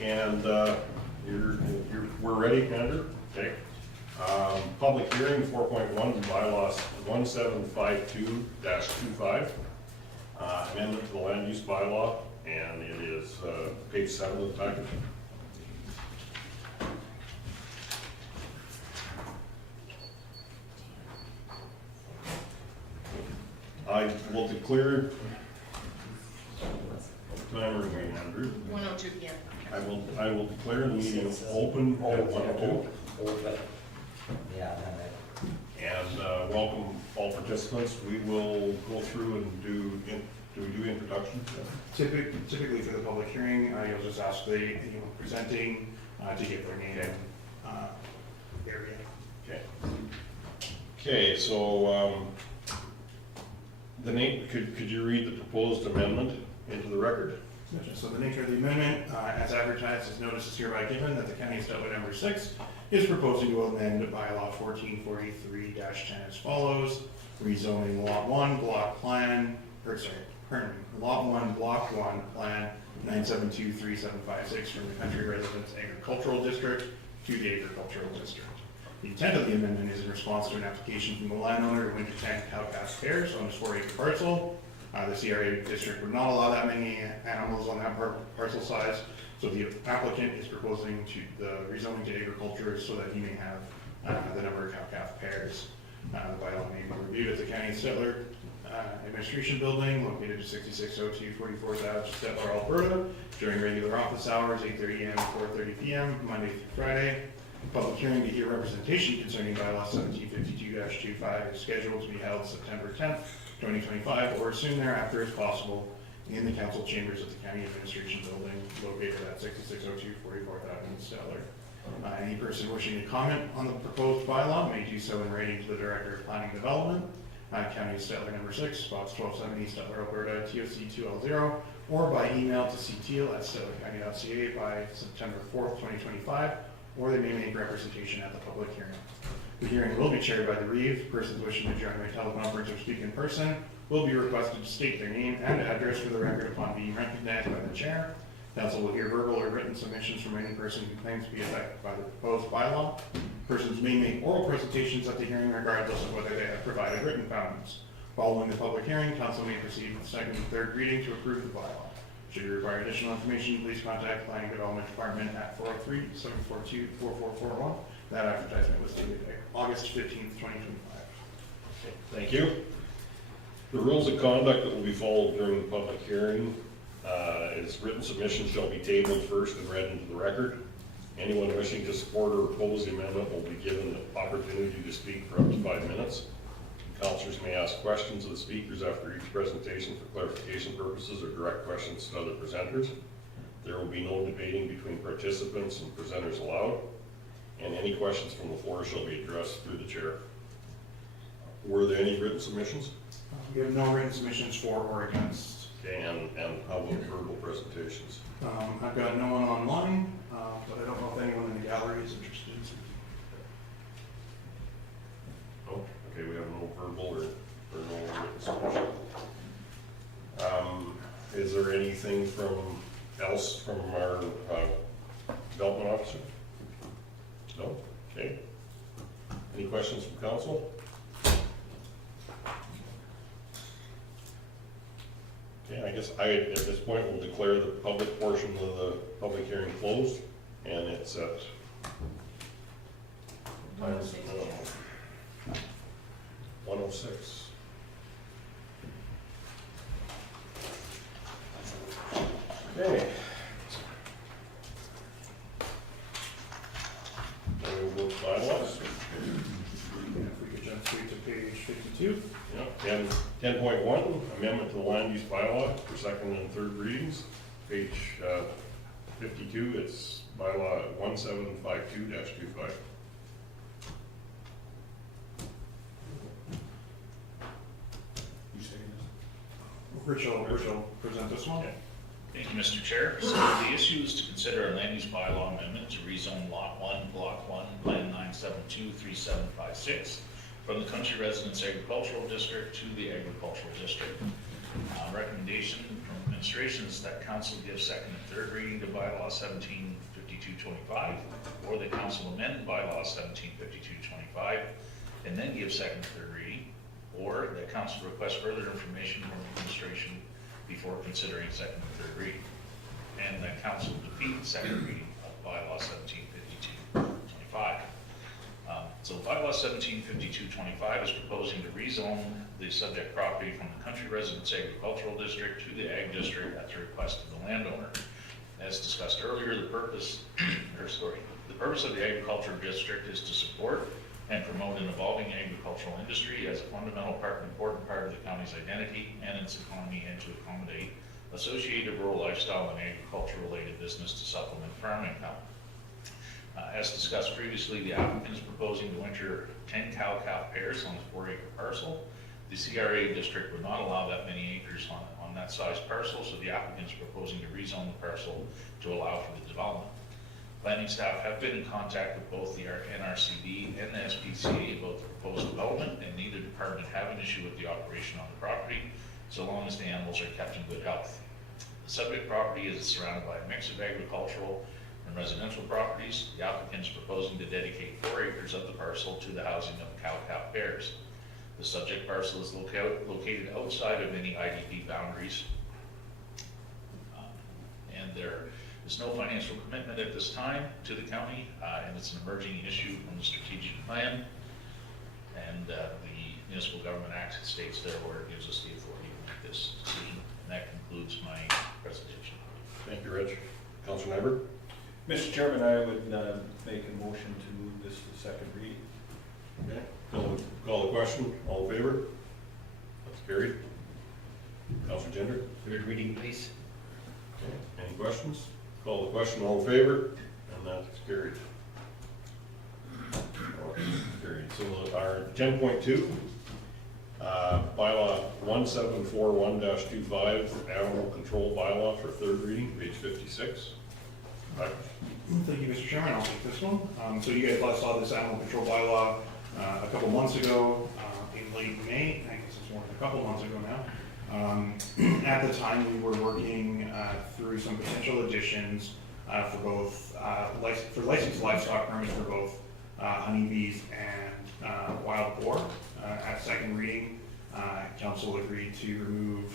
And we're ready, Andrew? Okay. Public hearing 4.1 bylaws 1752-25. Amendment to the land use bylaw, and it is page 7 of the package. I will declare, what time are we, Andrew? 1:02 p.m. I will declare the meeting open at 1:02. Yeah. And welcome all participants. We will go through and do we do introductions? Typically for the public hearing, you'll just ask the presenting to give their name and area. Okay. Okay, so the name, could you read the proposed amendment into the record? So the nature of the amendment, as advertised, as notice is hereby given that the County of Stettler number 6 is proposing to amend bylaw 1443-10 as follows, rezoning lot 1 block plan, lot 1 block 1 plan 9723756 from the country residence agricultural district to the agricultural district. The intent of the amendment is in response to an application from the landowner to winter tank cow-calf pairs on his 4-acre parcel. The CRA district would not allow that many animals on that parcel size, so the applicant is proposing to the rezoning to agriculture so that he may have the number of cow-calf pairs. The bylaw may be reviewed at the County of Stettler Administration Building located at 6602 44th Ave, Stettler, Alberta, during regular office hours, 8:30 a.m. to 4:30 p.m., Monday through Friday. Public hearing to hear representation concerning bylaw 1752-25 is scheduled to be held September 10th, 2025, or as soon thereafter as possible in the council chambers of the County Administration Building located at 6602 44th Avenue, Stettler. Any person wishing to comment on the proposed bylaw may do so in writing to the Director of Planning Development, County of Stettler number 6, box 1270, Stettler, Alberta, TOC 2L0, or by email to cteal@stetlercounty.ca by September 4th, 2025, or they may make representation at the public hearing. The hearing will be chaired by the Reeve. Persons wishing to join by teleconference or speak in person will be requested to state their name and address for the record upon being recognized by the chair. Council will hear verbal or written submissions from any person who claims to be affected by the proposed bylaw. Persons may make oral presentations at the hearing regardless of whether they have provided written comments. Following the public hearing, council may proceed with second and third reading to approve the bylaw. Should you require additional information, please contact the Planning Development Department at 403-742-4441. That advertisement was dated August 15th, 2025. Okay, thank you. The rules of conduct that will be followed during the public hearing is written submissions shall be tabled first and read into the record. Anyone wishing to support or oppose the amendment will be given the opportunity to speak for up to 5 minutes. Councilors may ask questions of the speakers after each presentation for clarification purposes or direct questions to other presenters. There will be no debating between participants and presenters allowed, and any questions from the floor shall be addressed through the chair. Were there any written submissions? We have no written submissions for or against. Okay, and how about verbal presentations? I've got no one online, but I don't know if anyone in the gallery is interested. Oh, okay, we have no verbal or no written submission. Is there anything else from our development officer? No? Okay. Any questions from council? Okay, I guess at this point will declare the public portion of the public hearing closed, and it's at 1:06. Okay. Now we'll go to bylaws. If we could jump straight to page 52. Yeah, 10.1, amendment to the land use bylaw for second and third readings. Page 52, it's bylaw 1752-25. Rich will present this one. Thank you, Mr. Chair. So the issue is to consider a land use bylaw amendment to rezone lot 1, block 1, plan 9723756 from the country residence agricultural district to the agricultural district. Recommendation from administration is that council give second and third reading to bylaw 175225, or the council amend bylaw 175225, and then give second and third reading, or that council request further information from administration before considering second and third reading, and that council defeat second reading of bylaw 175225. So bylaw 175225 is proposing to rezone the subject property from the country residence agricultural district to the ag district at the request of the landowner. As discussed earlier, the purpose of the agricultural district is to support and promote an evolving agricultural industry as a fundamental important part of the county's identity and its economy, and to accommodate associated rural lifestyle and agriculture-related business to supplement farm income. As discussed previously, the applicant is proposing to winter 10 cow-calf pairs on the 4-acre parcel. The CRA district would not allow that many acres on that size parcel, so the applicant is proposing to rezone the parcel to allow for the development. Planning staff have been in contact with both the NRCD and the SPCA about the proposed development, and neither department have an issue with the operation on the property, so long as the animals are kept in good health. The subject property is surrounded by a mix of agricultural and residential properties. The applicant is proposing to dedicate 4 acres of the parcel to the housing of cow-calf pairs. The subject parcel is located outside of any IDP boundaries, and there is no financial commitment at this time to the county, and it's an emerging issue from the strategic plan, and the Municipal Government Act states there where it gives us the authority to make this decision. And that concludes my presentation. Thank you, Rich. Councilor Nyberg? Mr. Chairman, I would make a motion to move this to second reading. Okay. Call the question. All in favor? That's carried. Councilor Gender? Third reading, please. Okay. Any questions? Call the question. All in favor? And that's carried. Carried. So our 10.2, bylaw 1741-25, animal control bylaw for third reading, page 56. Thank you, Mr. Chairman. I'll take this one. So you guys last saw this animal control bylaw a couple months ago, in late May. I guess it's more than a couple months ago now. At the time, we were working through some potential additions for both for licensed livestock permits for both honeybees and wild boar. At second reading, council agreed to remove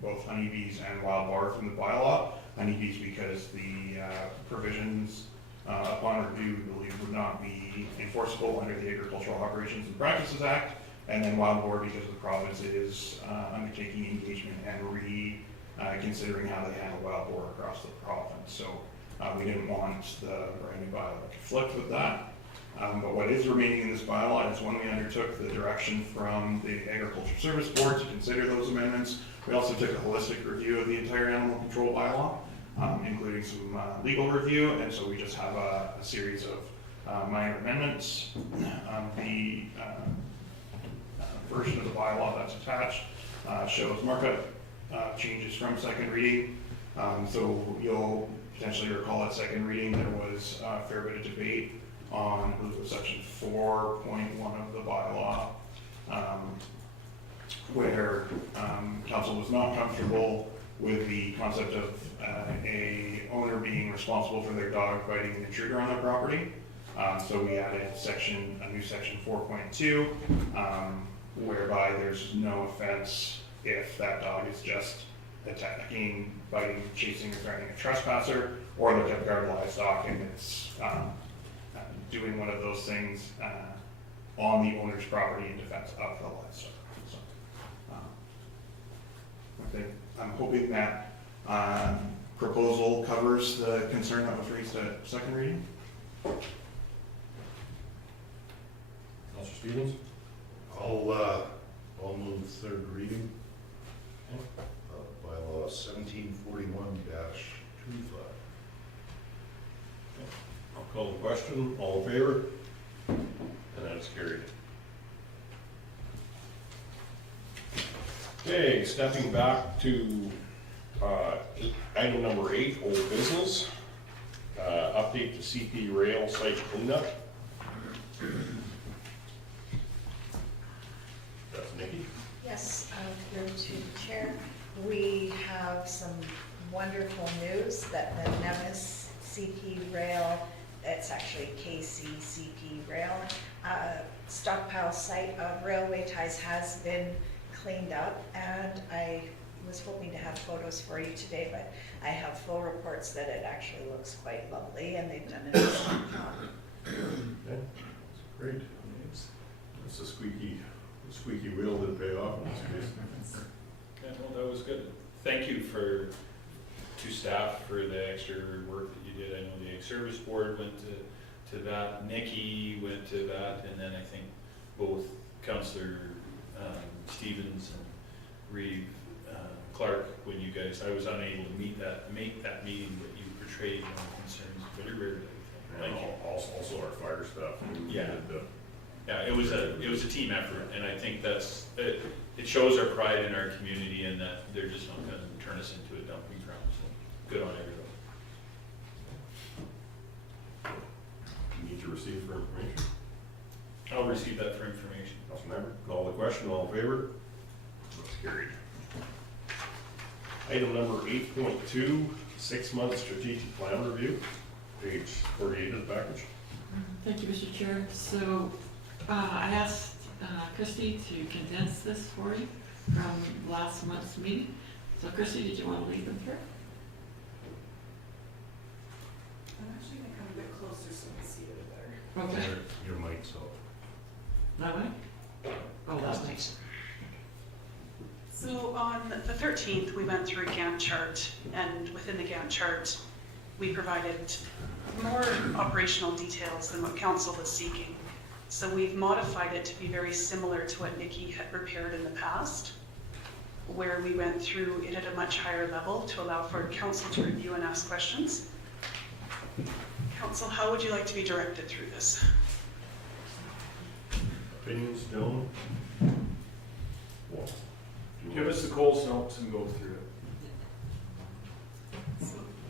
both honeybees and wild boar from the bylaw. Honeybees because the provisions upon review, we believe, would not be enforceable under the Agricultural Operations and Practices Act, and then wild boar because the province is undertaking engagement and considering how they handle wild boar across the province. So we didn't want the brand new bylaw to conflict with that. But what is remaining in this bylaw is when we undertook the direction from the Agriculture Service Board to consider those amendments. We also took a holistic review of the entire animal control bylaw, including some legal review, and so we just have a series of minor amendments. The version of the bylaw that's attached shows markup changes from second reading. So you'll potentially recall at second reading there was a fair bit of debate on section 4.1 of the bylaw, where council was not comfortable with the concept of a owner being responsible for their dog biting an intruder on their property. So we added a new section 4.2, whereby there's no offense if that dog is just attacking, biting, chasing, or threatening a trespasser, or they're kept guard livestock and it's doing one of those things on the owner's property in defense of the livestock. So, I'm hoping that proposal covers the concern that was raised at second reading. Councilor Stevens? I'll move third reading. Bylaw 1741-25. I'll call the question. All in favor? And that's carried. Okay, stepping back to item number 8, old business. Update to CP rail site cleanup. That's Nikki. Yes, through to the chair. We have have some wonderful news that the Nevis CP Rail, it's actually KCCP Rail, stockpile site of railway ties has been cleaned up, and I was hoping to have photos for you today, but I have full reports that it actually looks quite lovely, and they've done an excellent job. Okay, that's great. It's a squeaky wheel that pay off in this case. Yeah, well, that was good. Thank you to staff for the extra work that you did. I know the Ag Service Board went to that, Nikki went to that, and then I think both Councillor Stevens and Reeve, Clark, when you guys, I was unable to make that meeting, but you portrayed my concerns very rarely. And also our fire stuff. Yeah. Yeah, it was a team effort, and I think that's, it shows our pride in our community and that they're just not gonna turn us into a dumping ground, so good on everybody. You need to receive for information. I'll receive that for information. Councilmember, call the question, all in favor? That's carried. Item number 8.2, 6-month strategic plan review, page 48 of the package. Thank you, Mr. Chair. So I asked Christy to condense this for you from last month's meeting. So Christy, did you want to lead them through? I'm actually gonna come a bit closer so we see it better. Okay. Your mic's up. That way? Oh, that's nice. So on the 13th, we went through a Gantt chart, and within the Gantt chart, we provided more operational details than what council was seeking. So we've modified it to be very similar to what Nikki had prepared in the past, where we went through it at a much higher level to allow for council to review and ask questions. Council, how would you like to be directed through this? Opinions, Dylan? Well, Give us the Coles notes and go through it.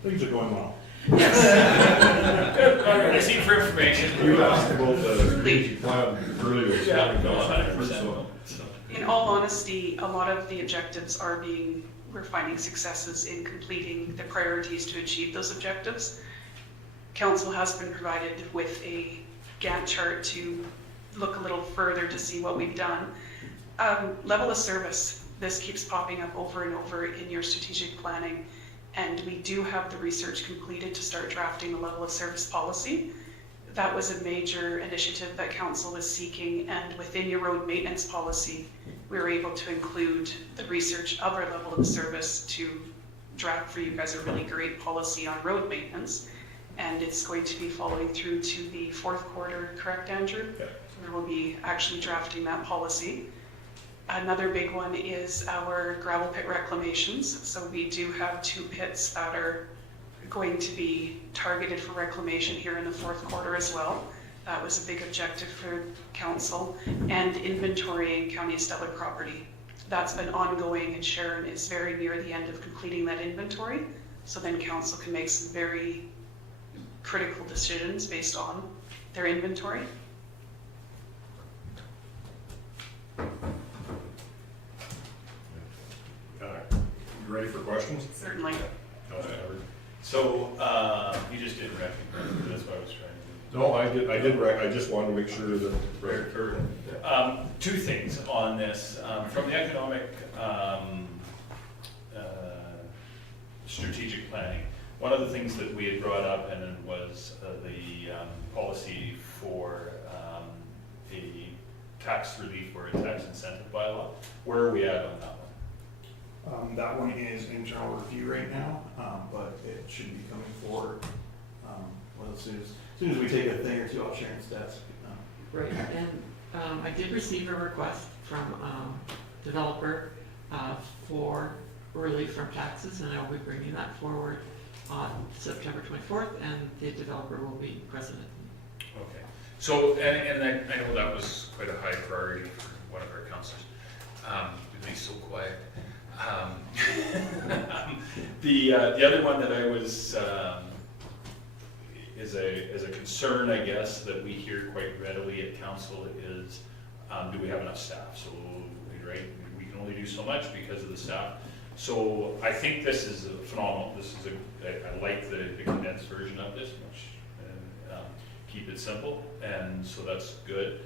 Things are going well. I see for information. You asked about the strategic plan earlier. In all honesty, a lot of the objectives we're finding successes in completing the priorities to achieve those objectives. Council has been provided with a Gantt chart to look a little further to see what we've done. Level of service, this keeps popping up over and over in your strategic planning, and we do have the research completed to start drafting the level of service policy. That was a major initiative that council was seeking, and within your road maintenance policy, we were able to include the research of our level of service to draft for you guys a really great policy on road maintenance. And it's going to be following through to the fourth quarter, correct, Andrew? Yeah. Where we'll be actually drafting that policy. Another big one is our gravel pit reclamations. So we do have 2 pits that are going to be targeted for reclamation here in the fourth quarter as well. That was a big objective for council. And inventorying County of Stettler property. That's been ongoing, and Sharon is very near the end of completing that inventory. So then council can make some very critical decisions based on their inventory. You ready for questions? Certainly. Councilmember? So, you just didn't recognize me, that's what I was trying to do. No, I just wanted to make sure that. 2 things on this. From the economic strategic planning, one of the things that we had brought up and was the policy for a tax relief or a tax incentive bylaw. Where are we at on that one? That one is internal review right now, but it should be coming forward. Well, as soon as we take a thing or two off Sharon's desk. Right, and I did receive a request from developer for relief from taxes, and I'll be bringing that forward on September 24th, and the developer will be present. Okay. So, and I know that was quite a high priority for one of our councillors. It'd be so quiet. The other one that I was is a concern, I guess, that we hear quite readily at council is, do we have enough staff? So, right, we can only do so much because of the staff. So I think this is a phenomenal, I like the condensed version of this, which, keep it simple, and so that's good.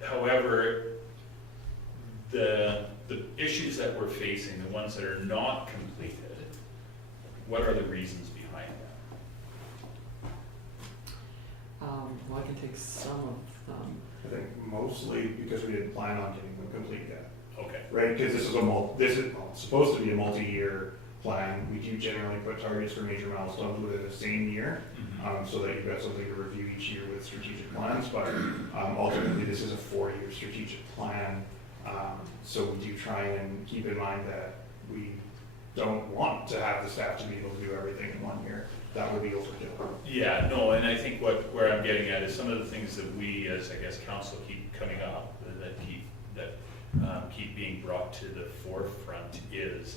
However, the issues that we're facing, the ones that are not completed, what are the reasons behind that? Well, I can take some of them. I think mostly because we didn't plan on getting them complete yet, Okay. right? Because this is supposed to be a multi-year plan. We do generally put targets for major milestones within the same year, so that you've got something to review each year with strategic plans, but ultimately this is a 4-year strategic plan. So we do try and keep in mind that we don't want to have the staff to be able to do everything in 1 year. That would be overkill. Yeah, no, and I think where I'm getting at is some of the things that we, as I guess, council keep coming up, that keep being brought to the forefront is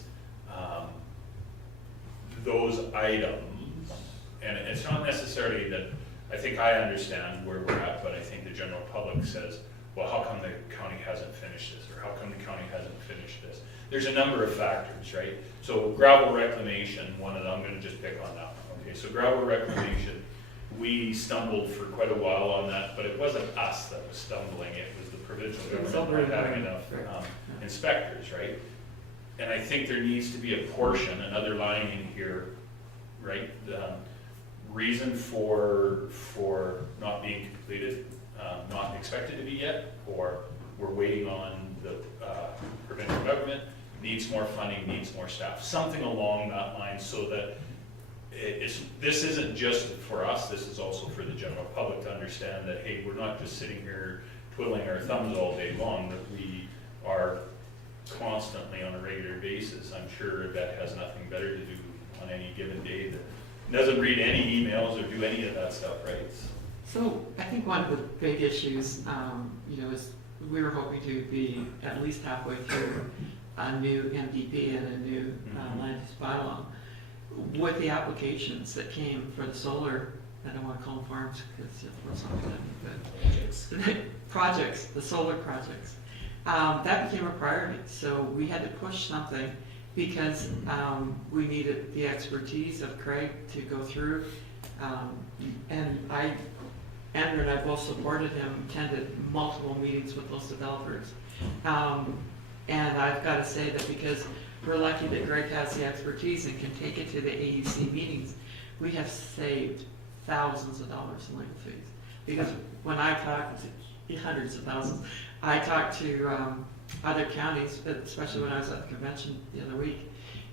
those items, and it's not necessarily that, I think I understand where we're at, but I think the general public says, well, how come the county hasn't finished this, or how come the county hasn't finished this? There's a number of factors, right? So gravel reclamation, one of them, I'm gonna just pick on that one, okay? So gravel reclamation, we stumbled for quite a while on that, but it wasn't us that was stumbling, it was the provincial government not having enough inspectors, right? And I think there needs to be a portion, another line in here, right? The reason for not being completed, not expected to be yet, or we're waiting on the provincial government, needs more funding, needs more staff, something along that line, so that this isn't just for us, this is also for the general public to understand that, hey, we're not just sitting here twiddling our thumbs all day long, that we are constantly on a regular basis. I'm sure that has nothing better to do on any given day that doesn't read any emails or do any of that stuff, right? So I think one of the big issues, is we were hoping to be at least halfway through a new MDP and a new land use bylaw. With the applications that came for the solar, I don't want to call them farms because it's something, but projects, the solar projects, that became a priority. So we had to push something because we needed the expertise of Craig to go through. And Andrew and I both supported him, attended multiple meetings with those developers. And I've got to say that because we're lucky that Greg has the expertise and can take it to the AUC meetings, we have saved thousands of dollars in legal fees. Because when I talked to hundreds of thousands, I talked to other counties, especially when I was at the convention the other week,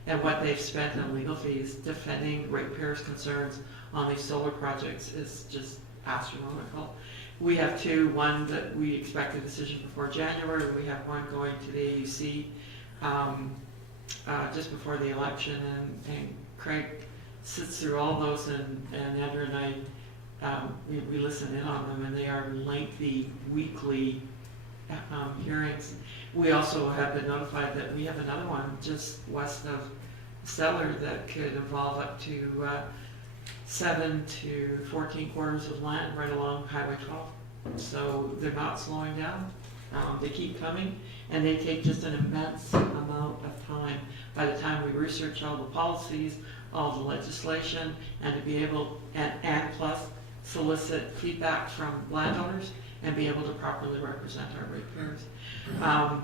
and what they've spent on legal fees defending ratepayers' concerns on these solar projects is just astronomical. We have two, one that we expect a decision before January, we have one going to the AUC just before the election, and Craig sits through all those, and Andrew and I, we listen in on them, and they are lengthy weekly hearings. We also have been notified that we have another one just west of Stettler that could involve up to 7 to 14 quarters of land right along Highway 12. So they're not slowing down. They keep coming, and they take just an immense amount of time. By the time we research all the policies, all the legislation, and to be able, and plus solicit feedback from landowners and be able to properly represent our ratepayers. Of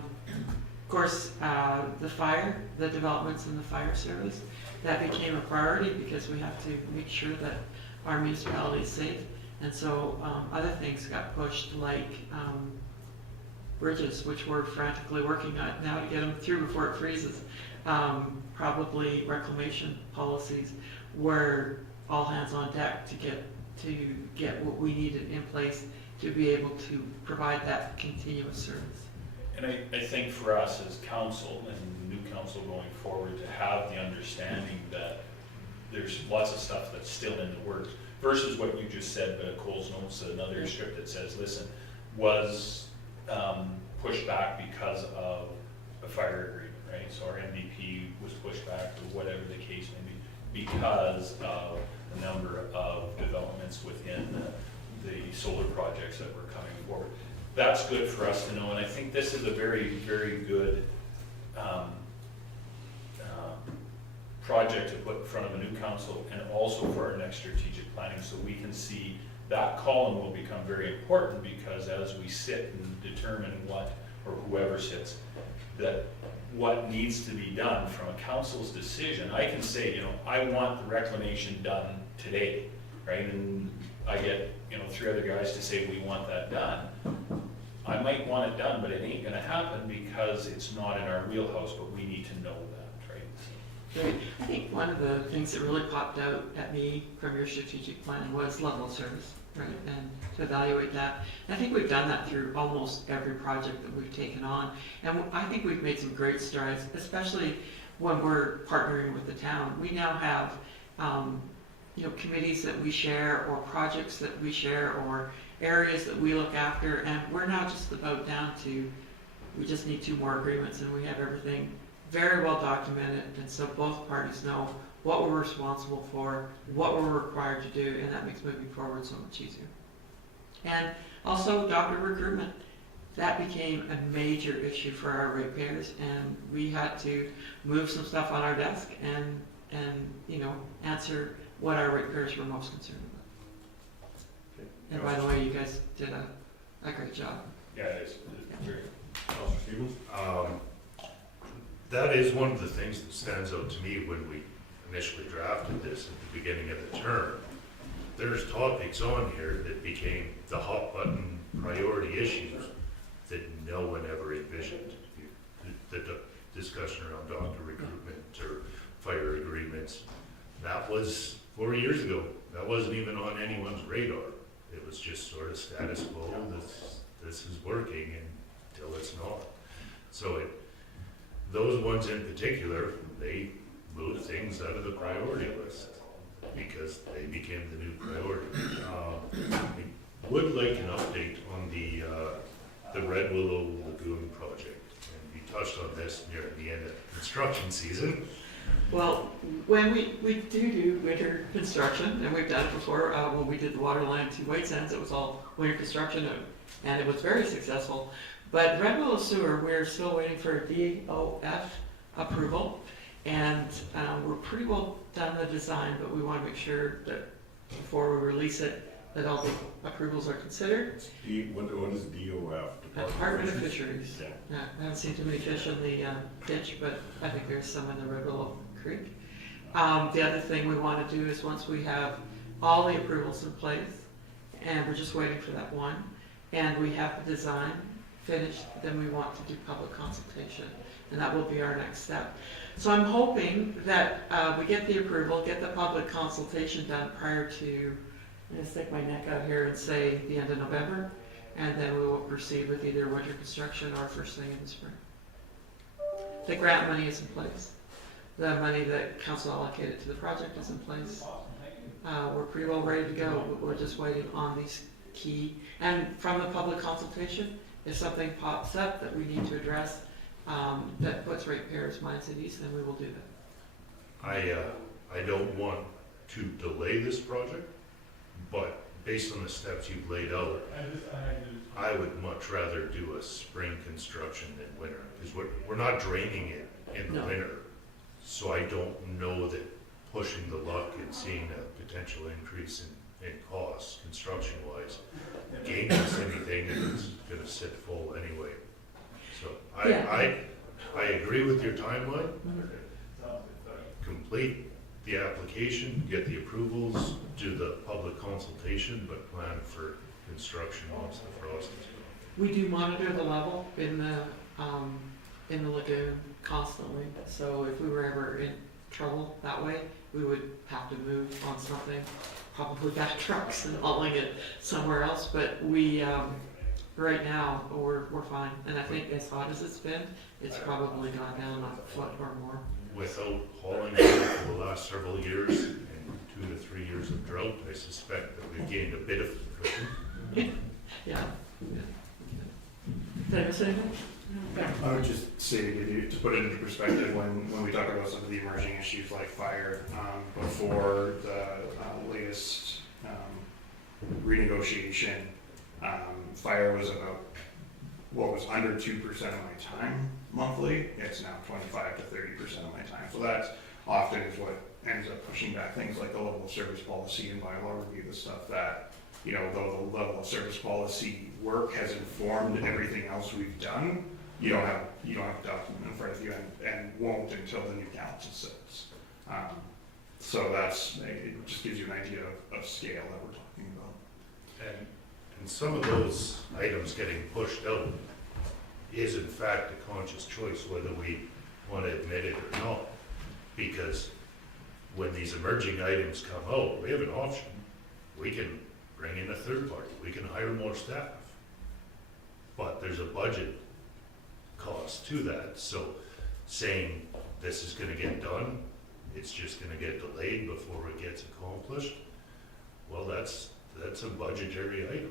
course, the developments in the fire service, that became a priority because we have to make sure that our municipality is safe. And so other things got pushed, like bridges, which we're frantically working on now to get them through before it freezes. Probably reclamation policies were all hands on deck to get what we needed in place to be able to provide that continuous service. And I think for us as council and new council going forward, to have the understanding that there's lots of stuff that's still in the works versus what you just said, Cole's notes, another script that says, listen, was pushed back because of a fire agreement, right? So our MVP was pushed back, or whatever the case may be, because of the number of developments within the solar projects that were coming forward. That's good for us to know, and I think this is a very, very good project to put in front of a new council and also for our next strategic planning, so we can see that column will become very important, because as we sit and determine what, or whoever sits, that what needs to be done from a council's decision, I can say, you know, I want the reclamation done today, right? And I get, you know, 3 other guys to say, we want that done. I might want it done, but it ain't gonna happen because it's not in our wheelhouse, but we need to know that, right? Right. I think one of the things that really popped out at me from your strategic plan was level of service, right? And to evaluate that. And I think we've done that through almost every project that we've taken on. And I think we've made some great strides, especially when we're partnering with the town. We now have, you know, committees that we share, or projects that we share, or areas that we look after. And we're now just about down to, we just need 2 more agreements, and we have everything very well documented, and so both parties know what we're responsible for, what we're required to do, and that makes moving forward so much easier. And also doctor recruitment. That became a major issue for our ratepayers, and we had to move some stuff on our desk and you know, answer what our ratepayers were most concerned about. And by the way, you guys did a great job. Yeah, it's very. Councilor Stevens? That is one of the things that stands out to me when we initially drafted this at the beginning of the term. There's topics on here that became the hot button priority issues that no one ever envisioned. The discussion around doctor recruitment or fire agreements, that was 4 years ago. That wasn't even on anyone's radar. It was just sort of status quo. This is working until it's not. So those ones in particular, they moved things out of the priority list because they became the new priority. I would like an update on the Red Willow Lagoon project. And we touched on this near the end of construction season. Well, when we do winter construction, and we've done it before, when we did the water line to White Sands, it was all winter construction, and it was very successful. But Red Willow Sewer, we're still waiting for DOF approval, and we're pretty well done the design, but we want to make sure that before we release it, that all the approvals are considered. What is DOF? Department of Fisheries. Yeah. Yeah, I haven't seen too many fish in the ditch, but I think there's some in the Red Willow Creek. The other thing we want to do is, once we have all the approvals in place, and we're just waiting for that one, and we have the design finished, then we want to do public consultation, and that will be our next step. So I'm hoping that we get the approval, get the public consultation done prior to, I'm going to stick my neck out here and say the end of November, and then we will proceed with either winter construction or first thing in the spring. The grant money is in place. The money that council allocated to the project is in place. We're pretty well ready to go, but we're just waiting on these key, and from the public consultation, if something pops up that we need to address, that puts ratepayers' minds at ease, then we will do that. I don't want to delay this project, but based on the steps you've laid out, I would much rather do a spring construction than winter, because we're not draining it in the winter. So I don't know that pushing the luck and seeing a potential increase in costs, construction-wise, gains us anything, and it's gonna sit full anyway. So I agree with your timeline. Complete the application, get the approvals, do the public consultation, but plan for construction once the frost is gone. We do monitor the level in the lagoon constantly, so if we were ever in trouble that way, we would have to move on something, probably back trucks and hauling it somewhere else, but we, right now, we're fine, and I think as hot as it's been, it's probably gone down a foot or more. Without hauling for the last several years and 2 to 3 years of drought, I suspect that we've gained a bit of cushion. Yeah. Did I say anything? I would just say, to put it into perspective, when we talk about some of the emerging issues like fire, before the latest renegotiation, fire was about what was under 2% of my time monthly. It's now 25 to 30% of my time. So that's often is what ends up pushing back things like the level of service policy and bylaw review, the stuff that, you know, though the level of service policy work has informed everything else we've done, you don't have a document in front of you and won't until the new council sits. So it just gives you an idea of scale that we're talking about. And some of those items getting pushed out is in fact a conscious choice whether we want to admit it or not. Because when these emerging items come out, we have an option. We can bring in a third party, we can hire more staff. But there's a budget cost to that, so saying this is gonna get done, it's just gonna get delayed before it gets accomplished, well, that's a budgetary item.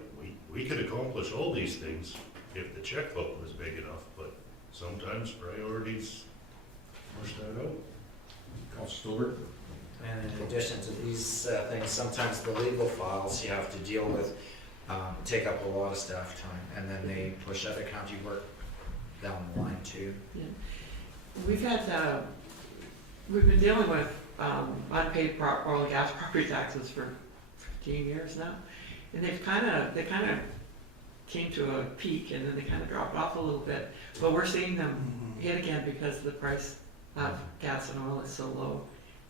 We could accomplish all these things if the checkbook was big enough, but sometimes priorities push that out. Councilor Stewart? And in addition to these things, sometimes the legal files you have to deal with take up a lot of staff time, and then they push other county work down the line too. Yeah. We've been dealing with unpaid oil and gas property taxes for 15 years now, and they kind of came to a peak and then they kind of dropped off a little bit, but we're seeing them hit again because the price of gas and oil is so low.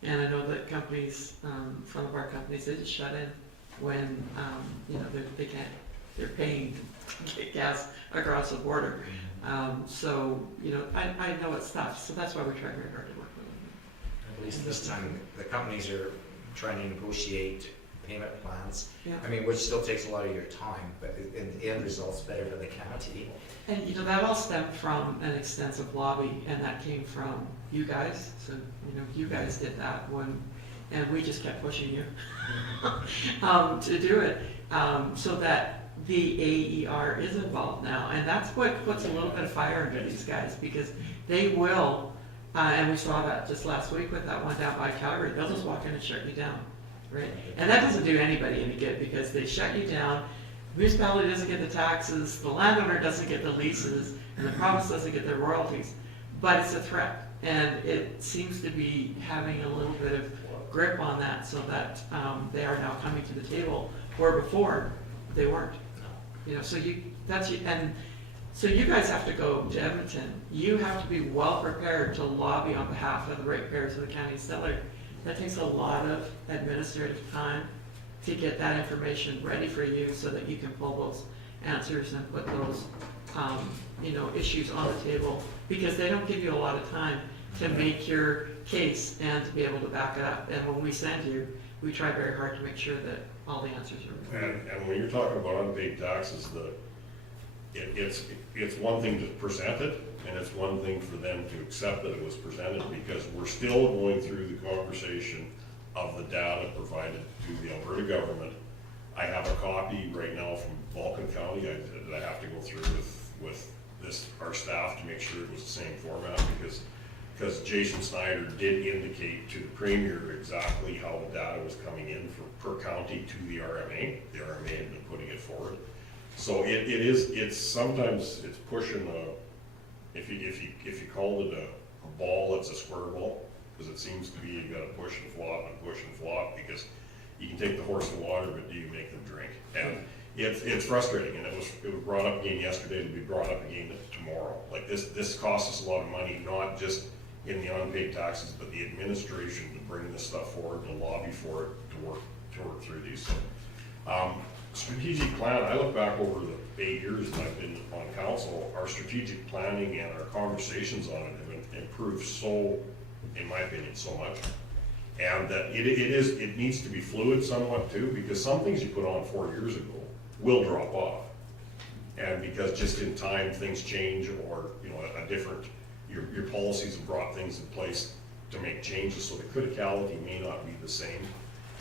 And I know that companies, some of our companies, they just shut in when they're paying to get gas across the border. So I know it's tough, so that's why we're trying very hard to work with them. At least this time, the companies are trying to negotiate payment plans. Yeah. I mean, which still takes a lot of your time, but in the end result's better for the county. And that all stemmed from an extensive lobby, and that came from you guys. So you guys did that and we just kept pushing you to do it, so that the AER is involved now, and that's what puts a little bit of fire under these guys, because they will, and we saw that just last week with that one down by Calgary. They'll just walk in and shut you down, right? And that doesn't do anybody any good, because they shut you down. The municipality doesn't get the taxes, the landowner doesn't get the leases, and the province doesn't get their royalties. But it's a threat, and it seems to be having a little bit of grip on that, so that they are now coming to the table where before they weren't. So you guys have to go to Edmonton. You have to be well prepared to lobby on behalf of the ratepayers of the county of Stettler. That takes a lot of administrative time to get that information ready for you, so that you can pull those answers and put those issues on the table, because they don't give you a lot of time to make your case and to be able to back it up. And when we send you, we try very hard to make sure that all the answers are. And when you're talking about unpaid taxes, it's one thing to present it, and it's one thing for them to accept that it was presented, because we're still going through the conversation of the data provided to the Alberta government. I have a copy right now from Vulcan County that I have to go through with our staff to make sure it was the same format, because Jason Snyder did indicate to the Premier exactly how the data was coming in per county to the RMA. The RMA had been putting it forward. So it's sometimes it's pushing if you called it a ball, it's a square ball, because it seems to be you got to push and flop and push and flop, because you can take the horse to water, but do you make them drink? And it's frustrating, and it was brought up again yesterday, to be brought up again tomorrow. Like this costs us a lot of money, not just in the unpaid taxes, but the administration to bring this stuff forward, to lobby for it, to work through these. So, strategic plan, I look back over the 8 years that I've been on council, our strategic planning and our conversations on it have improved so, in my opinion, so much. And that it needs to be fluid somewhat too, because some things you put on 4 years ago will drop off. And because just in time things change, or your policies have brought things in place to make changes, so the criticality may not be the same.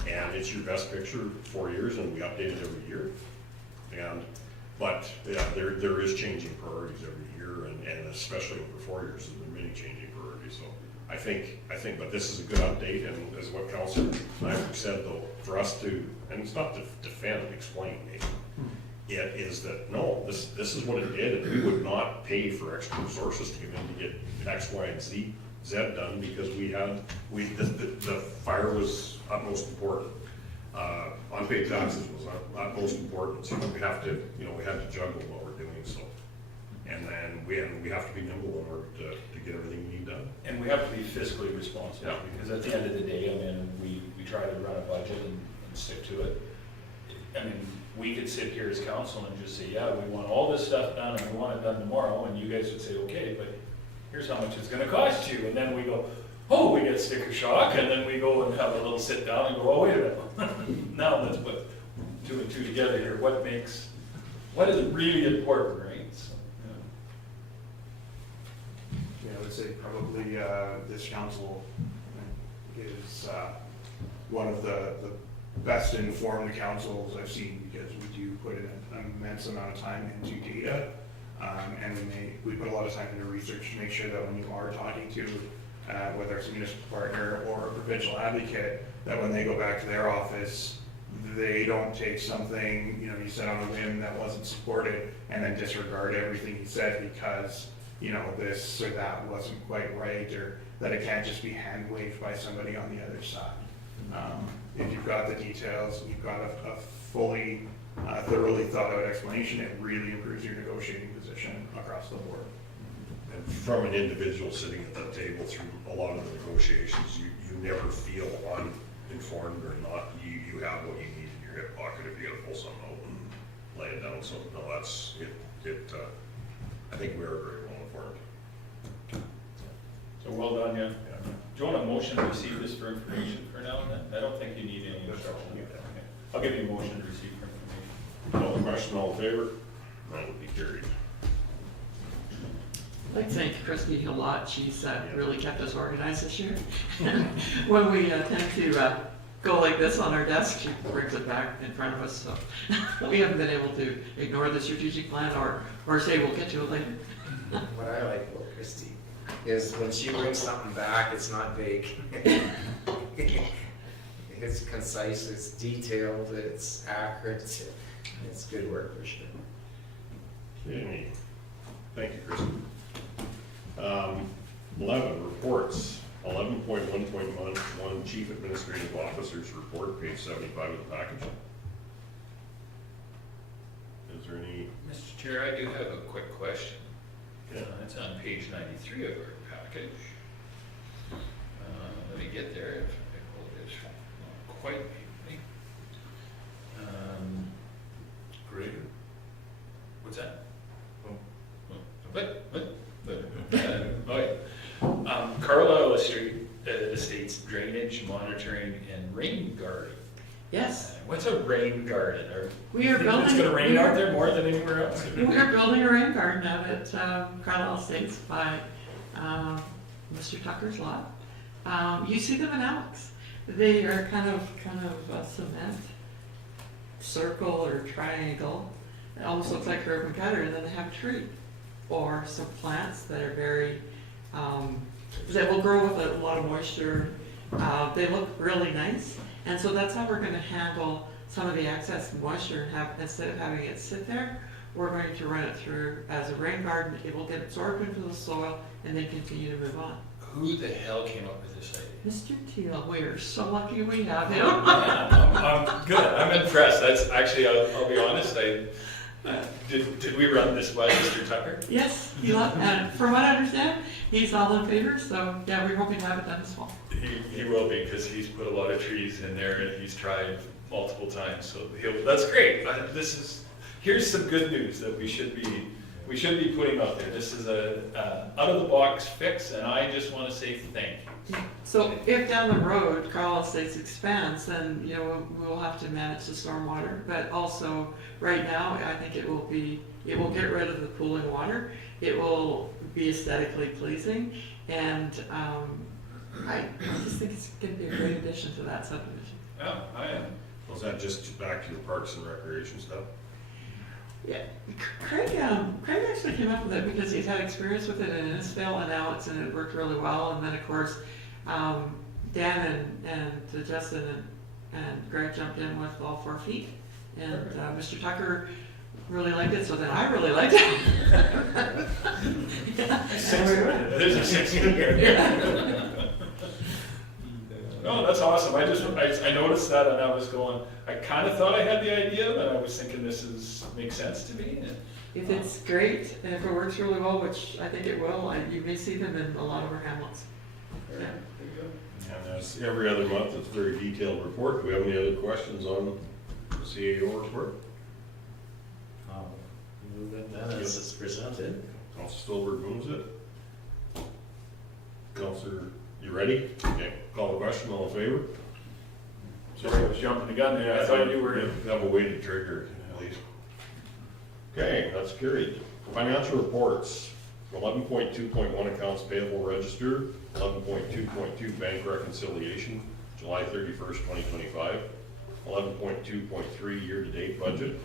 And it's your best picture 4 years, and we update it every year. But there is changing priorities every year, and especially over 4 years, there's been many changing priorities. So I think, but this is a good update, and as what Councilor Nyberg said, though, for us to, and it's not to defend and explain, maybe, it is that, no, this is what it did, and we would not pay for extra resources to come in to get X, Y, and Z Zed done because the fire was utmost important. Unpaid taxes was utmost important, so we have to, we have to juggle what we're doing, so. And then we have to be nimble in order to get everything we need done. And we have to be fiscally responsible, Yeah. because at the end of the day, I mean, we try to run a budget and stick to it. I mean, we could sit here as council and just say, yeah, we want all this stuff done and we want it done tomorrow, and you guys would say, okay, but here's how much it's gonna cost you, and then we go, oh, we get sticker shock, and then we go and have a little sit down and go, oh, wait a minute, now let's put two and two together here, what is really important, right? So, Yeah, I would say probably this council is one of the best informed councils I've seen, because we do put an immense amount of time into data, and we put a lot of time into research to make sure that when you are talking to whether it's a municipal partner or a provincial advocate, that when they go back to their office, they don't take something, you said on a whim that wasn't supported and then disregard everything you said because, this or that wasn't quite right, or that it can't just be hand waved by somebody on the other side. If you've got the details, you've got a fully, thoroughly thought out explanation, it really improves your negotiating position across the board. And from an individual sitting at that table through a lot of the negotiations, you never feel uninformed or not. You have what you need in your hip pocket if you gotta pull something out and lay it down. So no, that's it. I think we are very well informed. So well done, yeah. Do you want a motion to receive this for information for now and then? I don't think you need any instruction. Okay. I'll give you a motion to receive for information. Call the question, all in favor? That would be carried. I'd like to thank Christy a lot. She's really kept us organized this year. When we tend to go like this on our desk, she brings it back in front of us. So we haven't been able to ignore the strategic plan or say we'll get to it later. What I like about Christie is when she brings something back, it's not vague. It's concise, it's detailed, it's accurate, it's good work for sure. Okay. Thank you, Chris. 11, reports. 11.1.1, Chief Administrative Officer's Report, page 75 of the package. Is there any? Mr. Chair, I do have a quick question. Yeah. It's on page 93 of our package. Let me get there if I hold it not quite neatly. Greater. What's that? Carlisle Estates drainage monitoring and rain garden. Yes, What's a rain garden? we are building. It's gonna rain out there more than anywhere else? We are building a rain garden out at Carlisle Estates by Mr. Tucker's lot. You see them in Alex. They are kind of a cement circle or triangle. It almost looks like curb and gutter, and then they have a tree or some plants that are very that will grow with a lot of moisture. They look really nice, and so that's how we're going to handle some of the excess moisture and have, instead of having it sit there, we're going to run it through as a rain garden. It will get absorbed into the soil and then continue to move on. Who the hell came up with this idea? Mr. Teal, we are so lucky we have him. I'm good. I'm impressed. That's actually, I'll be honest. Did we run this by Mr. Tucker? Yes, and from what I understand, he's all in favor. So yeah, we're hoping to have it done this fall. He will be, because he's put a lot of trees in there and he's tried multiple times. So that's great. Here's some good news that we should be putting out there. This is a out of the box fix, and I just want to say thank you. So if down the road Carlisle Estates expands, then we'll have to manage the stormwater. But also right now, I think it will get rid of the pooling water. It will be aesthetically pleasing, and I just think it's going to be a great addition to that subdivision. Yeah, I am. Was that just back to your parks and recreation stuff? Yeah, Craig actually came up with it because he's had experience with it in Innisfail and now it worked really well. And then of course, Dan and Justin and Greg jumped in with all 4 feet. And Mr. Tucker really liked it, so then I really liked it. There's a six in here. No, that's awesome. I noticed that and I was going, I kind of thought I had the idea, but I was thinking makes sense to me. If it's great, and if it works really well, which I think it will, you may see them in a lot of our hamlets. Yeah. And as every other month, it's a very detailed report. Do we have any other questions on the CAO report? Move it then as it's presented. Councilor Stolberg moves it. Councilor, you ready? Okay, call the question, all in favor? Sorry, I was jumping the gun there. I thought you were. Have a way to trigger, at least. Okay, that's carried. Financial reports, 11.2.1 accounts payable register, 11.2.2 bank reconciliation, July 31st, 2025, 11.2.3 year-to-date budget,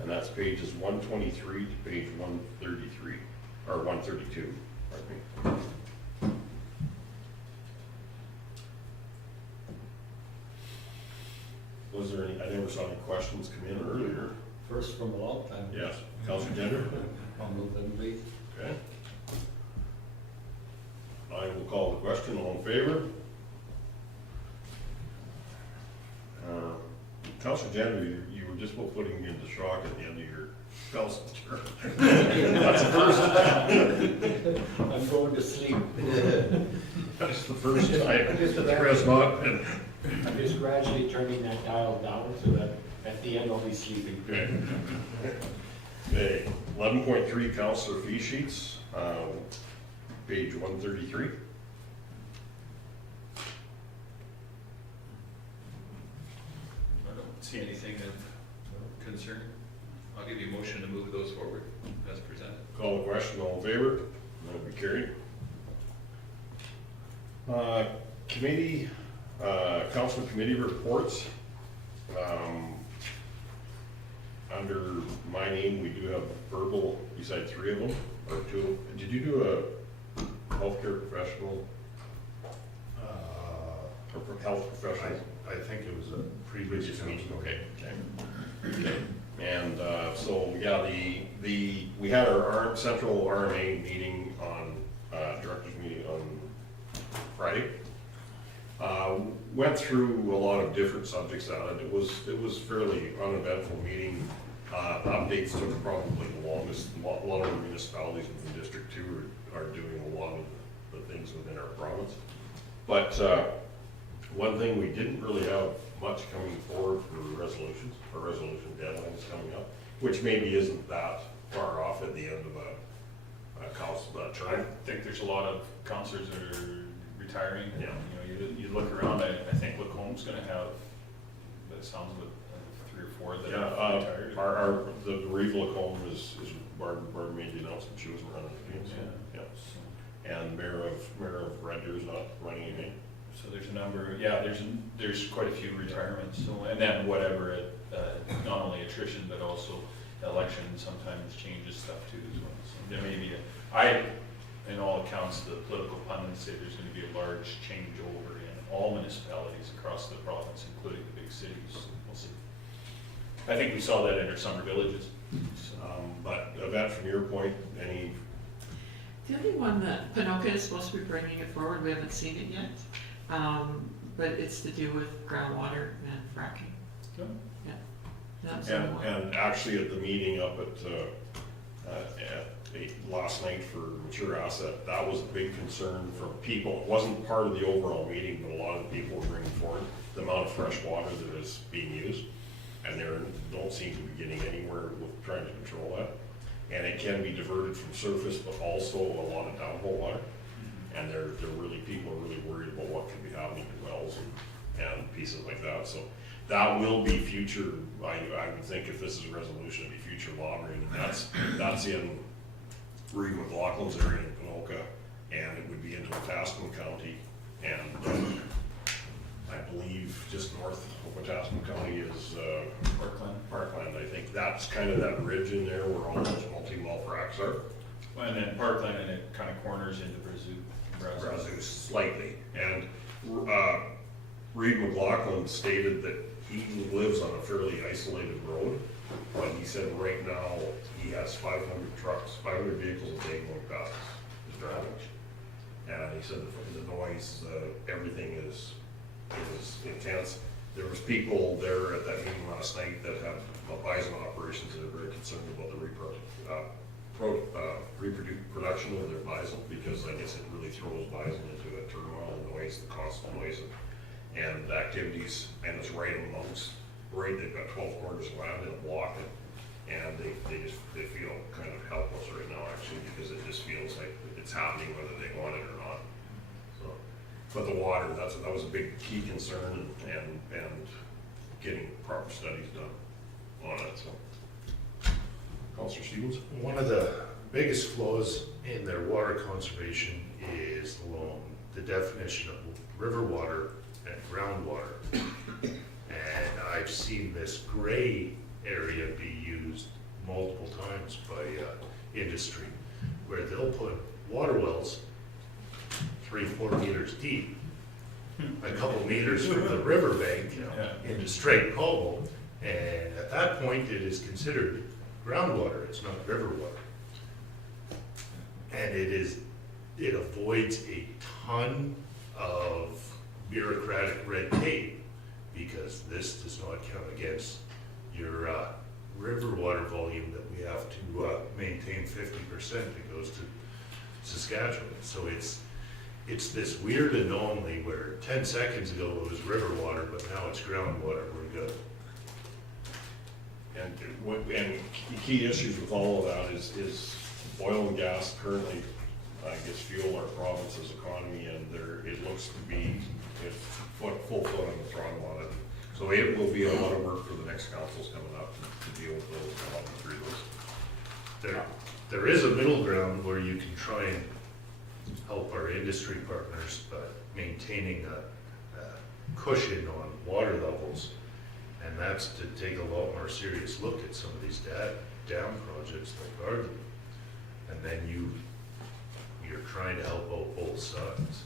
and that's pages 123 to page 133, or 132, pardon me. Was there any, I never saw any questions come in earlier. First from a long time. Yes, Councilor Gender? I'll move them, please. Okay. I will call the question, all in favor? Councilor Gender, you were just about putting me into shock at the end of your council term. That's the first time. I'm going to sleep. That's the first time. Chris, not. I'm just gradually turning that dial down so that at the end I'll be sleeping. Okay. Okay, 11.3 councilor fee sheets, page 133. I don't see anything of concern. I'll give you a motion to move those forward as presented. Call the question, all in favor? That'll be carried. Committee, council committee reports. Under my name, we do have verbal, beside 3 of them, or 2. Did you do a healthcare professional? Or health professional? I think it was a previous meeting. Okay, okay. And so, yeah, we had our central RMA meeting on, director's meeting on Friday. Went through a lot of different subjects out of it. It was fairly uneventful meeting. The updates took probably the longest. A lot of the municipalities within District 2 are doing a lot of the things within our province. But one thing we didn't really have much coming forward for resolutions, or resolution deadlines coming up, which maybe isn't that far off at the end of a council term. I think there's a lot of councillors that are retiring. Yeah. You know, you look around, I think Lacomb's gonna have, that sounds like 3 or 4 that have retired. The Reeve Lacombe is Barb made the announcement she wasn't running again. Yeah. Yeah. And Mayor of Red Deer is not running again. So there's a number, yeah, there's quite a few retirements, so, and then whatever, not only attrition, but also election sometimes changes stuff too as well. So there may be in all accounts, the political pundits say there's gonna be a large changeover in all municipalities across the province, including the big cities. We'll see. I think we saw that in our summer villages. So, But Yvette, from your point, any? The only one that Pinoca is supposed to be bringing it forward, we haven't seen it yet, but it's to do with groundwater and fracking. Okay. Yeah. That's the one. And actually at the meeting up at last night for mature asset, that was a big concern from people. It wasn't part of the overall meeting, but a lot of the people were bringing forward the amount of fresh water that is being used. And they don't seem to be getting anywhere with trying to control that. And it can be diverted from surface, but also a lot of downhole water. And people are really worried about what could be happening to wells and pieces like that. So that will be future, I would think if this is a resolution, it'd be future lobbying. And that's in Reed McLaughlin's area in Pinoca, and it would be into Wetaskiwin County. And I believe just north of Wetaskiwin County is Parkland. I think that's kind of that ridge in there where all those multi-well fracs are. And then Parkland, and it kind of corners into Brazos slightly. And Reed McLaughlin stated that he lives on a fairly isolated road, But he said right now, he has 500 trucks, 500 vehicles a day going past his driving. And he said the noise, everything is intense. There was people there at that meeting last night that have bison operations that are very concerned about the reproduction of their bison, because I guess it really throws bison into a turmoil, and noise, the constant noise and activities, and it's right amongst, they've got 12 quarters of land in a block, and they feel kind of helpless right now, actually, because it just feels like it's happening whether they want it or not. So, but the water, that was a big key concern, and getting proper studies done on it, so. Councilor Stevens? One of the biggest flaws in their water conservation is along the definition of river water and groundwater. And I've seen this gray area be used multiple times by industry, where they'll put water wells 3-4 meters deep, a couple meters from the riverbank into straight cobble, and at that point it is considered groundwater, it's not river water. And it avoids a ton of bureaucratic red tape, because this does not count against your river water volume that we have to maintain 50% that goes to Saskatchewan. So it's this weird anomaly where 10 seconds ago it was river water, but now it's groundwater, we're good. And key issues with all of that is oil and gas currently, I guess, fuel our province's economy, and it looks to be full foot on the throttle on it. So it will be a lot of work for the next councils coming up to deal with those, through those. There is a middle ground where you can try and help our industry partners by maintaining a cushion on water levels. And that's to take a lot more serious look at some of these dam projects like Ardley. And then you're trying to help out both sides.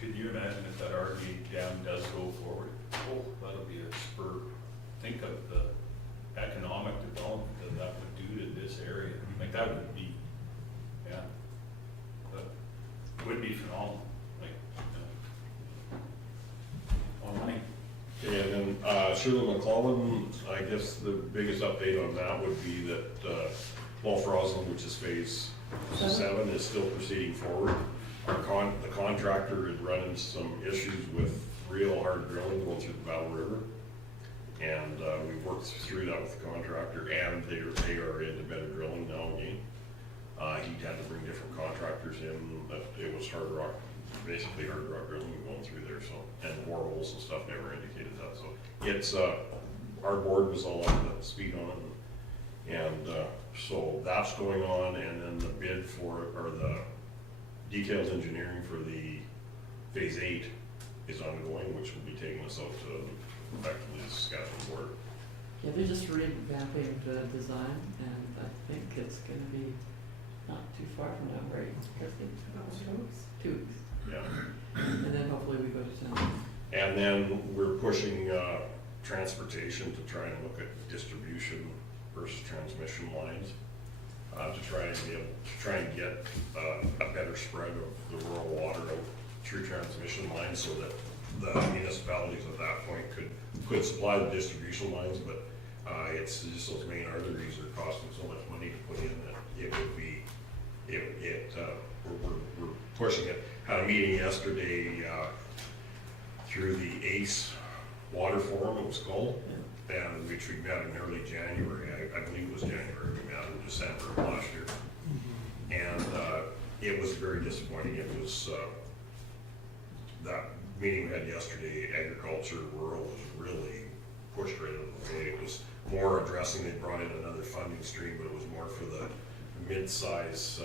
Could you imagine if that Ardley dam does go forward? Oh, that'll be a spur. Think of the economic development that would do to this area. Like, that would be, yeah, that would be phenomenal. Like, all money. Okay, and then Shirley McClellan, I guess the biggest update on that would be that Wolf Roslin, which is phase 7, is still proceeding forward. The contractor had run into some issues with real hard drilling going through the Battle River. And we worked through that with the contractor, and they are into better drilling now again. He had to bring different contractors in, but it was hard rock, basically hard rock drilling going through there, so, and boreholes and stuff never indicated that, so. It's, our board was all up to speed on it, and so that's going on, and then the bid for, or the details engineering for the phase 8 is ongoing, which will be taking us out to effectively the Saskatchewan border. Yeah, they're just revamping the design, and I think it's gonna be not too far from now, right? Kirsty? 2 weeks. Yeah. And then hopefully we go to town. And then we're pushing transportation to try and look at distribution versus transmission lines, to try and get a better spread of the rural water out through transmission lines, so that the municipalities at that point could supply the distribution lines, but it's just those main arteries are costing so much money to put in that it would be, we're pushing it. Had a meeting yesterday through the ACE Water Forum, it was called, and which we met in early January. I believe it was January. We met in December of last year, and it was very disappointing. It was that meeting we had yesterday. Agriculture, rural was really pushed right out of the way. It was more addressing. They brought in another funding stream, but it was more for the mid-size.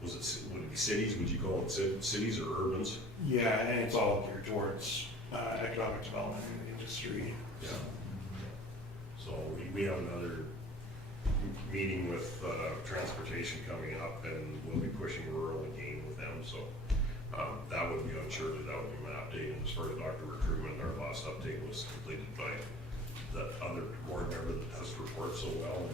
Would it be cities? Would you call it cities or urbans? Yeah, and it's all geared towards economic development in the industry. Yeah. So we have another meeting with transportation coming up, and we'll be pushing rural again with them. So that would be on Shirley, that would be my update, and as far as Dr. recruitment, our last update was completed by the other board member that does report so well.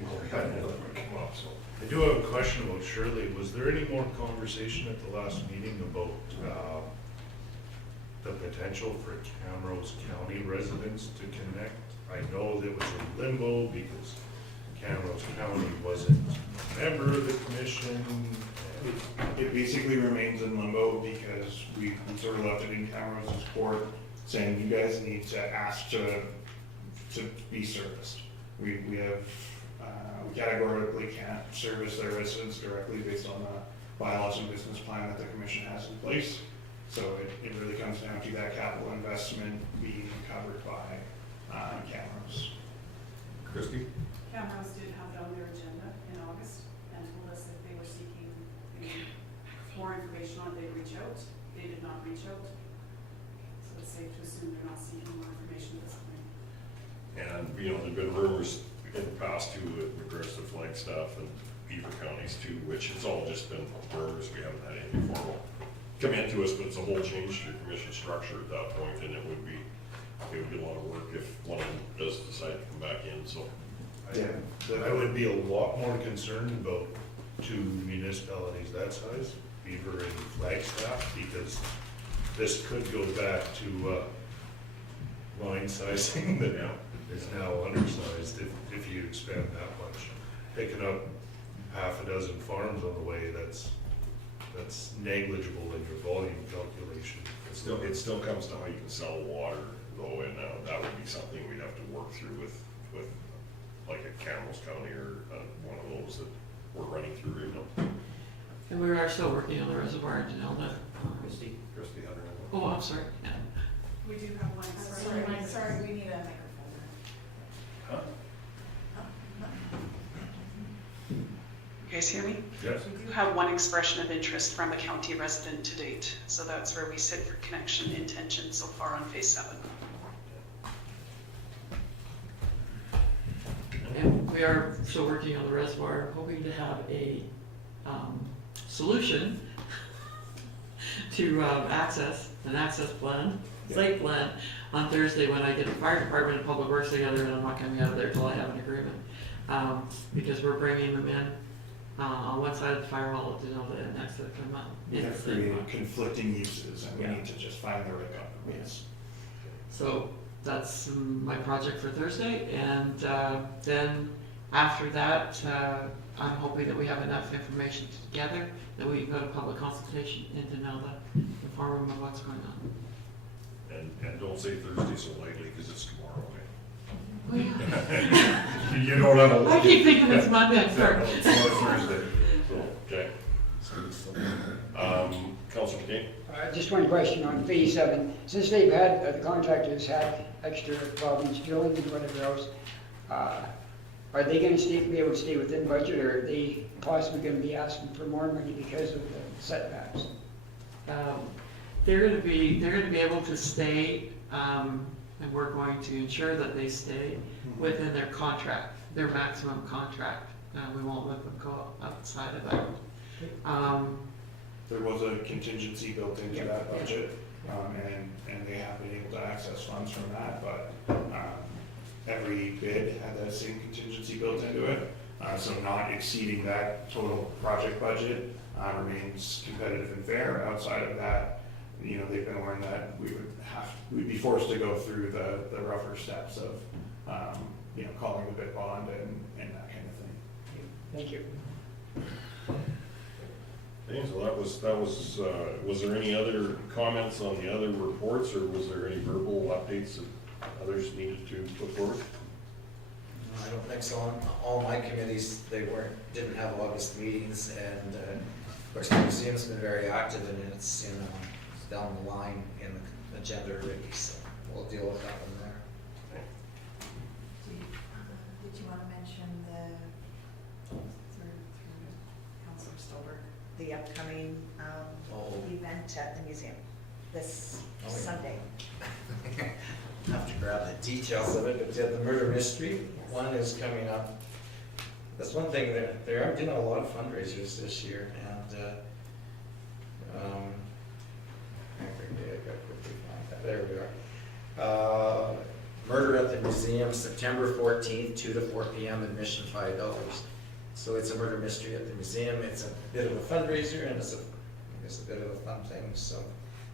We had another one come up, so. I do have a question about Shirley. Was there any more conversation at the last meeting about the potential for Camrose County residents to connect? I know that was in limbo because Camrose County wasn't a member of the commission. It basically remains in limbo because we sort of left it in Camrose's court saying you guys need to ask to be serviced. We have, we categorically can't service their residents directly based on the bylaws and business plan that the commission has in place. So it really comes down to that capital investment being covered by Camrose. Christie? Camrose did have it on their agenda in August and told us if they were seeking more information on it, they'd reach out. They did not reach out. So it's safe to assume they're not seeking more information at this point. And, you know, there've been rumors in the past too, with regards to Flagstaff and Beaver counties too, which it's all just been rumors. We haven't had any formal come into us, but it's a whole change to your commission structure at that point, and it would be a lot of work if one of them does decide to come back in, so. I would be a lot more concerned about two municipalities that size, Beaver and Flagstaff, because this could go back to line sizing that is now undersized if you expand that much. Picking up half a dozen farms on the way, that's negligible in your volume calculation. It still comes to how you can sell water though, and that would be something we'd have to work through with like a Camrose County or one of those that we're running through right now. And we are still working on the reservoir in Denelda. Christie Hunter. Oh, I'm sorry. Yeah. We do have one. Sorry, we need a microphone. Huh? You guys hear me? Yes. We do have one expression of interest from a county resident to date, so that's where we sit for connection intention so far on phase 7. And we are still working on the reservoir, hoping to have a solution to an access plan, site plan on Thursday when I get the fire department and public works together, and I'm not coming out of there till I have an agreement. Because we're bringing them in on one side of the firewall to know the next to come out. We have created conflicting uses and we need to just find the right compromise. So that's my project for Thursday, and then after that, I'm hoping that we have enough information together that we can go to public consultation and to know the inform them of what's going on. And don't say Thursday so lightly because it's tomorrow. Okay? You don't have a. I keep thinking it's Monday. Sorry. It's Thursday. So, okay. Councilor McCain? Just one question on phase 7. Since they've had, the contractors had extra problems drilling and whatever else, are they going to be able to stay within budget, or are they possibly going to be asking for more money because of the setbacks? They're going to be able to stay, and we're going to ensure that they stay within their contract, their maximum contract. We won't let them go outside of that. There was a contingency built into that budget, and they have been able to access funds from that, but every bid had that same contingency built into it. So not exceeding that total project budget remains competitive and fair. Outside of that, you know, they've been warned that we'd be forced to go through the rougher steps of, you know, calling the bid bond and that kind of thing. Thank you. Okay, so was there any other comments on the other reports, or was there any verbal updates that others needed to put forward? I don't think so. On all my committees, didn't have August meetings, and of course the museum's been very active, and it's, you know, it's down the line in the agenda already, so we'll deal with that one there. Did you want to mention through Councilor Stolberg, the upcoming event at the museum this Sunday? I have to grab the details of it, but the murder mystery one is coming up. That's one thing, that they are doing a lot of fundraisers this year, and museum, September 14th, 2 to 4 p.m., admission $5. So it's a murder mystery at the museum. It's a bit of a fundraiser, and it's a bit of a fun thing. So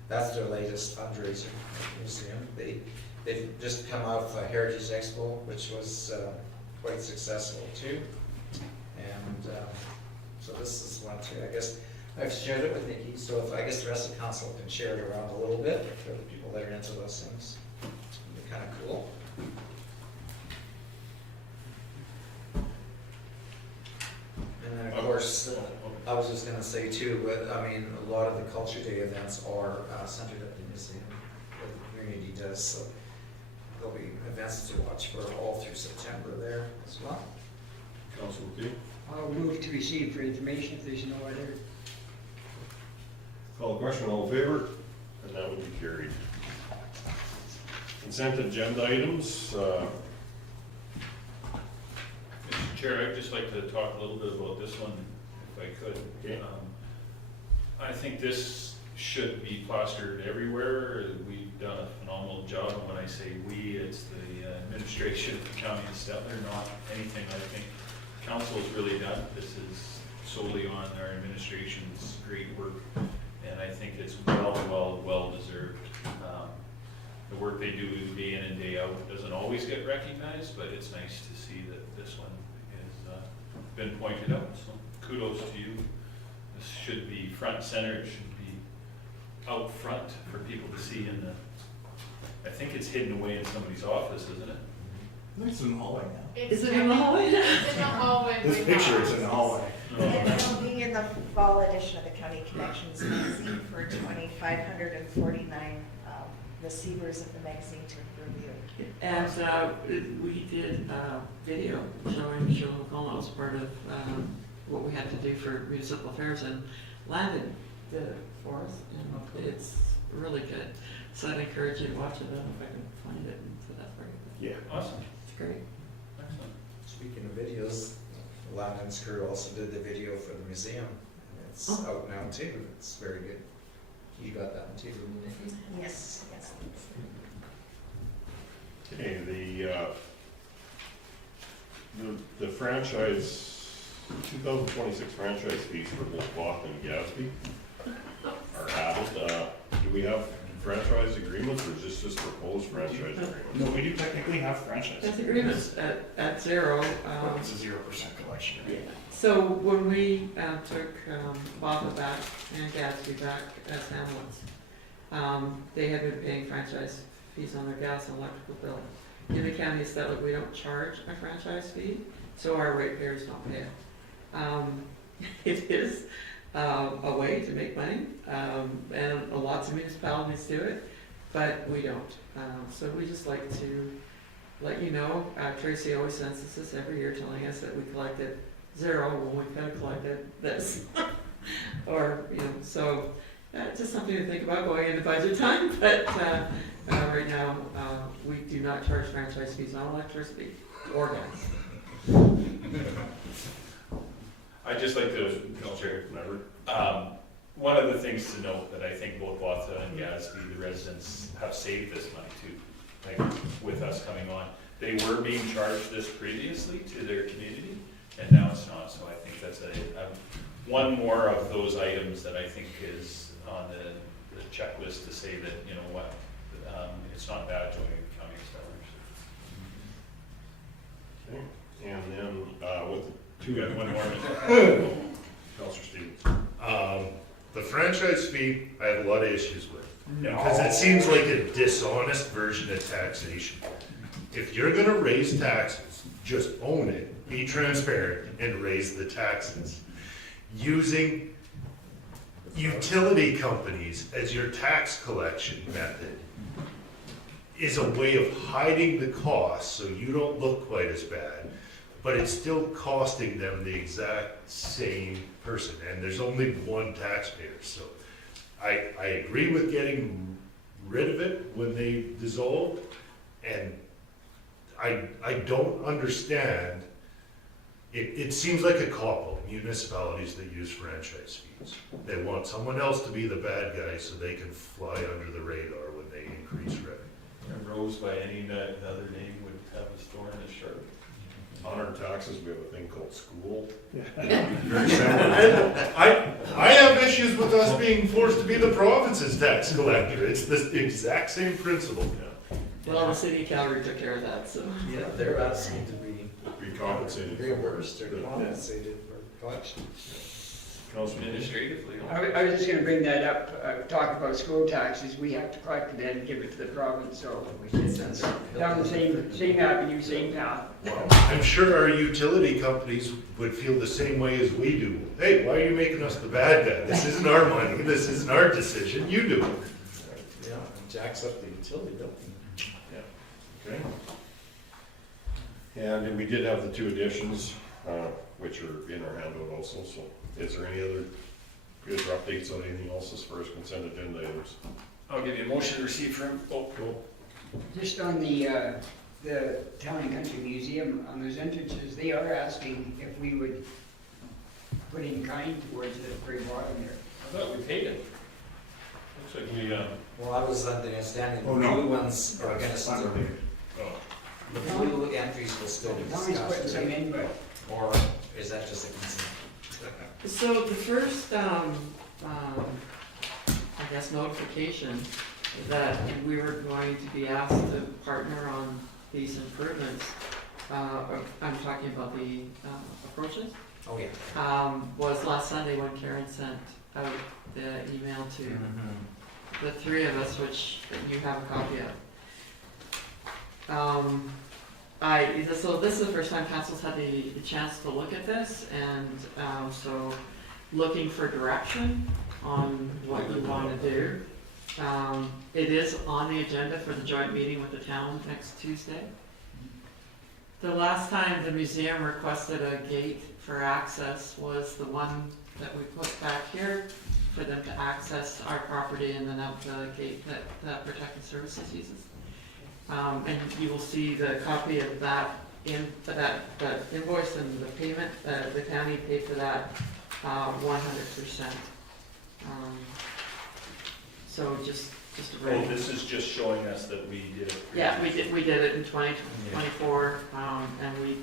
that's their latest fundraiser at the museum. They've just come out of a Heritage Expo, which was quite successful too. And so this is one too. I guess I've shared it with Nikki, so if I guess the rest of the council can share it around a little bit for the people that are into those things. It'd be kind of cool. And then of course, I was just gonna say too, but I mean, a lot of the Culture Day events are centered at the museum, what the community does, so there'll be events to watch for all through September there as well. Councilor Key? I'll move to receive for information if there's no other. Call the question, all in favor? And that would be carried. Consent agenda items, Mr. Chair, I'd just like to talk a little bit about this one, if I could. Okay. I think this should be plastered everywhere. We've done a phenomenal job, and when I say we, it's the administration of the county of Stettler, not anything I think council has really done. This is solely on our administration's great work, and I think it's well deserved. The work they do day in and day out doesn't always get recognized, but it's nice to see that this one has been pointed out, so kudos to you. This should be front and center, it should be out front for people to see in the, I think it's hidden away in somebody's office, isn't it? I think it's in the hallway now. Is it in the hallway? It's in the hallway. This picture is in the hallway. And it'll be in the fall edition of the County Connections magazine for 2,549 receivers of the magazine to review. And we did a video showing Sheila McCullough as part of what we had to do for municipal affairs, and Landon did it for us, and it's really good. So I'd encourage you to watch it. I don't know if I can find it and put that for you. yeah. Awesome, It's great. excellent. Speaking of videos, Landon's crew also did the video for the museum, and it's out now too. It's very good. You got that one too, didn't you, Nikki? Yes, yes. Okay, the franchise, 2026 franchise fees for both Boston and Gatsby are added. Do we have franchise agreements, or is this just proposed franchise agreements? No, we do technically have franchise. That's agreements at zero. It's a 0% collection rate. So when we took Botha back and Gatsby back as Hamlets, they had been paying franchise fees on their gas and electrical bill. In the county of Stettler, we don't charge a franchise fee, so our ratepayers don't pay it. It is a way to make money, and lots of municipalities do it, but we don't. So we just like to let you know. Tracy always sends us this every year telling us that we collected zero when we could have collected this. Or, so just something to think about going into budget time, but right now we do not charge franchise fees on electricity or gas. I'd just like to, one of the things to note that I think both Botha and Gatsby, the residents, have saved this money too, like with us coming on. They were being charged this previously to their community, and now it's not, so I think that's one more of those items that I think is on the checklist to say that, you know what, it's not bad joining the county of Stettler. Okay. And then with You got one more. Councilor Stevens. The franchise fee, I have a lot of issues with. Because it seems like a dishonest version of taxation. If you're gonna raise taxes, just own it, be transparent, and raise the taxes. Using utility companies as your tax collection method is a way of hiding the cost so you don't look quite as bad, but it's still costing them the exact same person, and there's only one taxpayer, so I agree with getting rid of it when they dissolved, and I don't understand, it seems like a cop-out, municipalities that use franchise fees. They want someone else to be the bad guy so they can fly under the radar when they increase revenue. And Rose by any other name would heavy storm is sharp. On our taxes, we have a thing called school. Very similar. I have issues with us being forced to be the province's tax collector. It's the exact same principle. Well, the city of Calgary took care of that, so. Yeah, they're asking to be Be compensated. reimbursed or compensated for collection. Administratively. I was just gonna bring that up, talk about school taxes, we have to collect it and give it to the province, so it's down the same avenue, same path. I'm sure our utility companies would feel the same way as we do. Hey, why are you making us the bad guy? This isn't our money, this isn't our decision, you do it. Yeah, jacks up the utility bill. Okay. And then we did have the two additions, which are in our handout also, so is there any other good updates on anything else as far as consent agenda items? I'll give you a motion to receive from, Cool. Just on the Town and Country Museum, on those entrances, they are asking if we would put in kind towards the very bottom there. I thought we paid it. Looks like we, Well, I was understanding the Oh, no. blue ones are gonna That's still, under the blue entries will still be The town is putting discussed, some right? in, but Or is that just a consent? So the first, I guess, notification that we were going to be asked to partner on these improvements, I'm talking about the approaches, Oh, yeah. was last Sunday when Karen sent out the email to the three of us, which you have a copy of. So this is the first time council's had the chance to look at this, and so looking for direction on what you want to do. It is on the agenda for the joint meeting with the town next Tuesday. The last time the museum requested a gate for access was the one that we put back here for them to access our property and then out the gate that Protective Services uses. And you will see the copy of that that invoice and the payment, the county paid for that 100%. So just a oh, very. this is just showing us that we did it. Yeah, we did it in 2024, and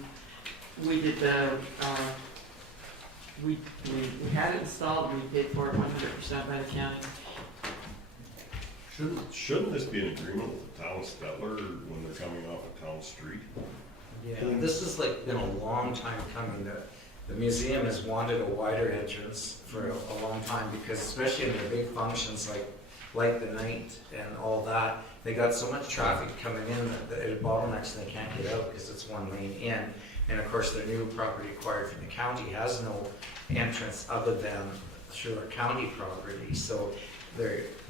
we did the, we had it installed, we paid for it 100% by the county. Shouldn't this be an agreement with the town of Stettler when they're coming off a town street? Yeah, this has like been a long time coming. The museum has wanted a wider entrance for a long time because especially in their big functions like the night and all that, they got so much traffic coming in that it bottlenecks and they can't get out because it's one lane in. And of course, their new property acquired from the county has no entrance other than through a county property. So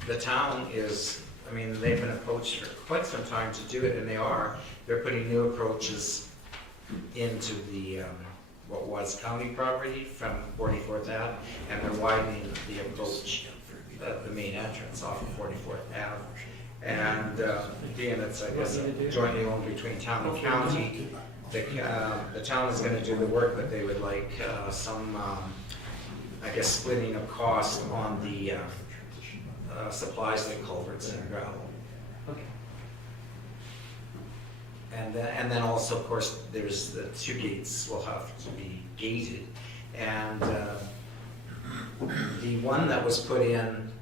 the town is, I mean, they've been approached for quite some time to do it, and they're putting new approaches into the, what was county property from 44th Ave, and they're widening the approach, the main entrance off of 44th Ave. And being it's, I guess, jointly owned between town and county, the town is gonna do the work, but they would like some, I guess, splitting of cost on the supplies like culverts and gravel. Okay. And then also, of course, there's the two gates will have to be gated. And the one that was put in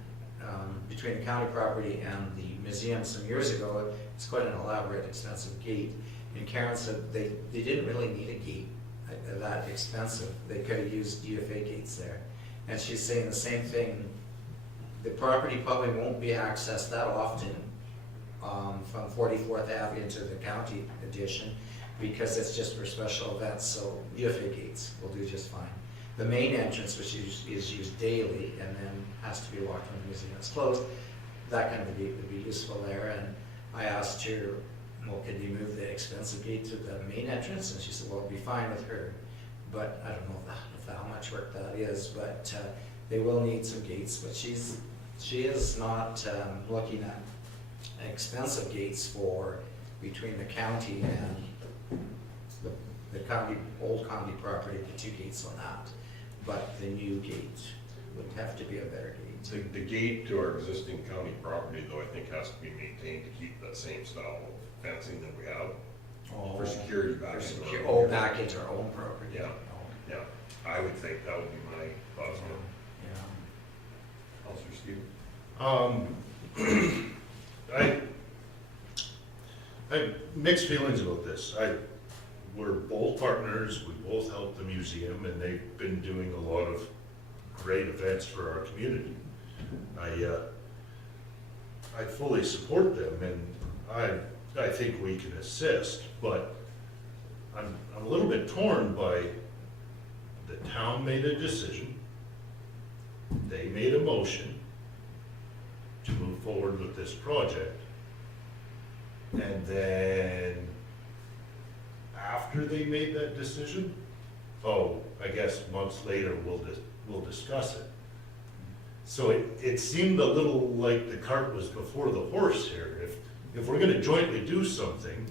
between the county property and the museum some years ago, it's quite an elaborate, expensive gate. And Karen said they didn't really need a gate that expensive. They could have used UFA gates there. And she's saying the same thing. The property probably won't be accessed that often from 44th Ave into the county addition because it's just for special events, so UFA gates will do just fine. The main entrance, which is used daily and then has to be locked when the museum is closed, that kind of gate would be useful there. And I asked her, well, could you move the expensive gate to the main entrance? And she said, well, it'd be fine with her, but I don't know how much work that is, but they will need some gates, but she is not looking at expensive gates for between the county and the county, old county property, the two gates on that. But the new gate would have to be a better gate. The gate to our existing county property, though, I think has to be maintained to keep that same style of fencing that we have. For security back. For into secure, our- back into our own property. Yeah, yeah, I would think that would be my thoughts on it. Counselor Steve? I have mixed feelings about this. We're both partners, we both help the museum, and they've been doing a lot of great events for our community. I fully support them, and I think we can assist, but I'm a little bit torn by the town made a decision, they made a motion to move forward with this project, and then after they made that decision, I guess months later, we'll discuss it. So it seemed a little like the cart was before the horse here. If we're gonna jointly do something,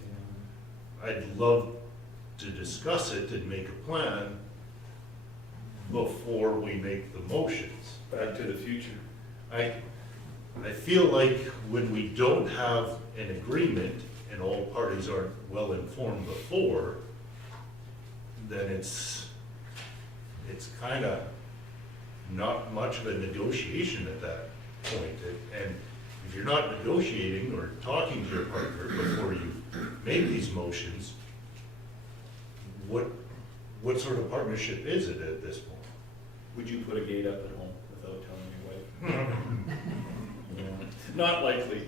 I'd love to discuss it and make a plan before we make the motions. Back to the future. I feel like when we don't have an agreement and all parties aren't well informed before, then it's kind of not much of a negotiation at that point. And if you're not negotiating or talking to your partner before you make these motions, what sort of partnership is it at this point? Would you put a gate up at home without telling your wife? Not likely.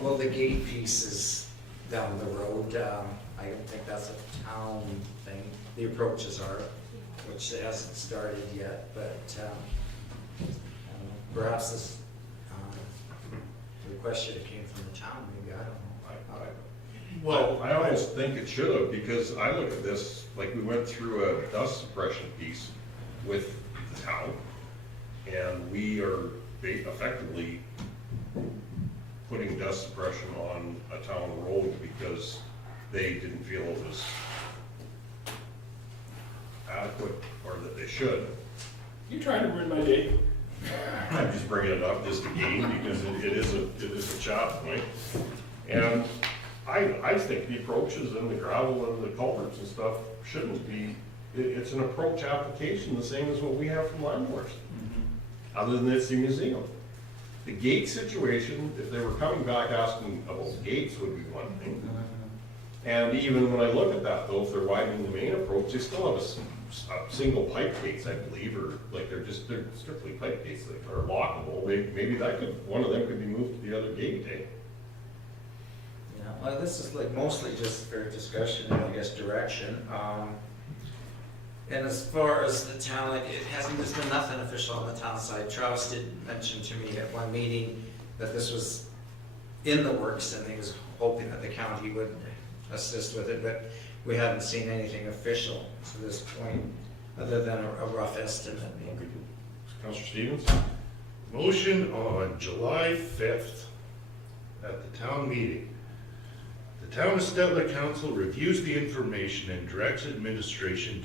Well, the gate piece is down the road. I don't think that's a town thing. The approaches are, which hasn't started yet, but perhaps this request should have came from the town, maybe, I don't know. Well, I almost think it should have, because I look at this, like, we went through a dust suppression piece with the town, and we are effectively putting dust suppression on a town road because they didn't feel it was adequate, or that they should. You trying to ruin my day? I'm just bringing it up just again because it is a chop point. And I think the approaches and the gravel and the culverts and stuff shouldn't be, it's an approach application, the same as what we have from landlords. Other than it's the museum. The gate situation, if they were coming back asking about gates would be one thing. And even when I look at that though, if they're widening the main approach, they still have a single pipe gates, I believe, or like they're strictly pipe gates that are lockable. Maybe one of them could be moved to the other gate, eh? Yeah, well, this is like mostly just for discussion and I guess direction. And as far as the town, there's been nothing official on the town side. Travis did mention to me at one meeting that this was in the works and he was hoping that the county would assist with it, but we haven't seen anything official to this point, other than a rough estimate. Councilor Stevens? Motion on July 5th at the town meeting. The Town of Stettler Council reviews the information and directs administration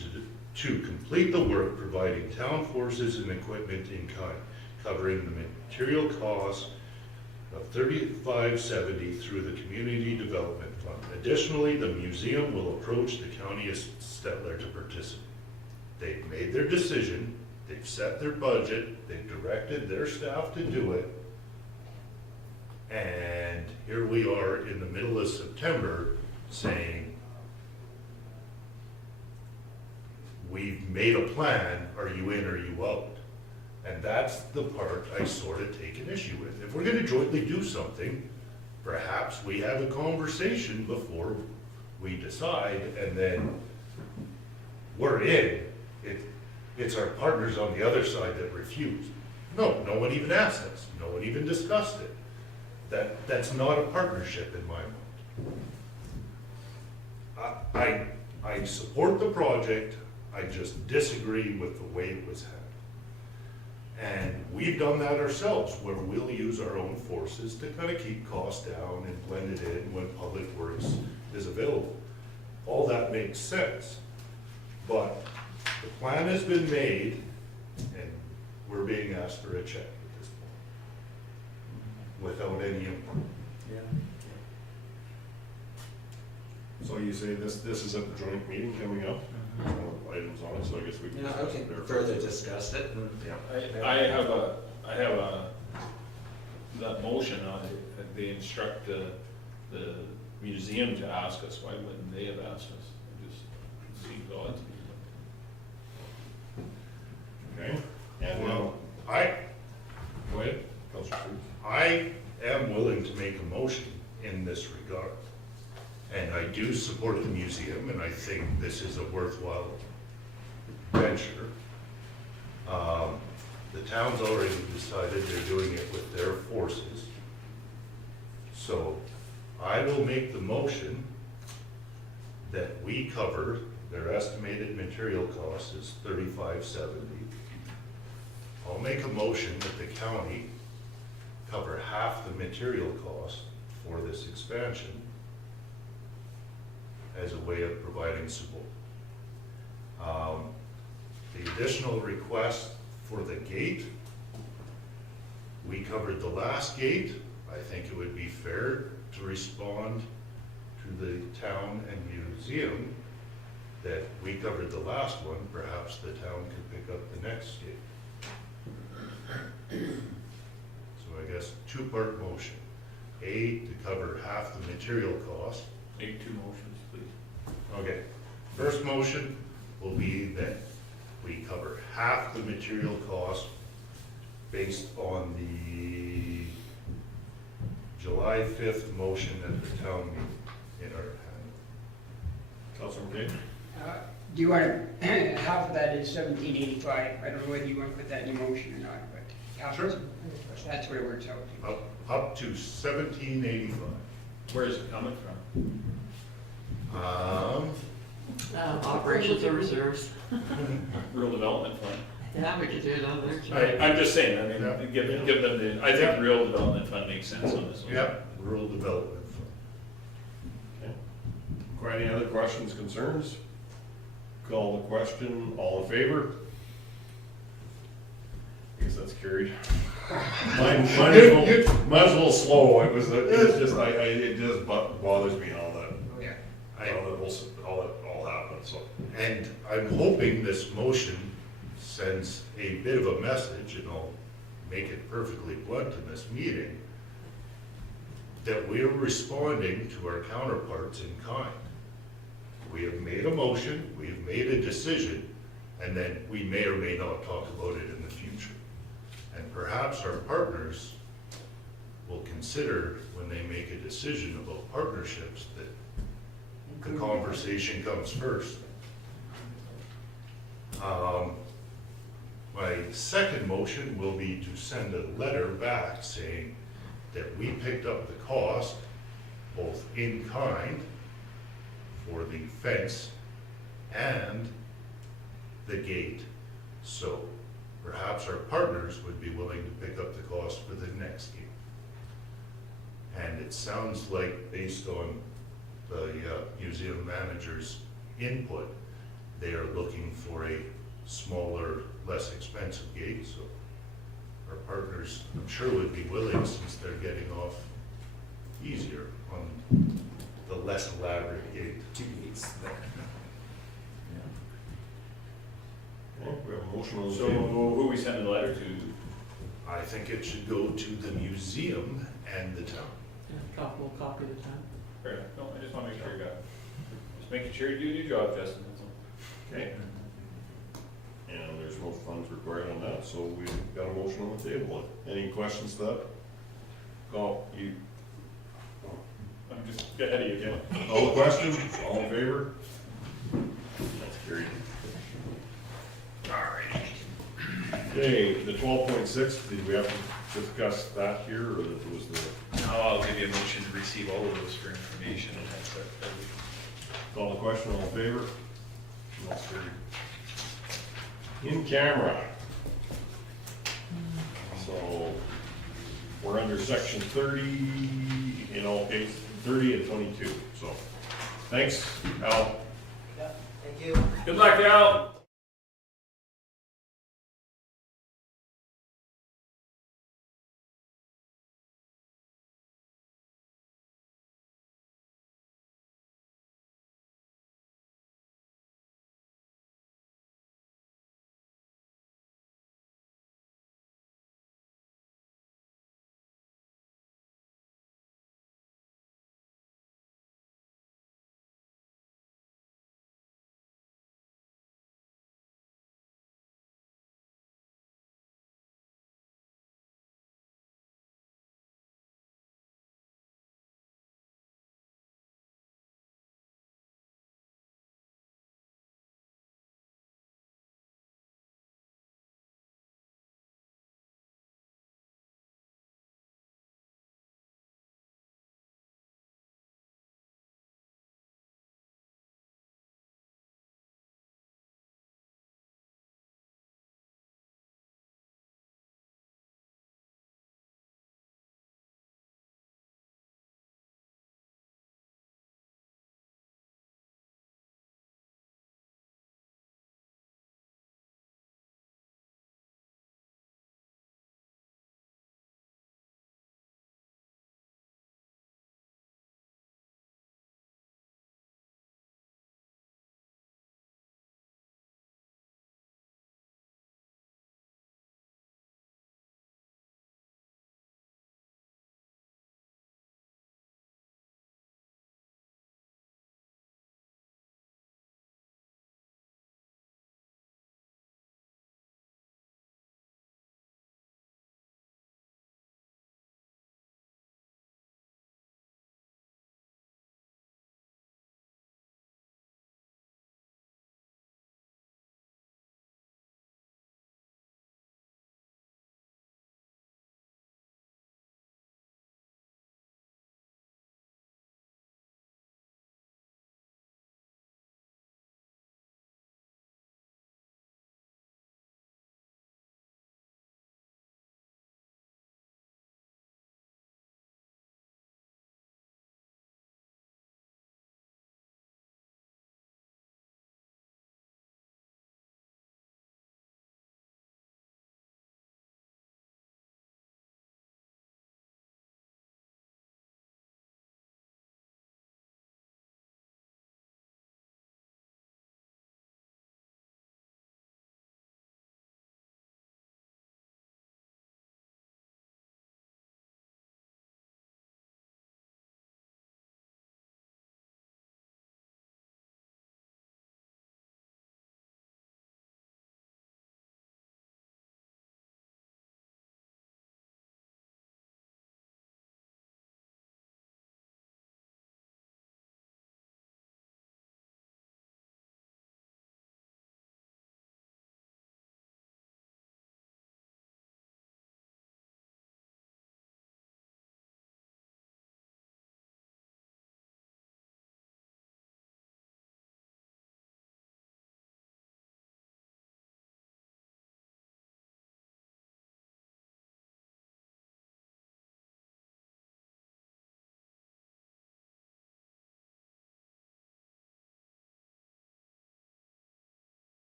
to complete the work providing town forces and equipment in kind, covering the material costs of $35.70 through the Community Development Fund. Additionally, the museum will approach the County of Stettler to participate. They've made their decision, they've set their budget, they've directed their staff to do it, and here we are in the middle of September saying, we've made a plan, are you in or are you out? And that's the part I sort of take an issue with. If we're gonna jointly do something, perhaps we have a conversation before we decide, and then we're in. It's our partners on the other side that refuse. No one even asked us, no one even discussed it. That's not a partnership in my mind. I support the project, I just disagree with the way it was handled. And we've done that ourselves, where we'll use our own forces to kind of keep costs down and blend it in when public works is available. All that makes sense. But the plan has been made, and we're being asked for a check at this point, without any input. Yeah. So you say this is at the joint meeting coming up? Items on it, so I guess we can. Yeah, discuss okay, it there. further discuss it. Yeah. I have that motion on it, they instruct the museum to ask us, why wouldn't they have asked us? It just seems odd to me. Okay, and Well, go ahead, Councilor Cruz. I am willing to make a motion in this regard. And I do support the museum, and I think this is a worthwhile venture. The town's already decided they're doing it with their forces. So I will make the motion that we cover their estimated material cost is $35.70. I'll make a motion that the county cover half the material cost for this expansion as a way of providing support. The additional request for the gate, we covered the last gate. I think it would be fair to respond to the town and museum that we covered the last one, perhaps the town could pick up the next gate. So I guess two-part motion. A, to cover half the material cost. Make two motions, please. Okay, first motion will be that we cover half the material cost based on the July 5th motion at the town meeting in our hand. Councilor McKay? Do you want to, half of that is 1785. I don't know whether you want to put that in your motion or not, but half Sure. That's what it works out to. Up to 1785. Where is it coming from? Operations or reserves. Rural Development Fund. Yeah, we could do it on there. I'm just saying, I mean, Yeah. give them the, I think Rural Development Fund makes sense on this one. Yep, rural development fund. Okay. Quite any other questions, concerns? Call the question, all in favor? I guess that's carried. Mine was a little slow, it was just, it just bothers me how that, Yeah. how that all happened, so. And I'm hoping this motion sends a bit of a message, and I'll make it perfectly blunt in this meeting, that we are responding to our counterparts in kind. We have made a motion, we have made a decision, and then we may or may not talk about it in the future. And perhaps our partners will consider, when they make a decision about partnerships, that the conversation comes first. My second motion will be to send a letter back saying that we picked up the cost, both in kind, for the fence and the gate. So perhaps our partners would be willing to pick up the cost for the next gate. And it sounds like, based on the museum manager's input, they are looking for a smaller, less expensive gate, so our partners, I'm sure, would be willing, since they're getting off easier on the less elaborate gate. 2 weeks there. Okay, we have a motion on the So table. who we sending the letter to? I think it should go to the museum and the town. Yeah, we'll copy the time. Fair enough. No, I just want to make sure you got it. Just making sure you do your job, Justin, that's all. Okay. And there's no funds required on that, so we've got a motion on the table. Any questions to that? Call, you, I'm just get ahead of you again. all the questions, all in favor? That's carried. Alright. Okay, the 12.6, did we have to discuss that here, or was the, Now I'll give you a motion to receive all of those for information and that's it. call the question, all in favor? That's carried. In camera. So, we're under section 30, in all cases, 30 and 22, so, thanks, Al. Thank you. Good luck, Al.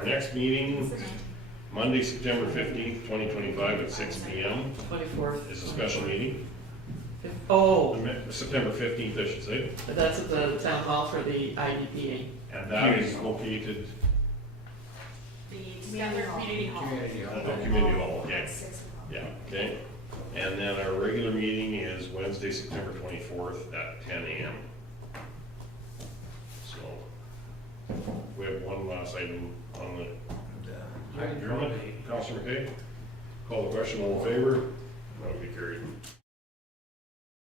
Our next meeting, Monday, September 15th, 2025 at 6 p.m. 24th. is a special meeting. Oh, September 15th, I should say. that's at the town hall for the IDPA. And that is located The Stettler Community Hall. at the community hall, okay? At 6 o'clock. Yeah, okay. And then our regular meeting is Wednesday, September 24th at 10 a.m. So, we have one last item on the adjournment. Counselor McKay, call the question, all in favor? That would be carried.